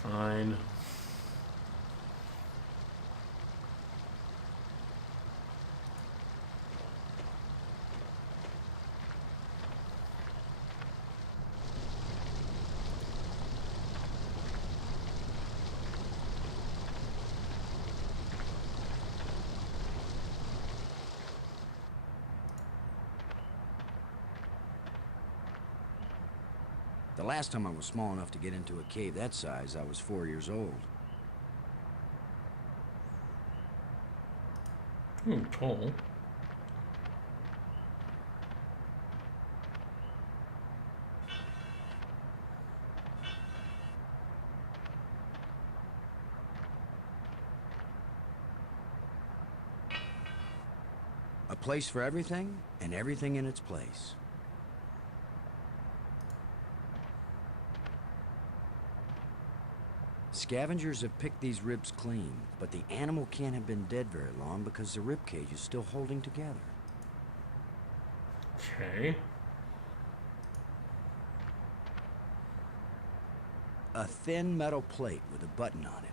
Fine. The last time I was small enough to get into a cave that size, I was 4 years old. Tall. A place for everything, and everything in its place. Scavengers have picked these ribs clean, but the animal can't have been dead very long because the rib cage is still holding together. Okay. A thin metal plate with a button on it.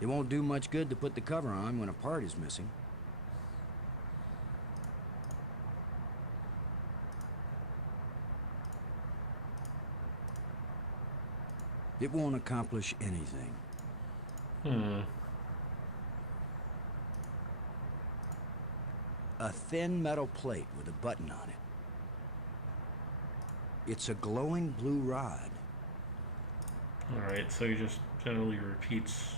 It won't do much good to put the cover on when a part is missing. It won't accomplish anything. A thin metal plate with a button on it. It's a glowing blue rod. Alright, so he just generally repeats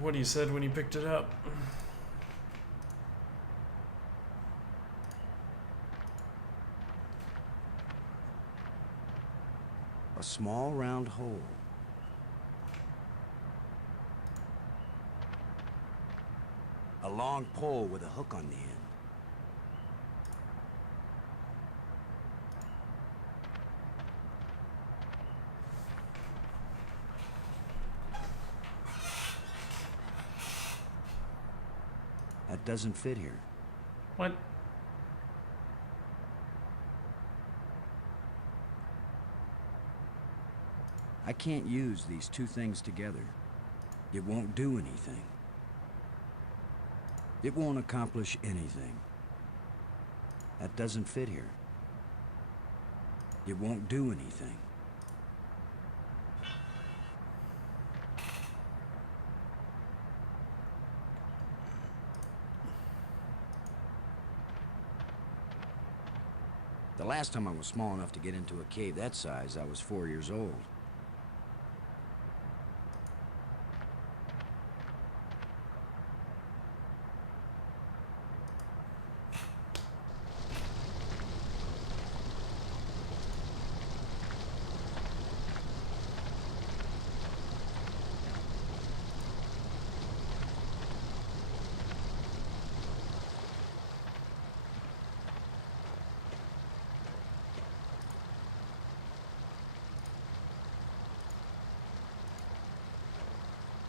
what he said when he picked it up. A small round hole. A long pole with a hook on the end. That doesn't fit here. What? I can't use these two things together. It won't do anything. It won't accomplish anything. That doesn't fit here. It won't do anything. The last time I was small enough to get into a cave that size, I was 4 years old.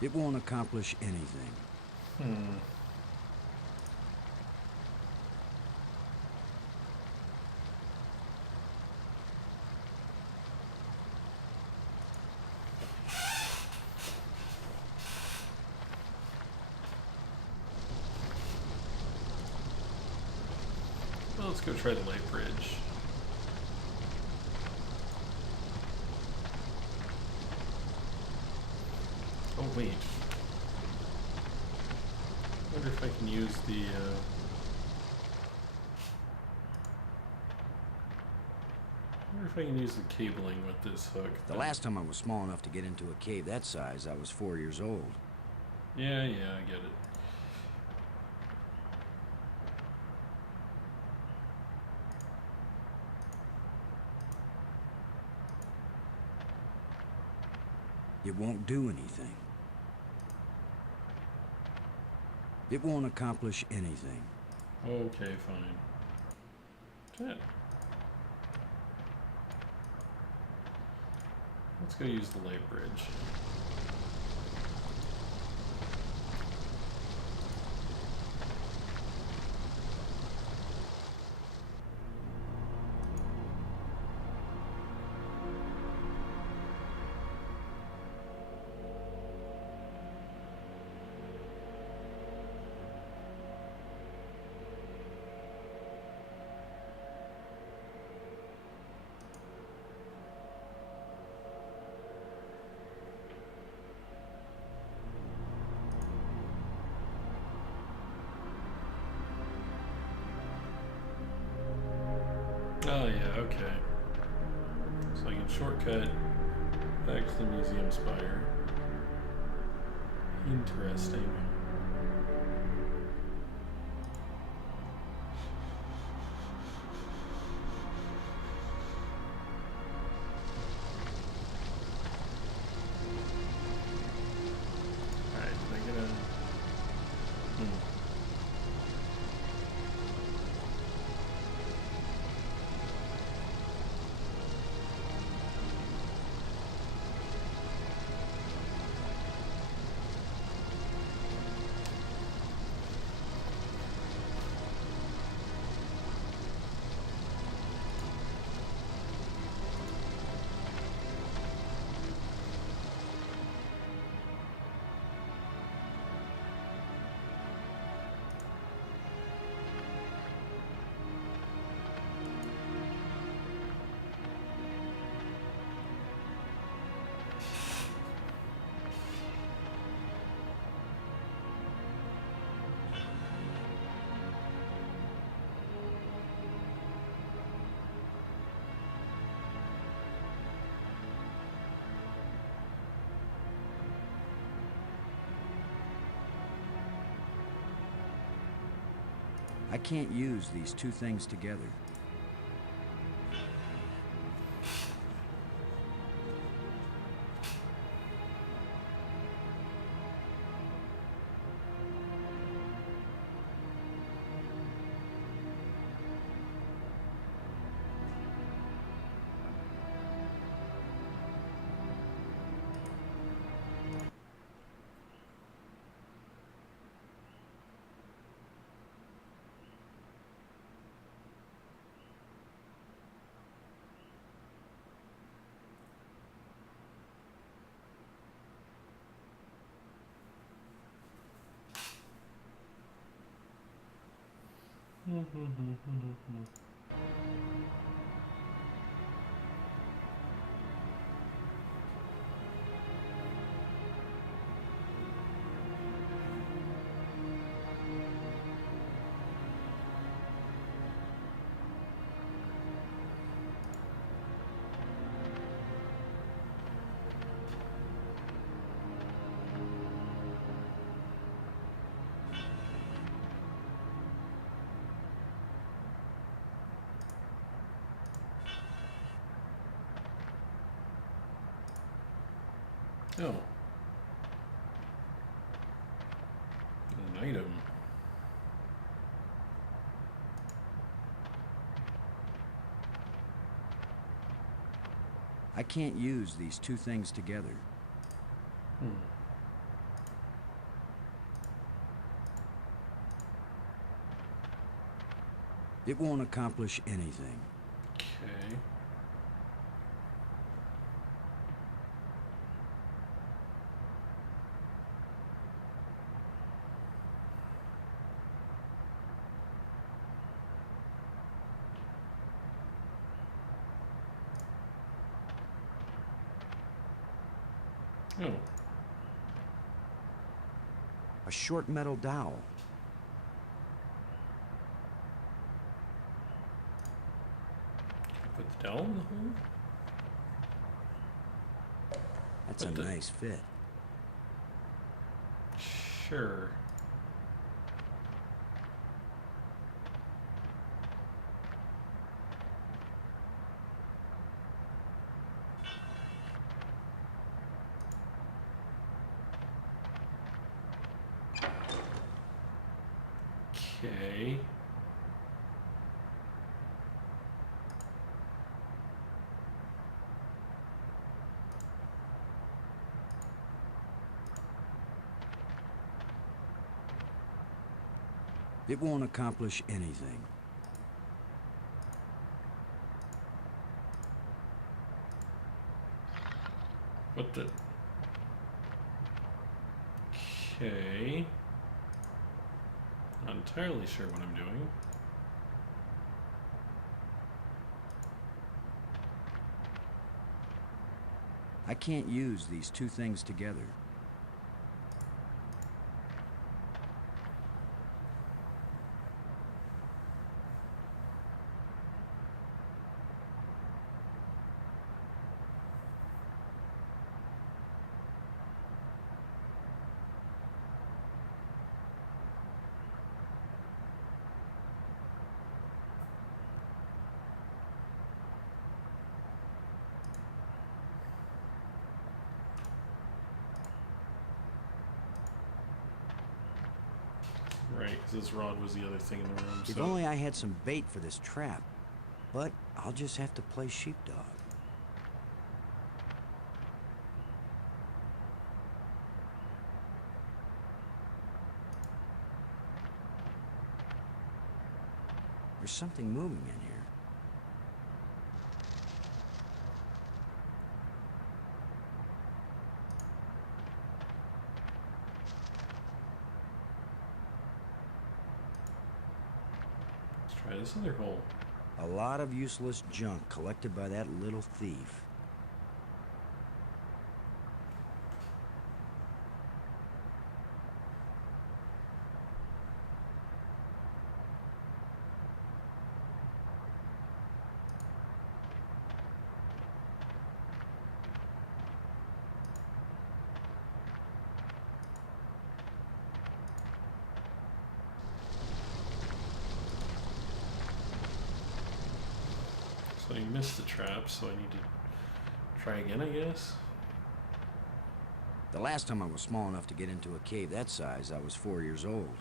It won't accomplish anything. Well, let's go try the light bridge. Oh, wait. I wonder if I can use the, I wonder if I can use the cabling with this hook. The last time I was small enough to get into a cave that size, I was 4 years old. Yeah, I get it. It won't do anything. It won't accomplish anything. Okay, fine. Shit. Let's go use the light bridge. Okay. So I can shortcut back to the museum spire. Interesting. Alright, did I get a... I can't use these two things together. Oh. An item. I can't use these two things together. It won't accomplish anything. Okay. Oh. A short metal dowel. Put the dowel in the hole? That's a nice fit. Sure. Okay. It won't accomplish anything. What the... Okay. Not entirely sure what I'm doing. I can't use these two things together. Right, because this rod was the other thing in the room. If So. only I had some bait for this trap. But I'll just have to play sheepdog. There's something moving in here. Let's try this other hole. A lot of useless junk collected by that little thief. So you missed the trap, so I need to try again, I guess. The last time I was small enough to get into a cave that size, I was 4 years old.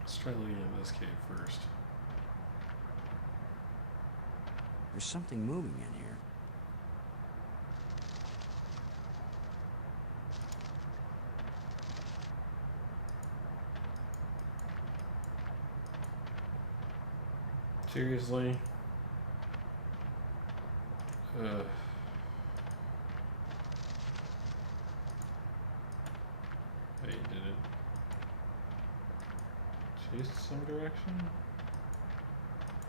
Let's try looking at this cave first. There's something moving in here. Seriously? Wait, did it chase some direction?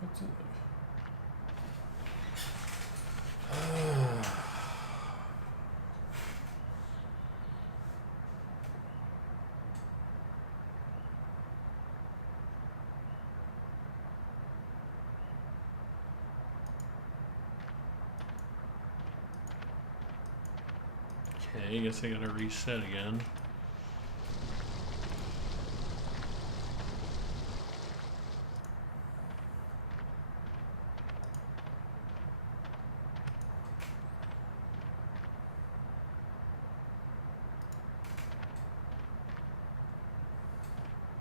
What's it? Okay, I guess I gotta reset again.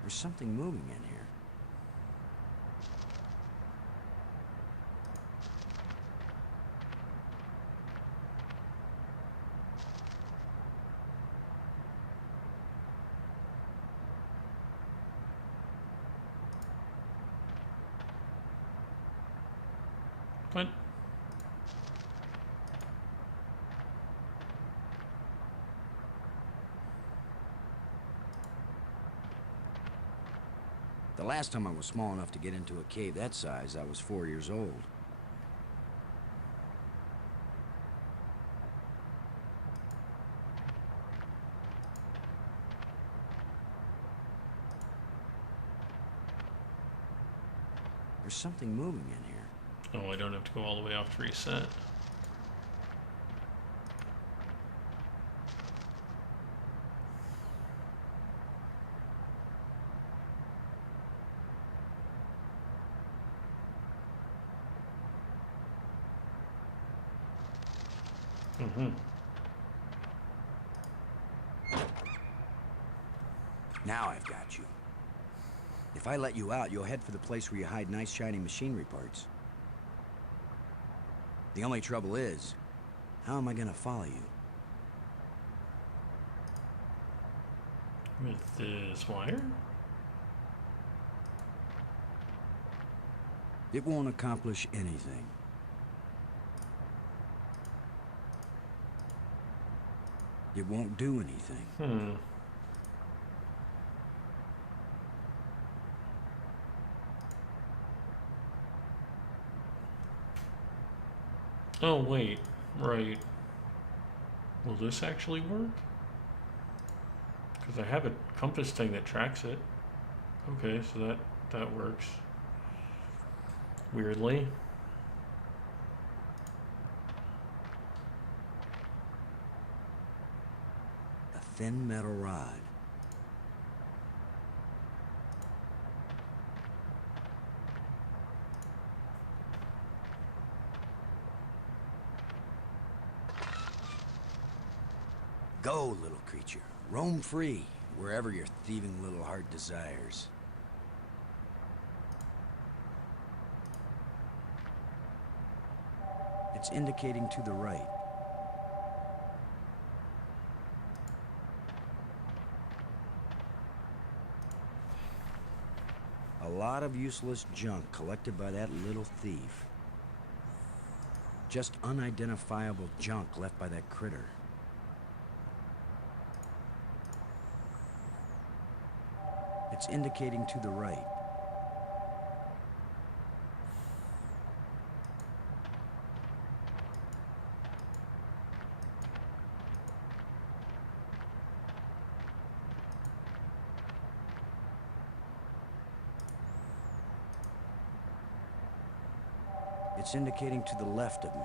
There's something moving in here. What? The last time I was small enough to get into a cave that size, I was 4 years old. There's something moving in here. Oh, I don't have to go all the way off to reset. Now I've got you. If I let you out, you'll head for the place where you hide nice shiny machinery parts. The only trouble is, how am I gonna follow you? With this wire? It won't accomplish anything. It won't do anything. Oh, wait. Right. Will this actually work? Because I have a compass thing that tracks it. Okay, so that works. Weirdly. A thin metal rod. Go, little creature. Roam free, wherever your thieving little heart desires. It's indicating to the right. A lot of useless junk collected by that little thief. Just unidentifiable junk left by that critter. It's indicating to the right. It's indicating to the left of me.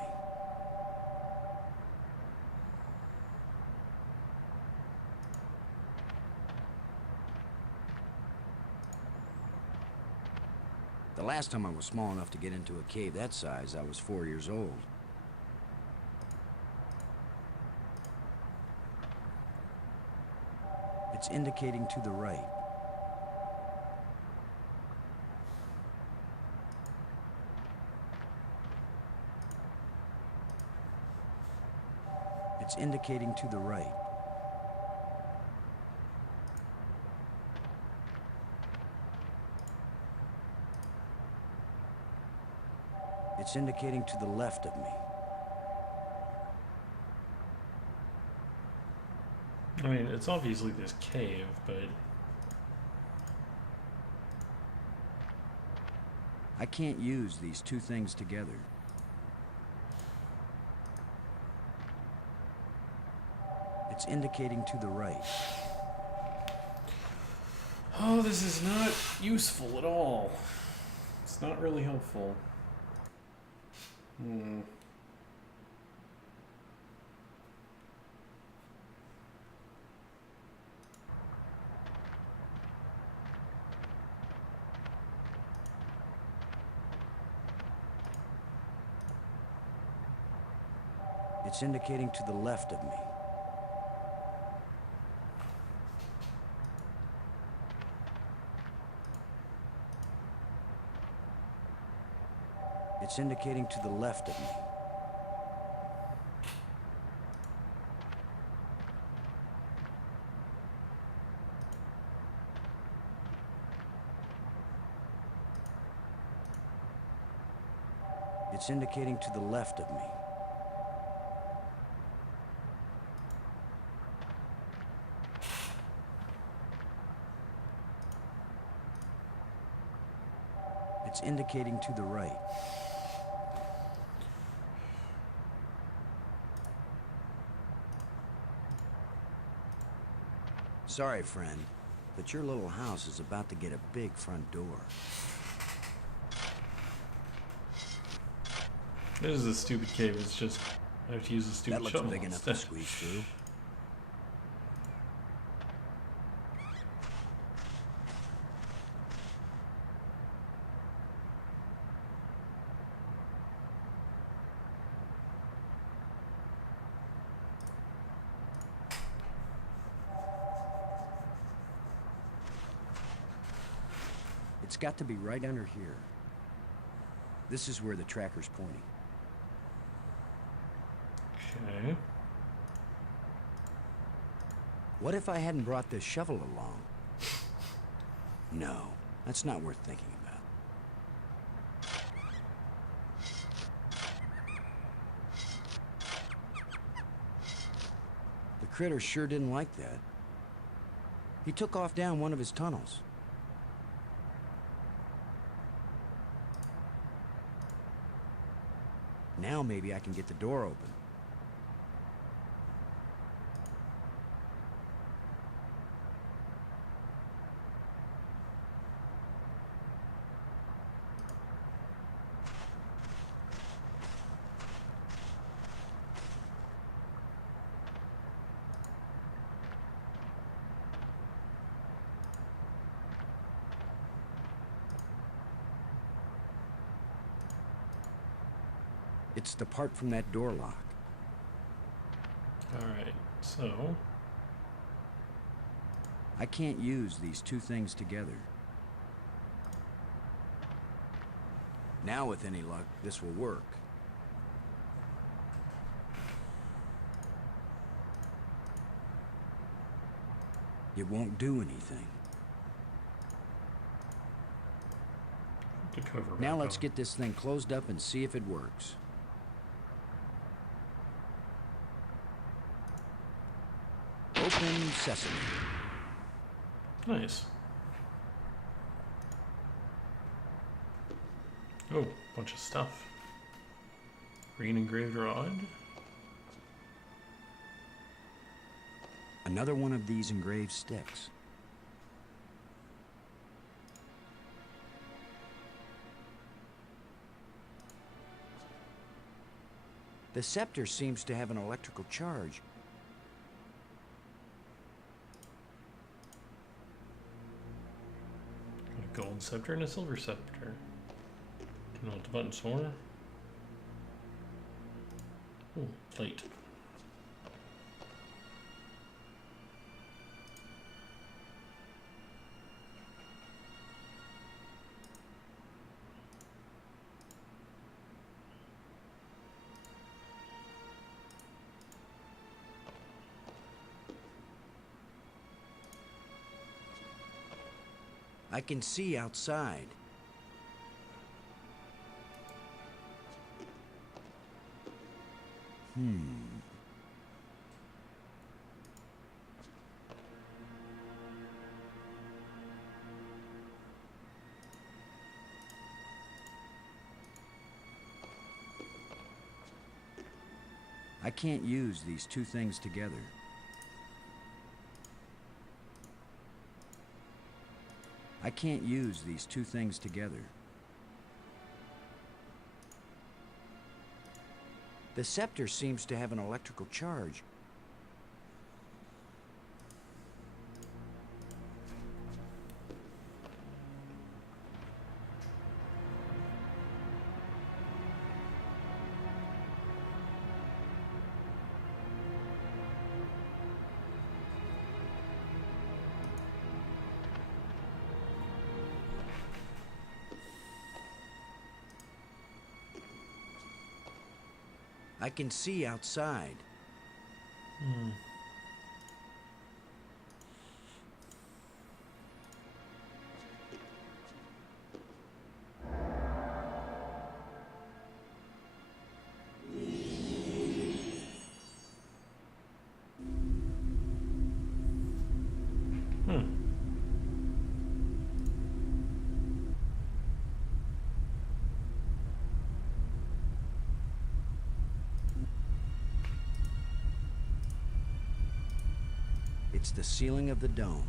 The last time I was small enough to get into a cave that size, I was 4 years old. It's indicating to the right. It's indicating to the right. It's indicating to the left of me. I mean, it's obviously this cave, but... I can't use these two things together. It's indicating to the right. Oh, this is not useful at all. It's not really helpful. It's indicating to the left of me. It's indicating to the left of me. It's indicating to the left of me. It's indicating to the right. Sorry, friend, but your little house is about to get a big front door. This is a stupid cave. It's just I have to use a stupid That looks shovel big enough to instead. squeeze through. It's got to be right under here. This is where the tracker's pointing. Okay. What if I hadn't brought this shovel along? No, that's not worth thinking about. The critter sure didn't like that. He took off down one of his tunnels. Now maybe I can get the door open. It's the part from that door lock. Alright, so I can't use these two things together. Now, with any luck, this will work. It won't do anything. To cover Now back let's on. get this thing closed up and see if it works. Open sesame. Nice. Oh, bunch of stuff. Green engraved rod. Another one of these engraved sticks. The scepter seems to have an electrical charge. A gold scepter and a silver scepter. Do you know what the buttons for? Ooh, plate. I can see outside. I can't use these two things together. I can't use these two things together. The scepter seems to have an electrical charge. I can see outside. It's the ceiling of the dome.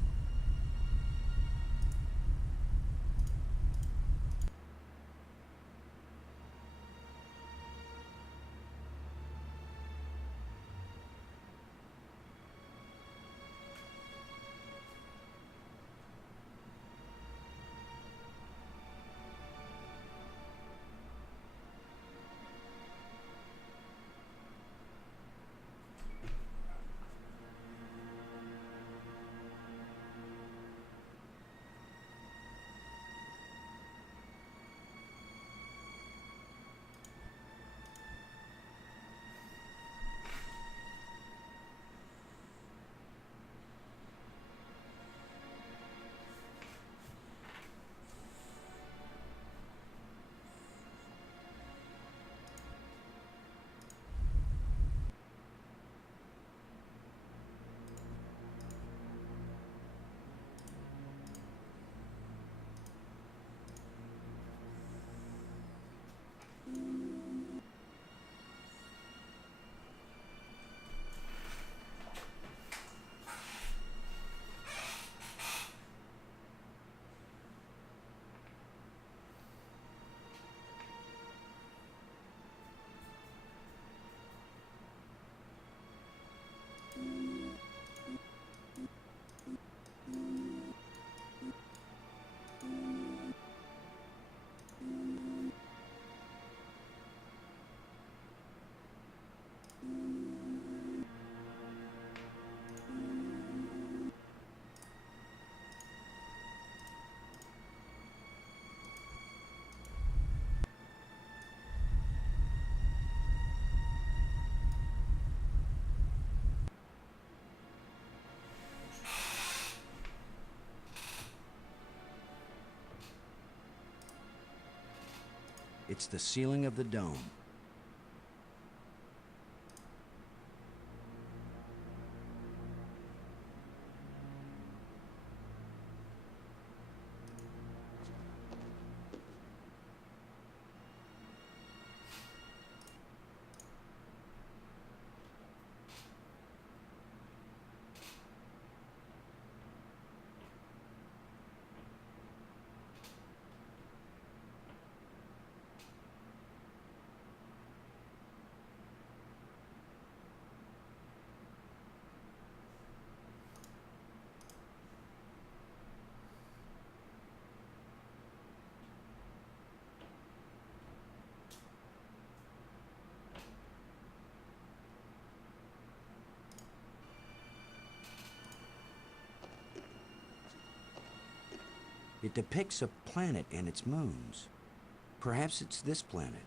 It's the ceiling of the dome. It depicts a planet and its moons. Perhaps it's this planet.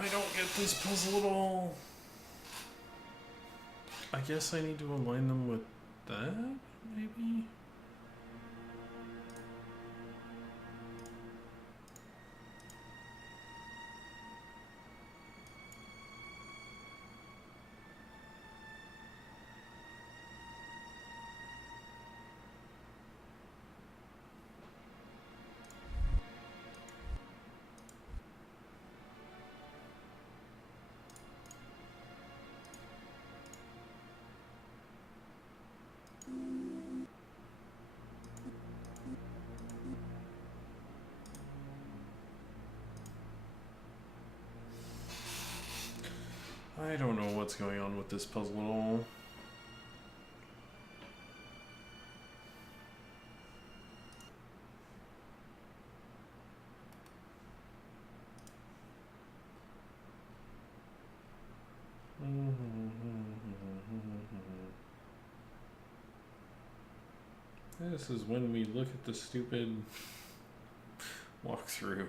I don't get this puzzle at all. I guess I need to align them with that, maybe? I don't know what's going on with this puzzle at all. This is when we look at the stupid walkthrough.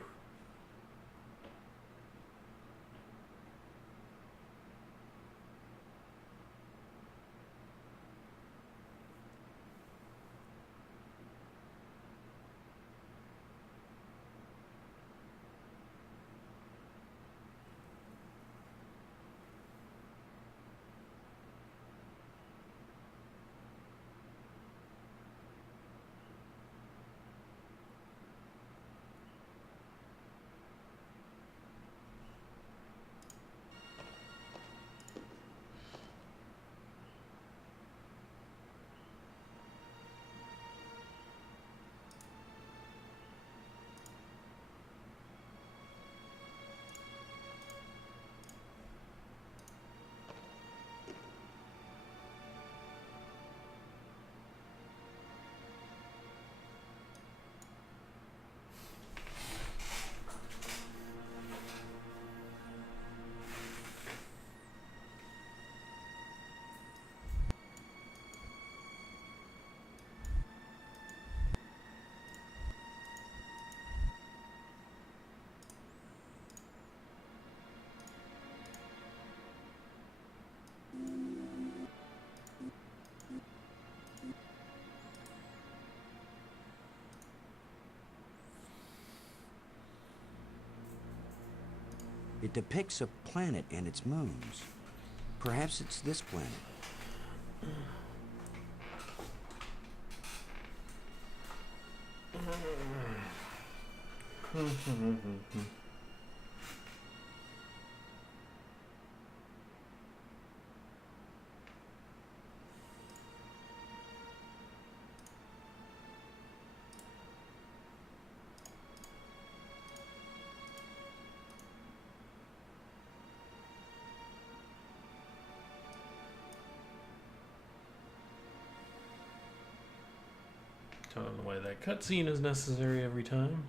It depicts a planet and its moons. Perhaps it's this planet. Don't know why that cutscene is necessary every time.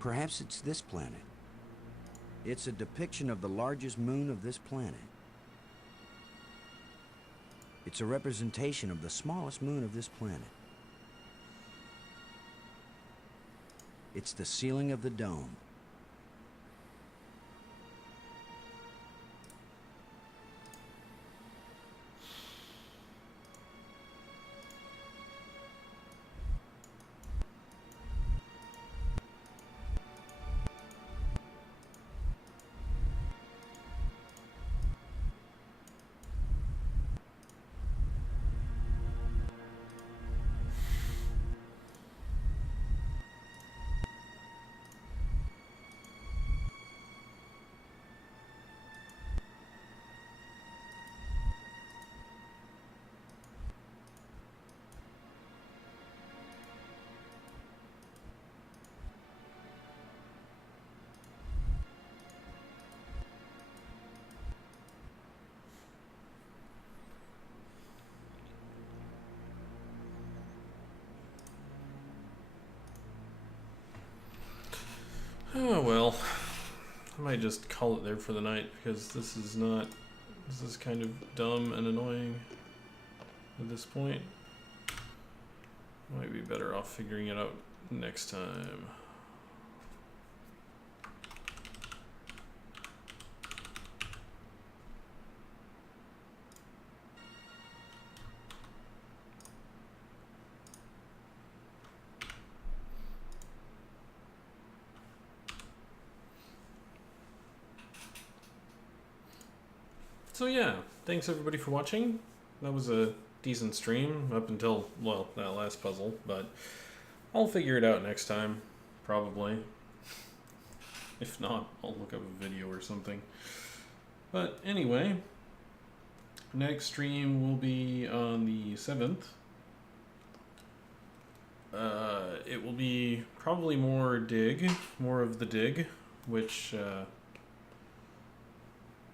Perhaps it's this planet. It's a depiction of the largest moon of this planet. It's a representation of the smallest moon of this planet. It's the ceiling of the dome. Oh well, I might just call it there for the night because this is kind of dumb and annoying at this point. Might be better off figuring it out next time. So yeah, thanks everybody for watching. That was a decent stream up until, well, that last puzzle, but I'll figure it out next time, probably. If not, I'll look up a video or something. But anyway, next stream will be on the 7th. It will be probably more of the dig, which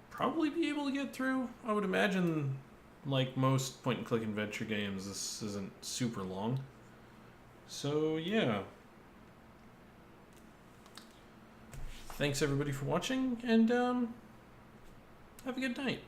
probably be able to get through. I would imagine, like most point-and-click adventure games, this isn't super long. So yeah. Thanks everybody for watching, and have a good night.